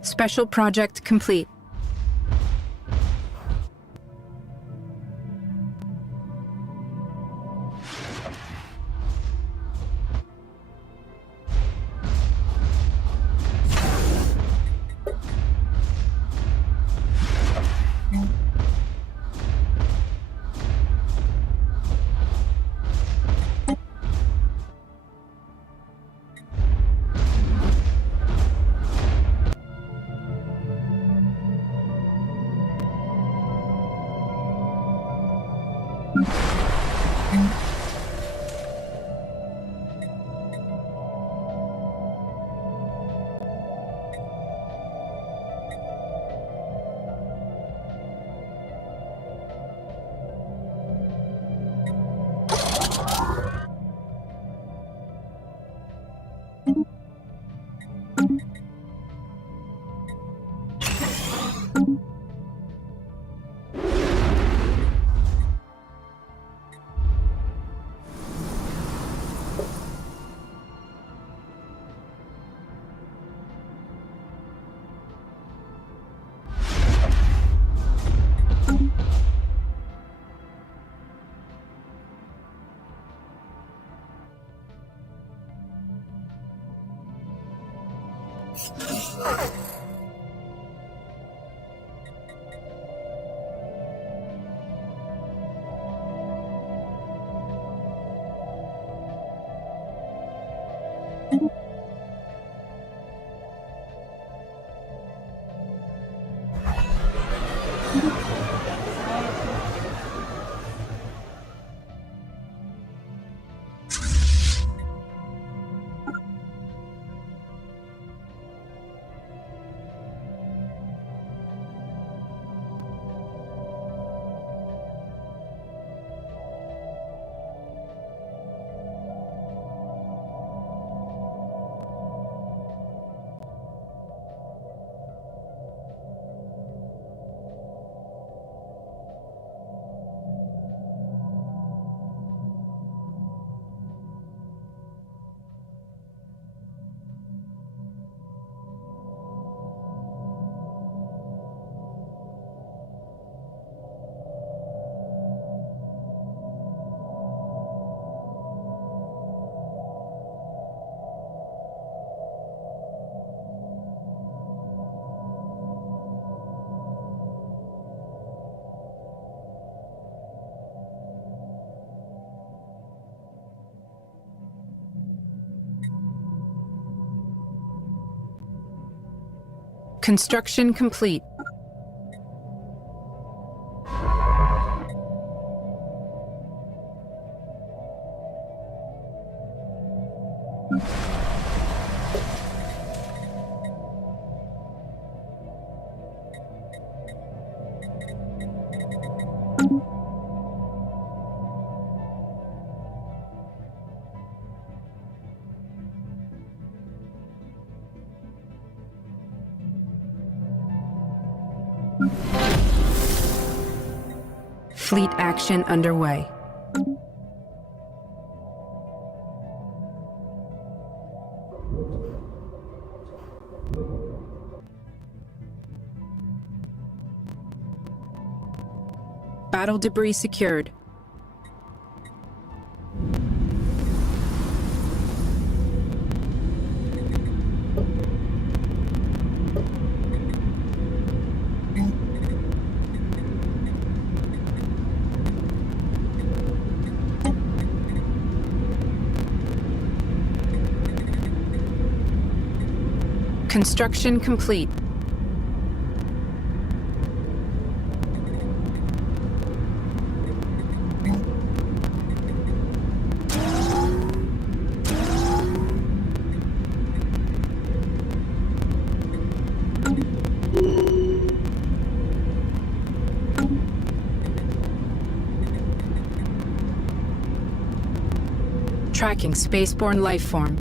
Special project complete. Construction complete. Fleet action underway. Battle debris secured. Construction complete. Tracking spaceborne life form.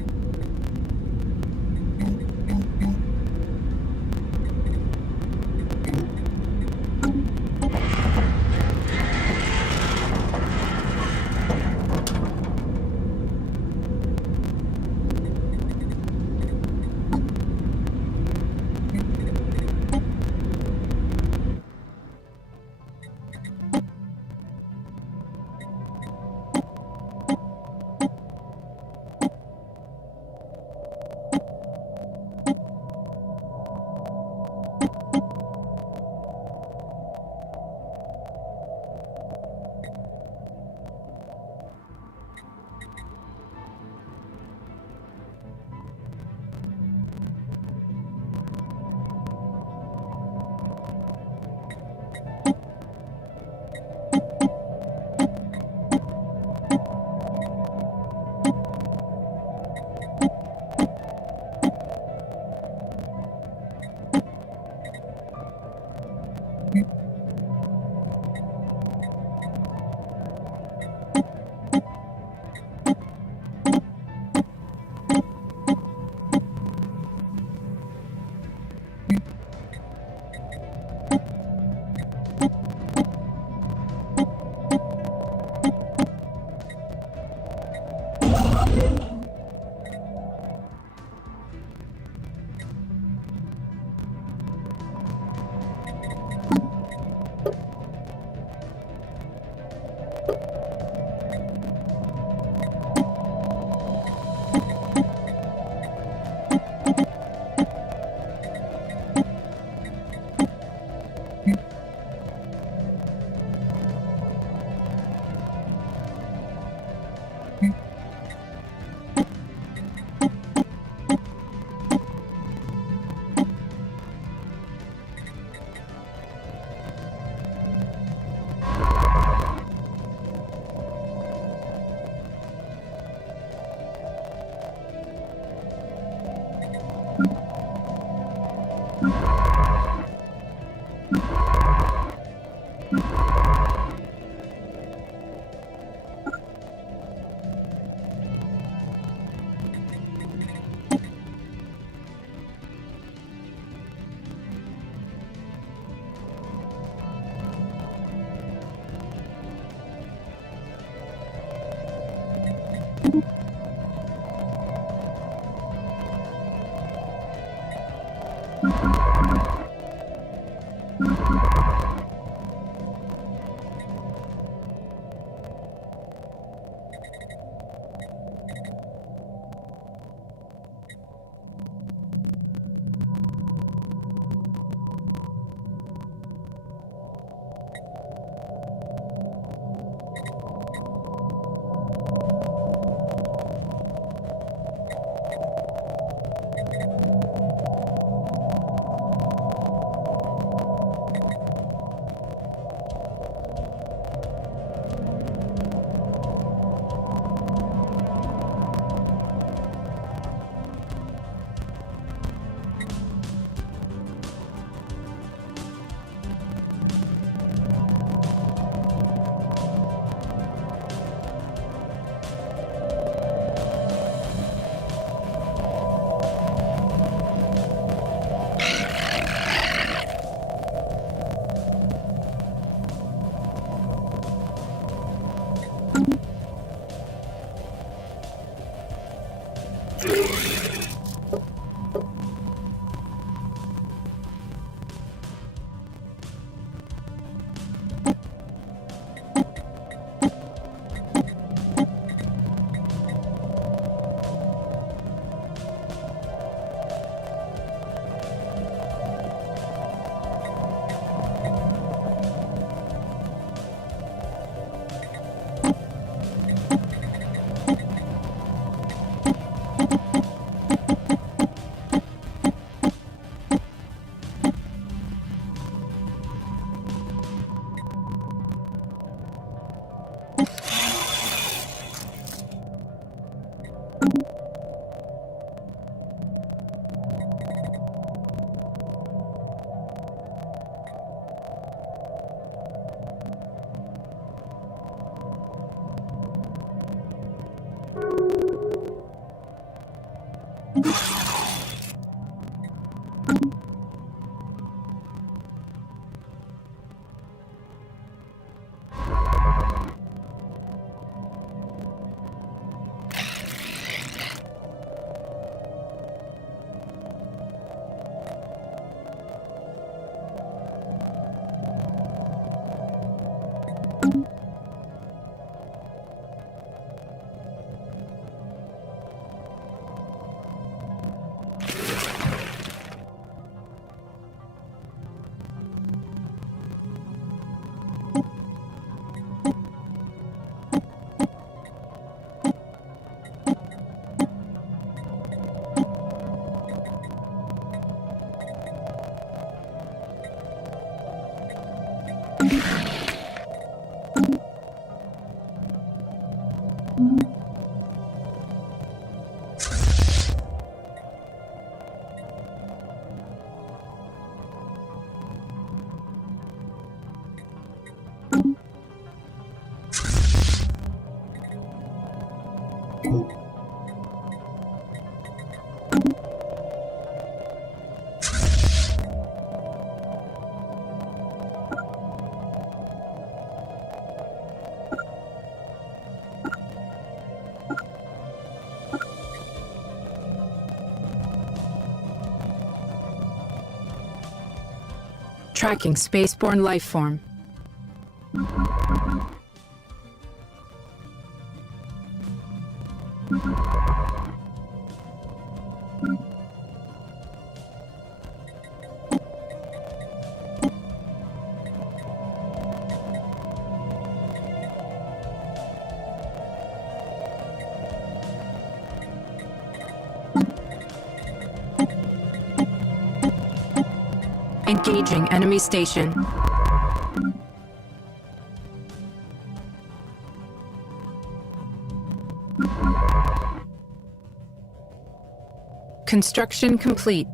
Tracking spaceborne life form. Engaging enemy station. Construction complete.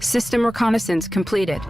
System reconnaissance completed.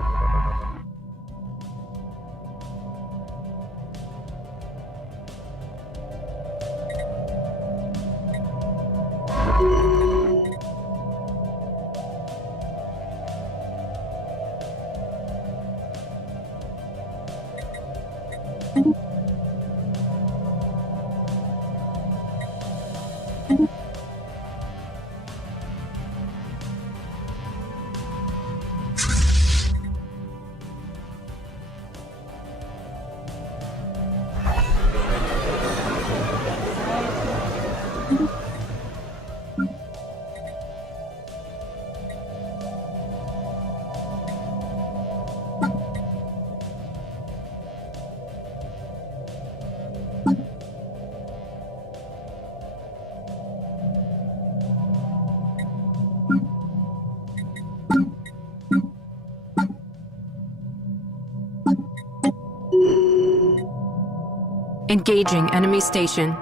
Engaging enemy station.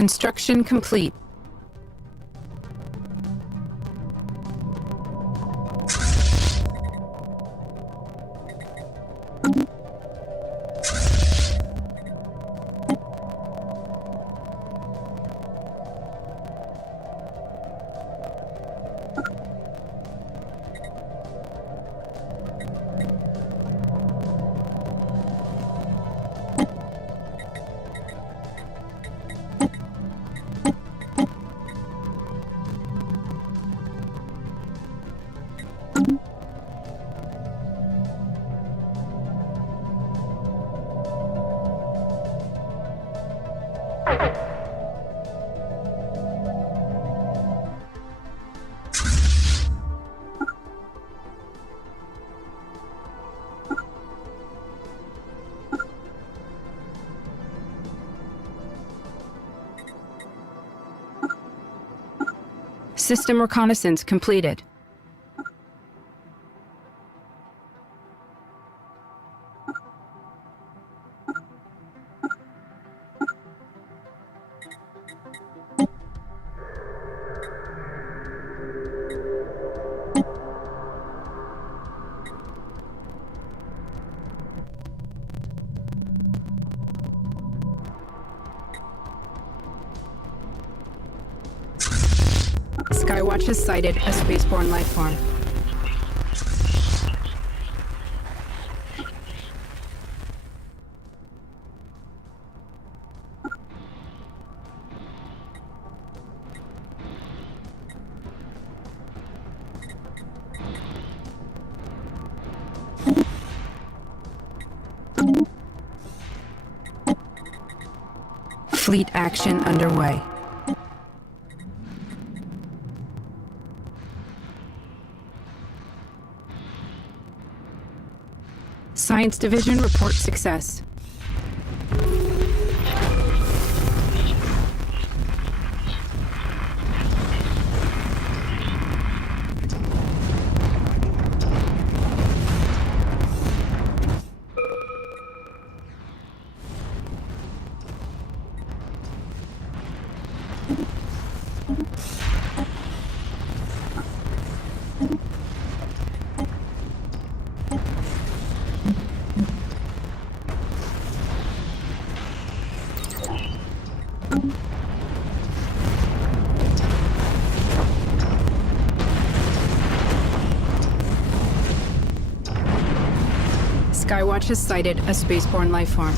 Construction complete. System reconnaissance completed. Skywatch has sighted a spaceborne life form. Fleet action underway. Science Division reports success. Skywatch has sighted a spaceborne life form.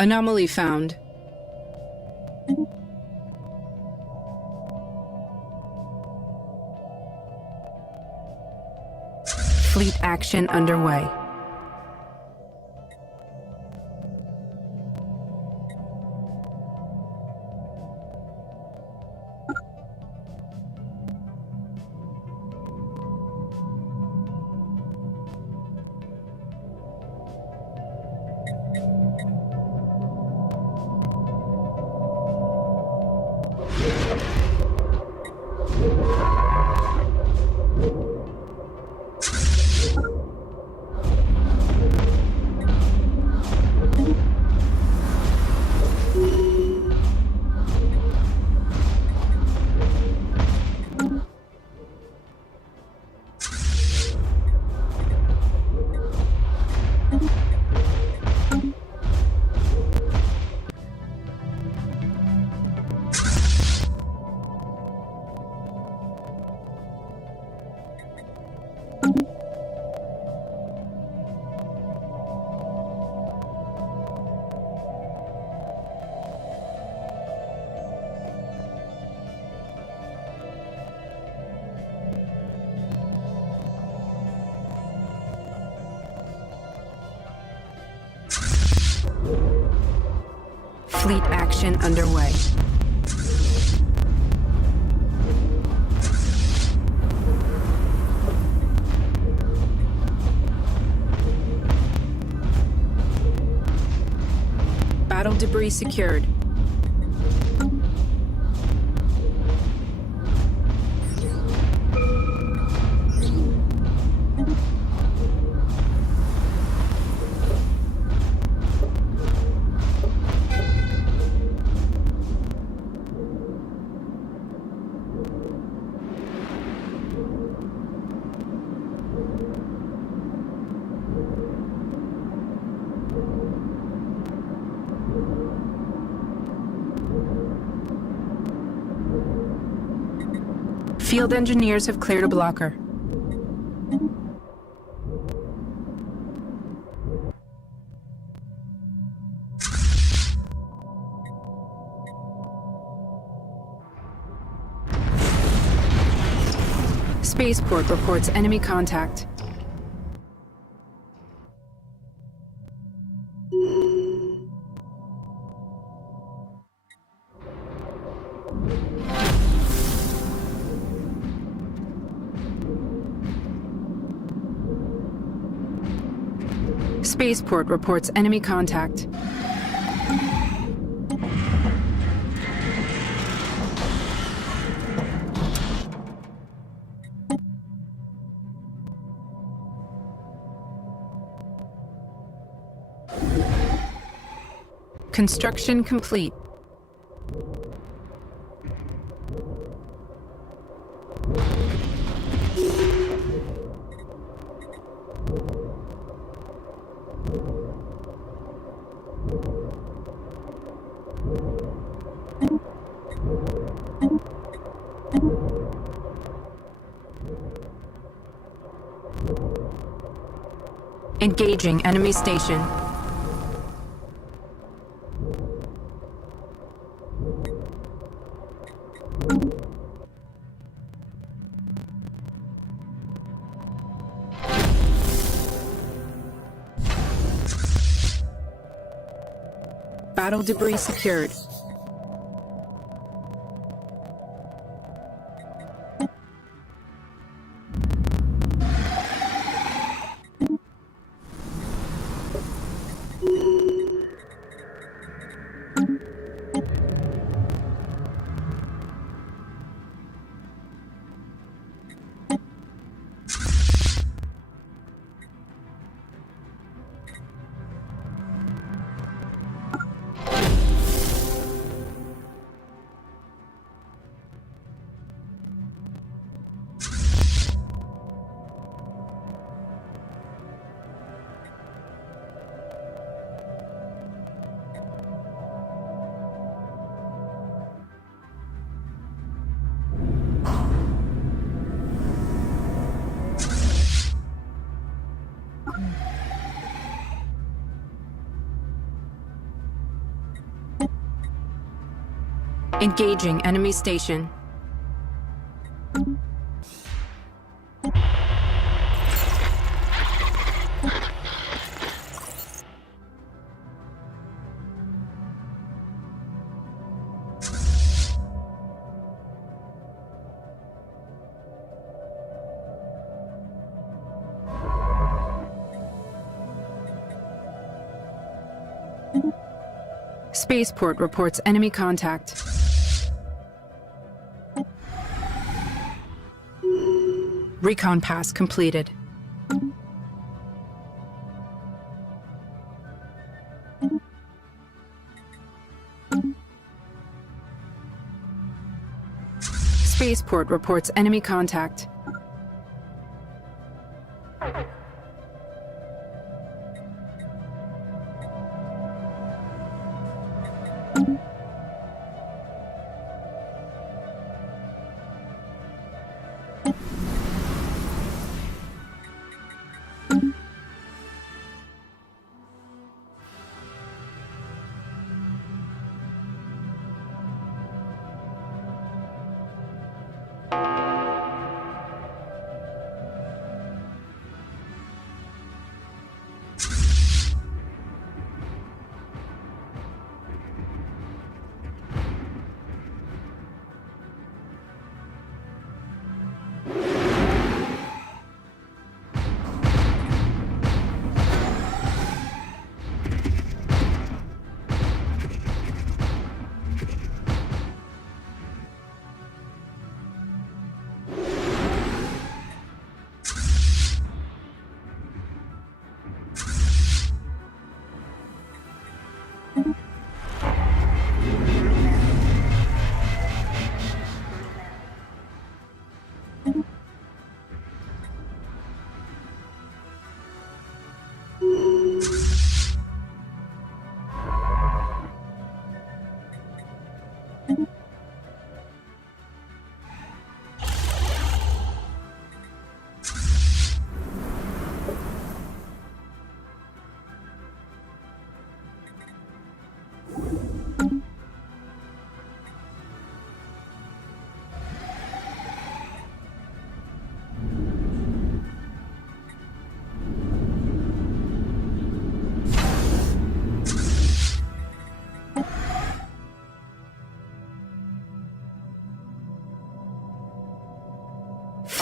Anomaly found. Fleet action underway. Fleet action underway. Battle debris secured. Field engineers have cleared a blocker. Spaceport reports enemy contact. Spaceport reports enemy contact. Construction complete. Engaging enemy station. Battle debris secured. Engaging enemy station. Spaceport reports enemy contact. Recon pass completed. Spaceport reports enemy contact.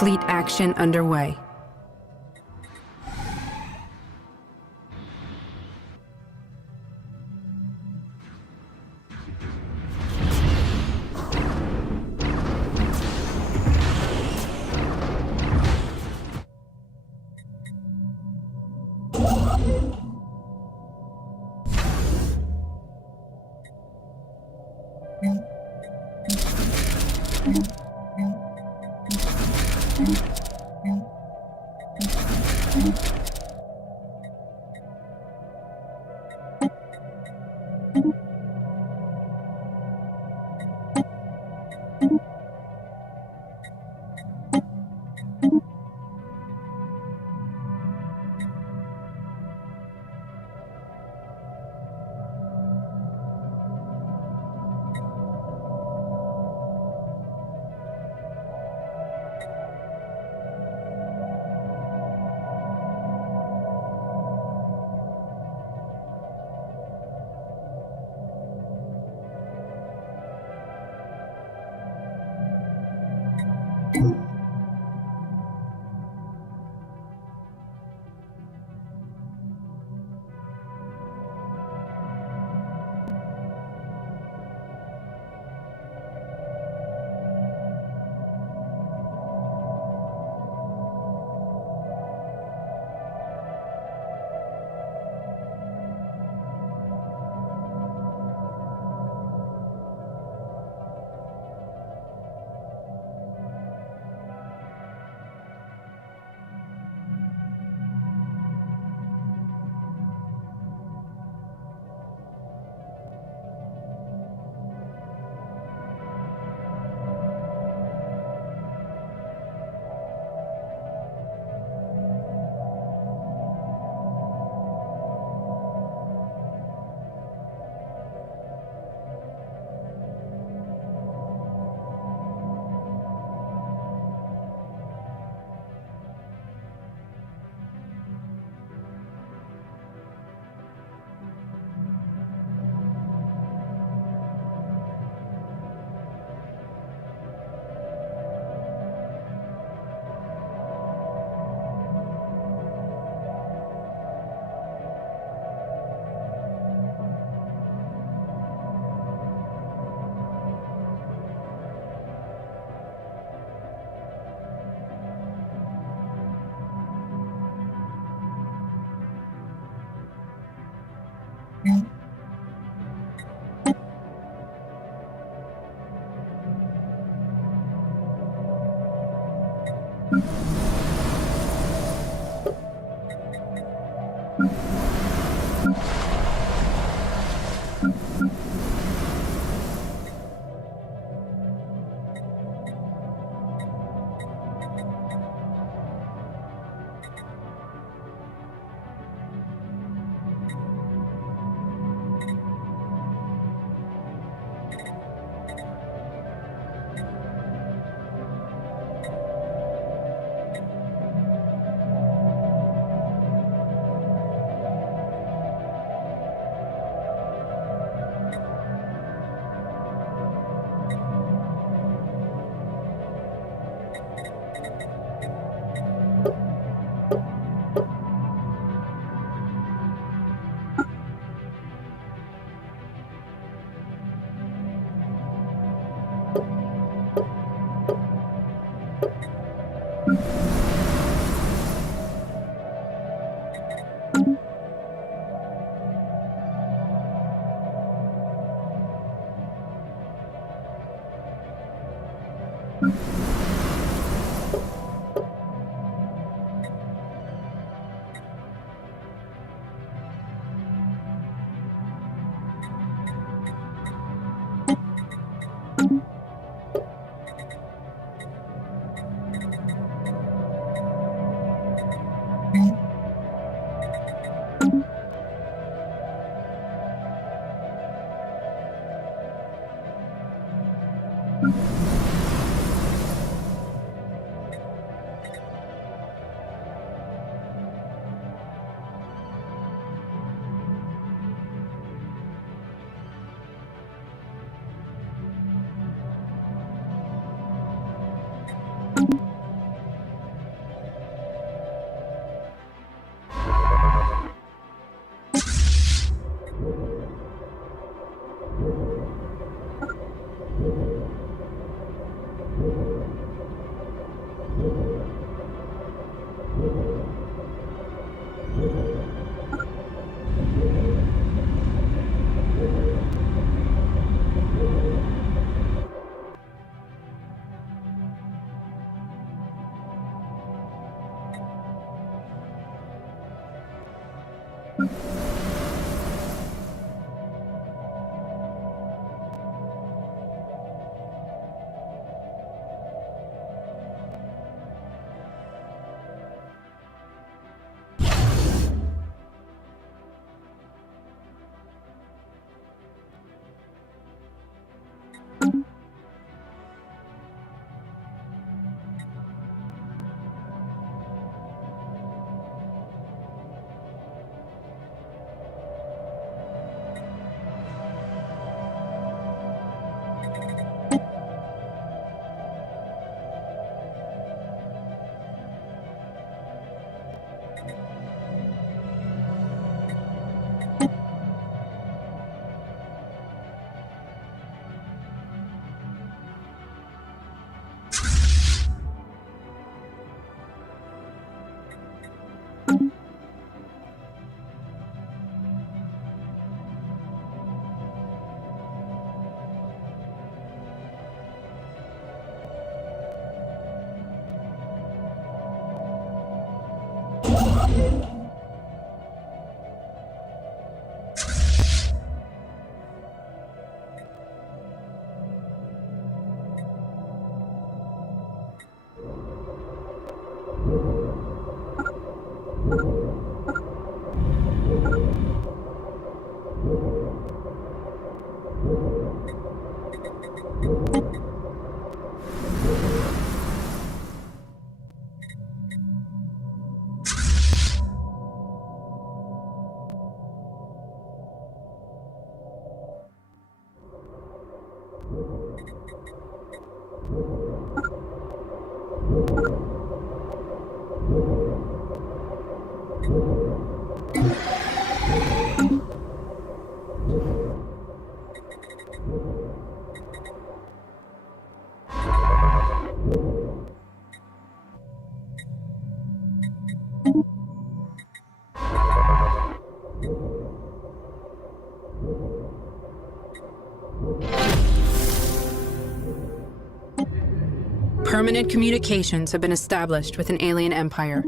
Fleet action underway. Permanent communications have been established with an alien empire.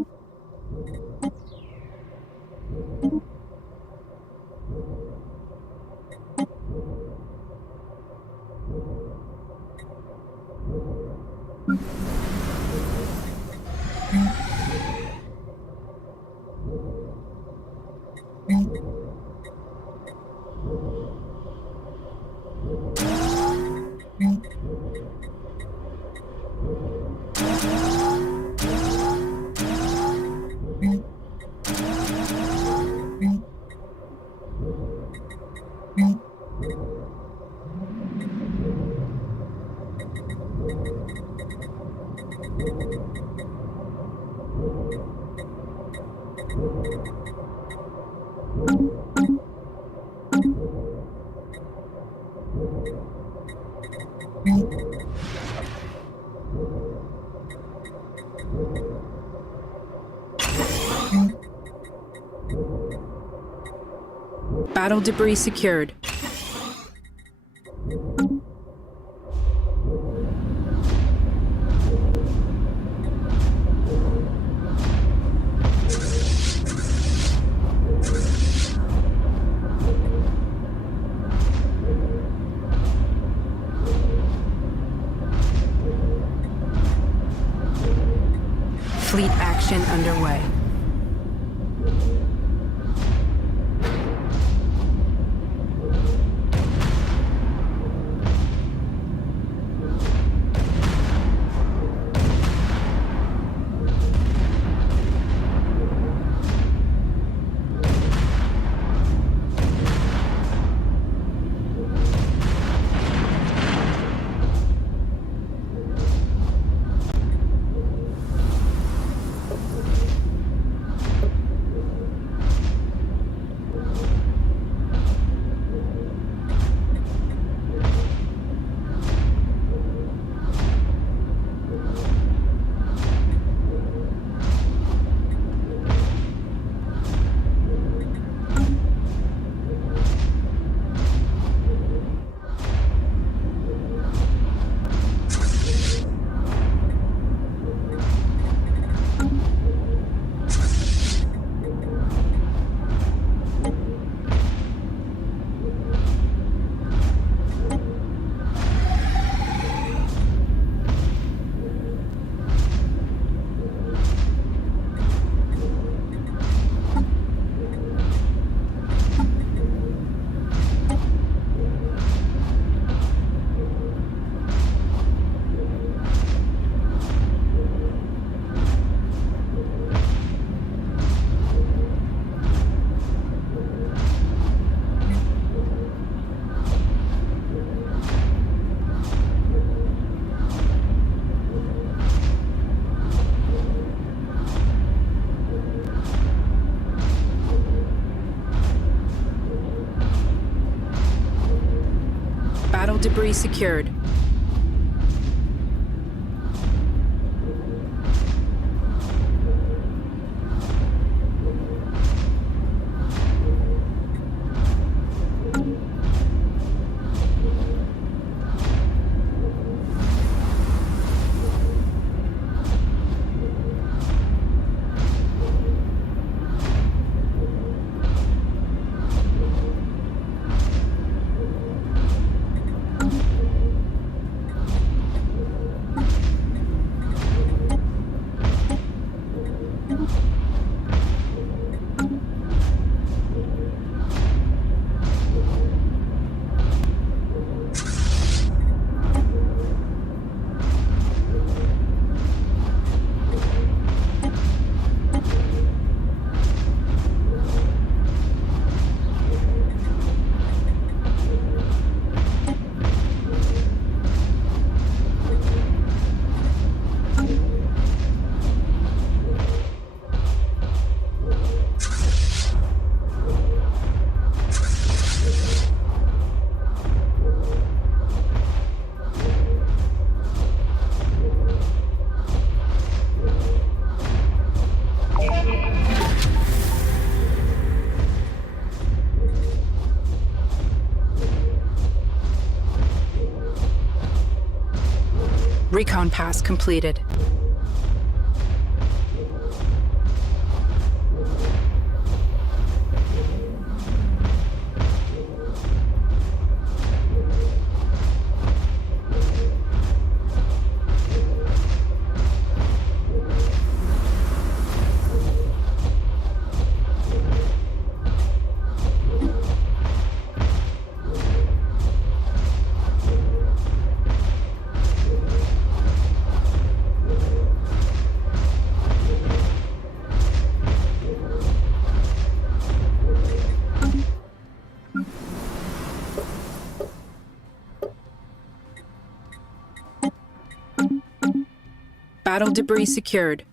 Battle debris secured. Fleet action underway. Battle debris secured. Recon pass completed. Battle debris secured.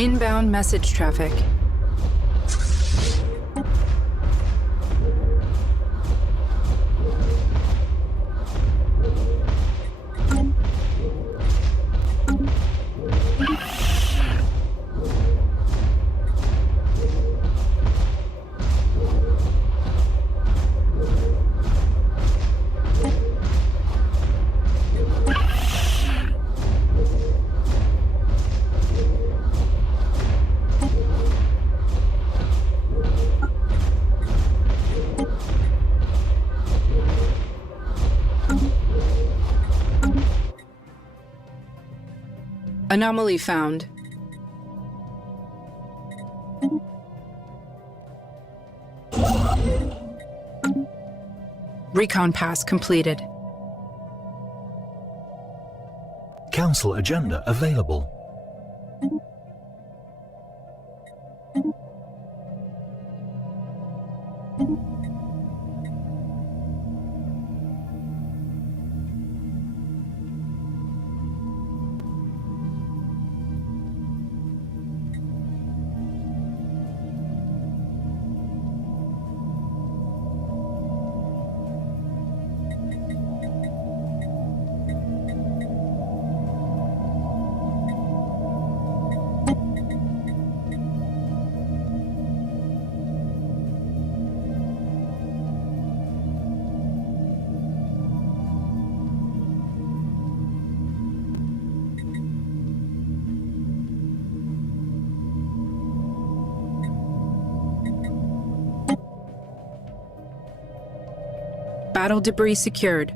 Inbound message traffic. Anomaly found. Recon pass completed. Council agenda available. Battle debris secured.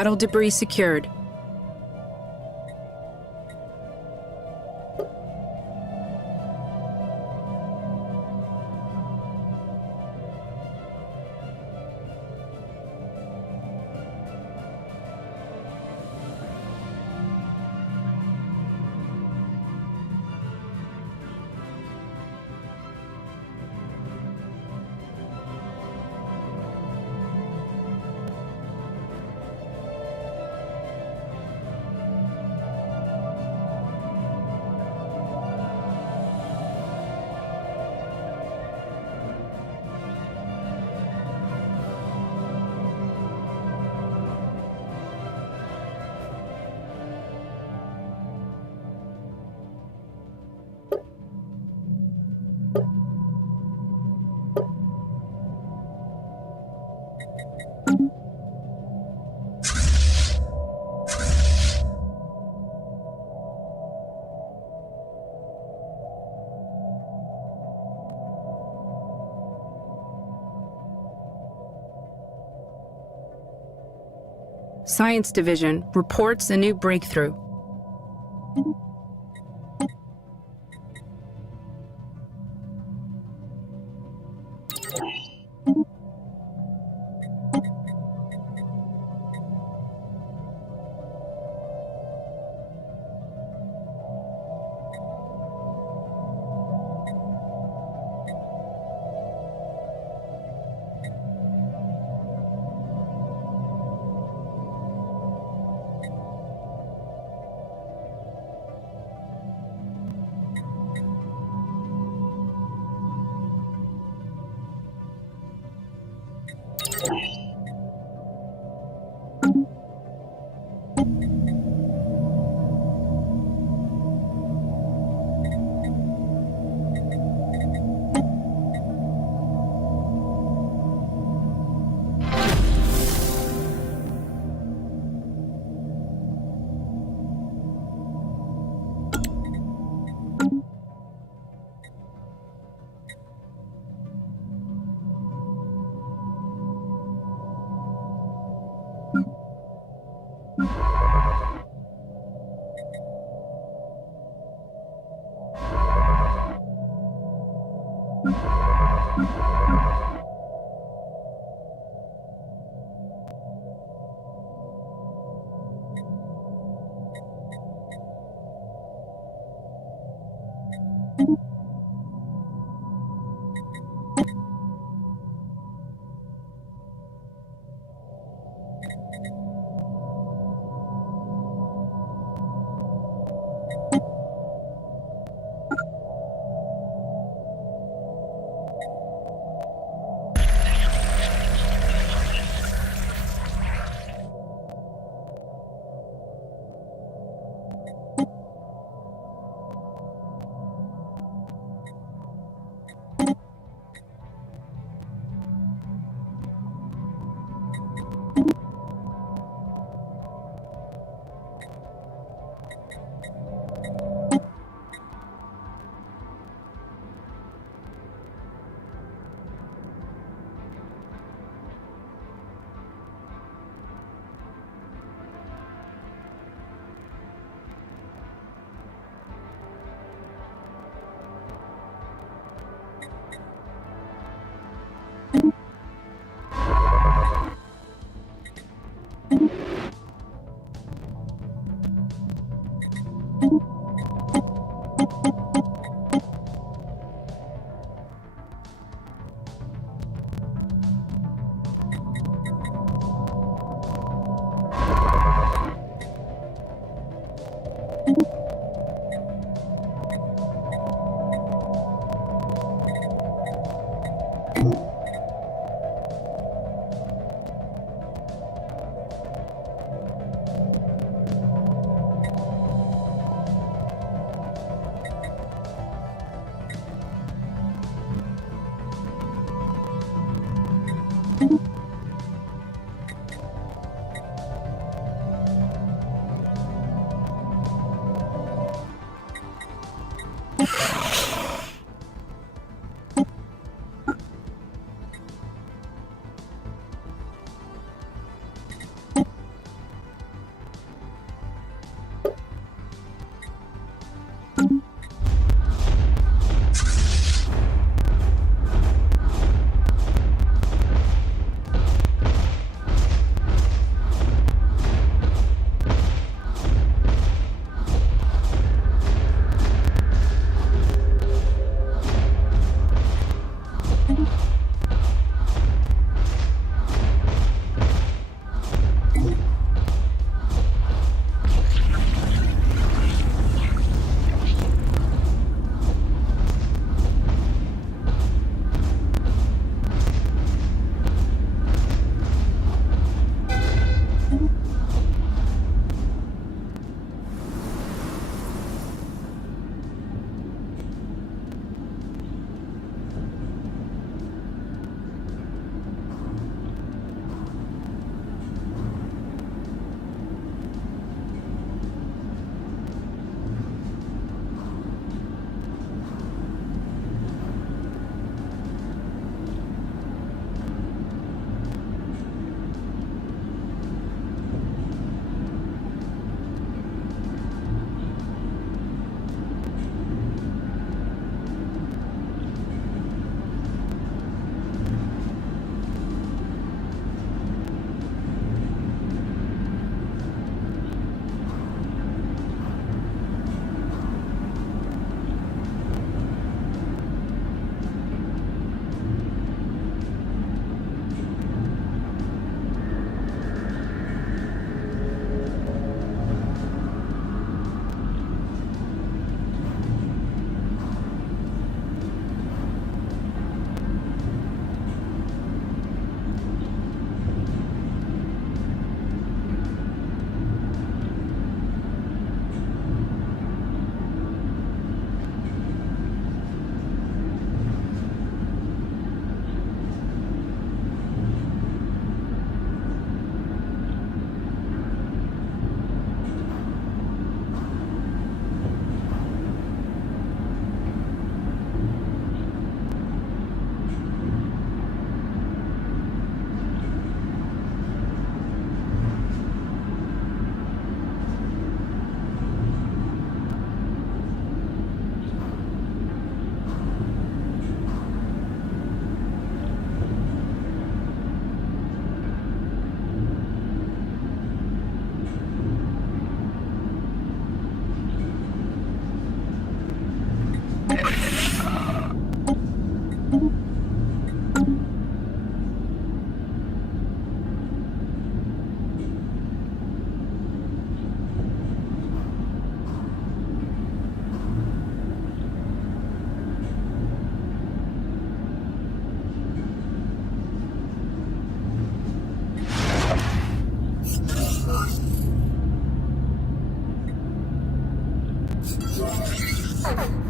Battle debris secured. Science Division reports a new breakthrough. you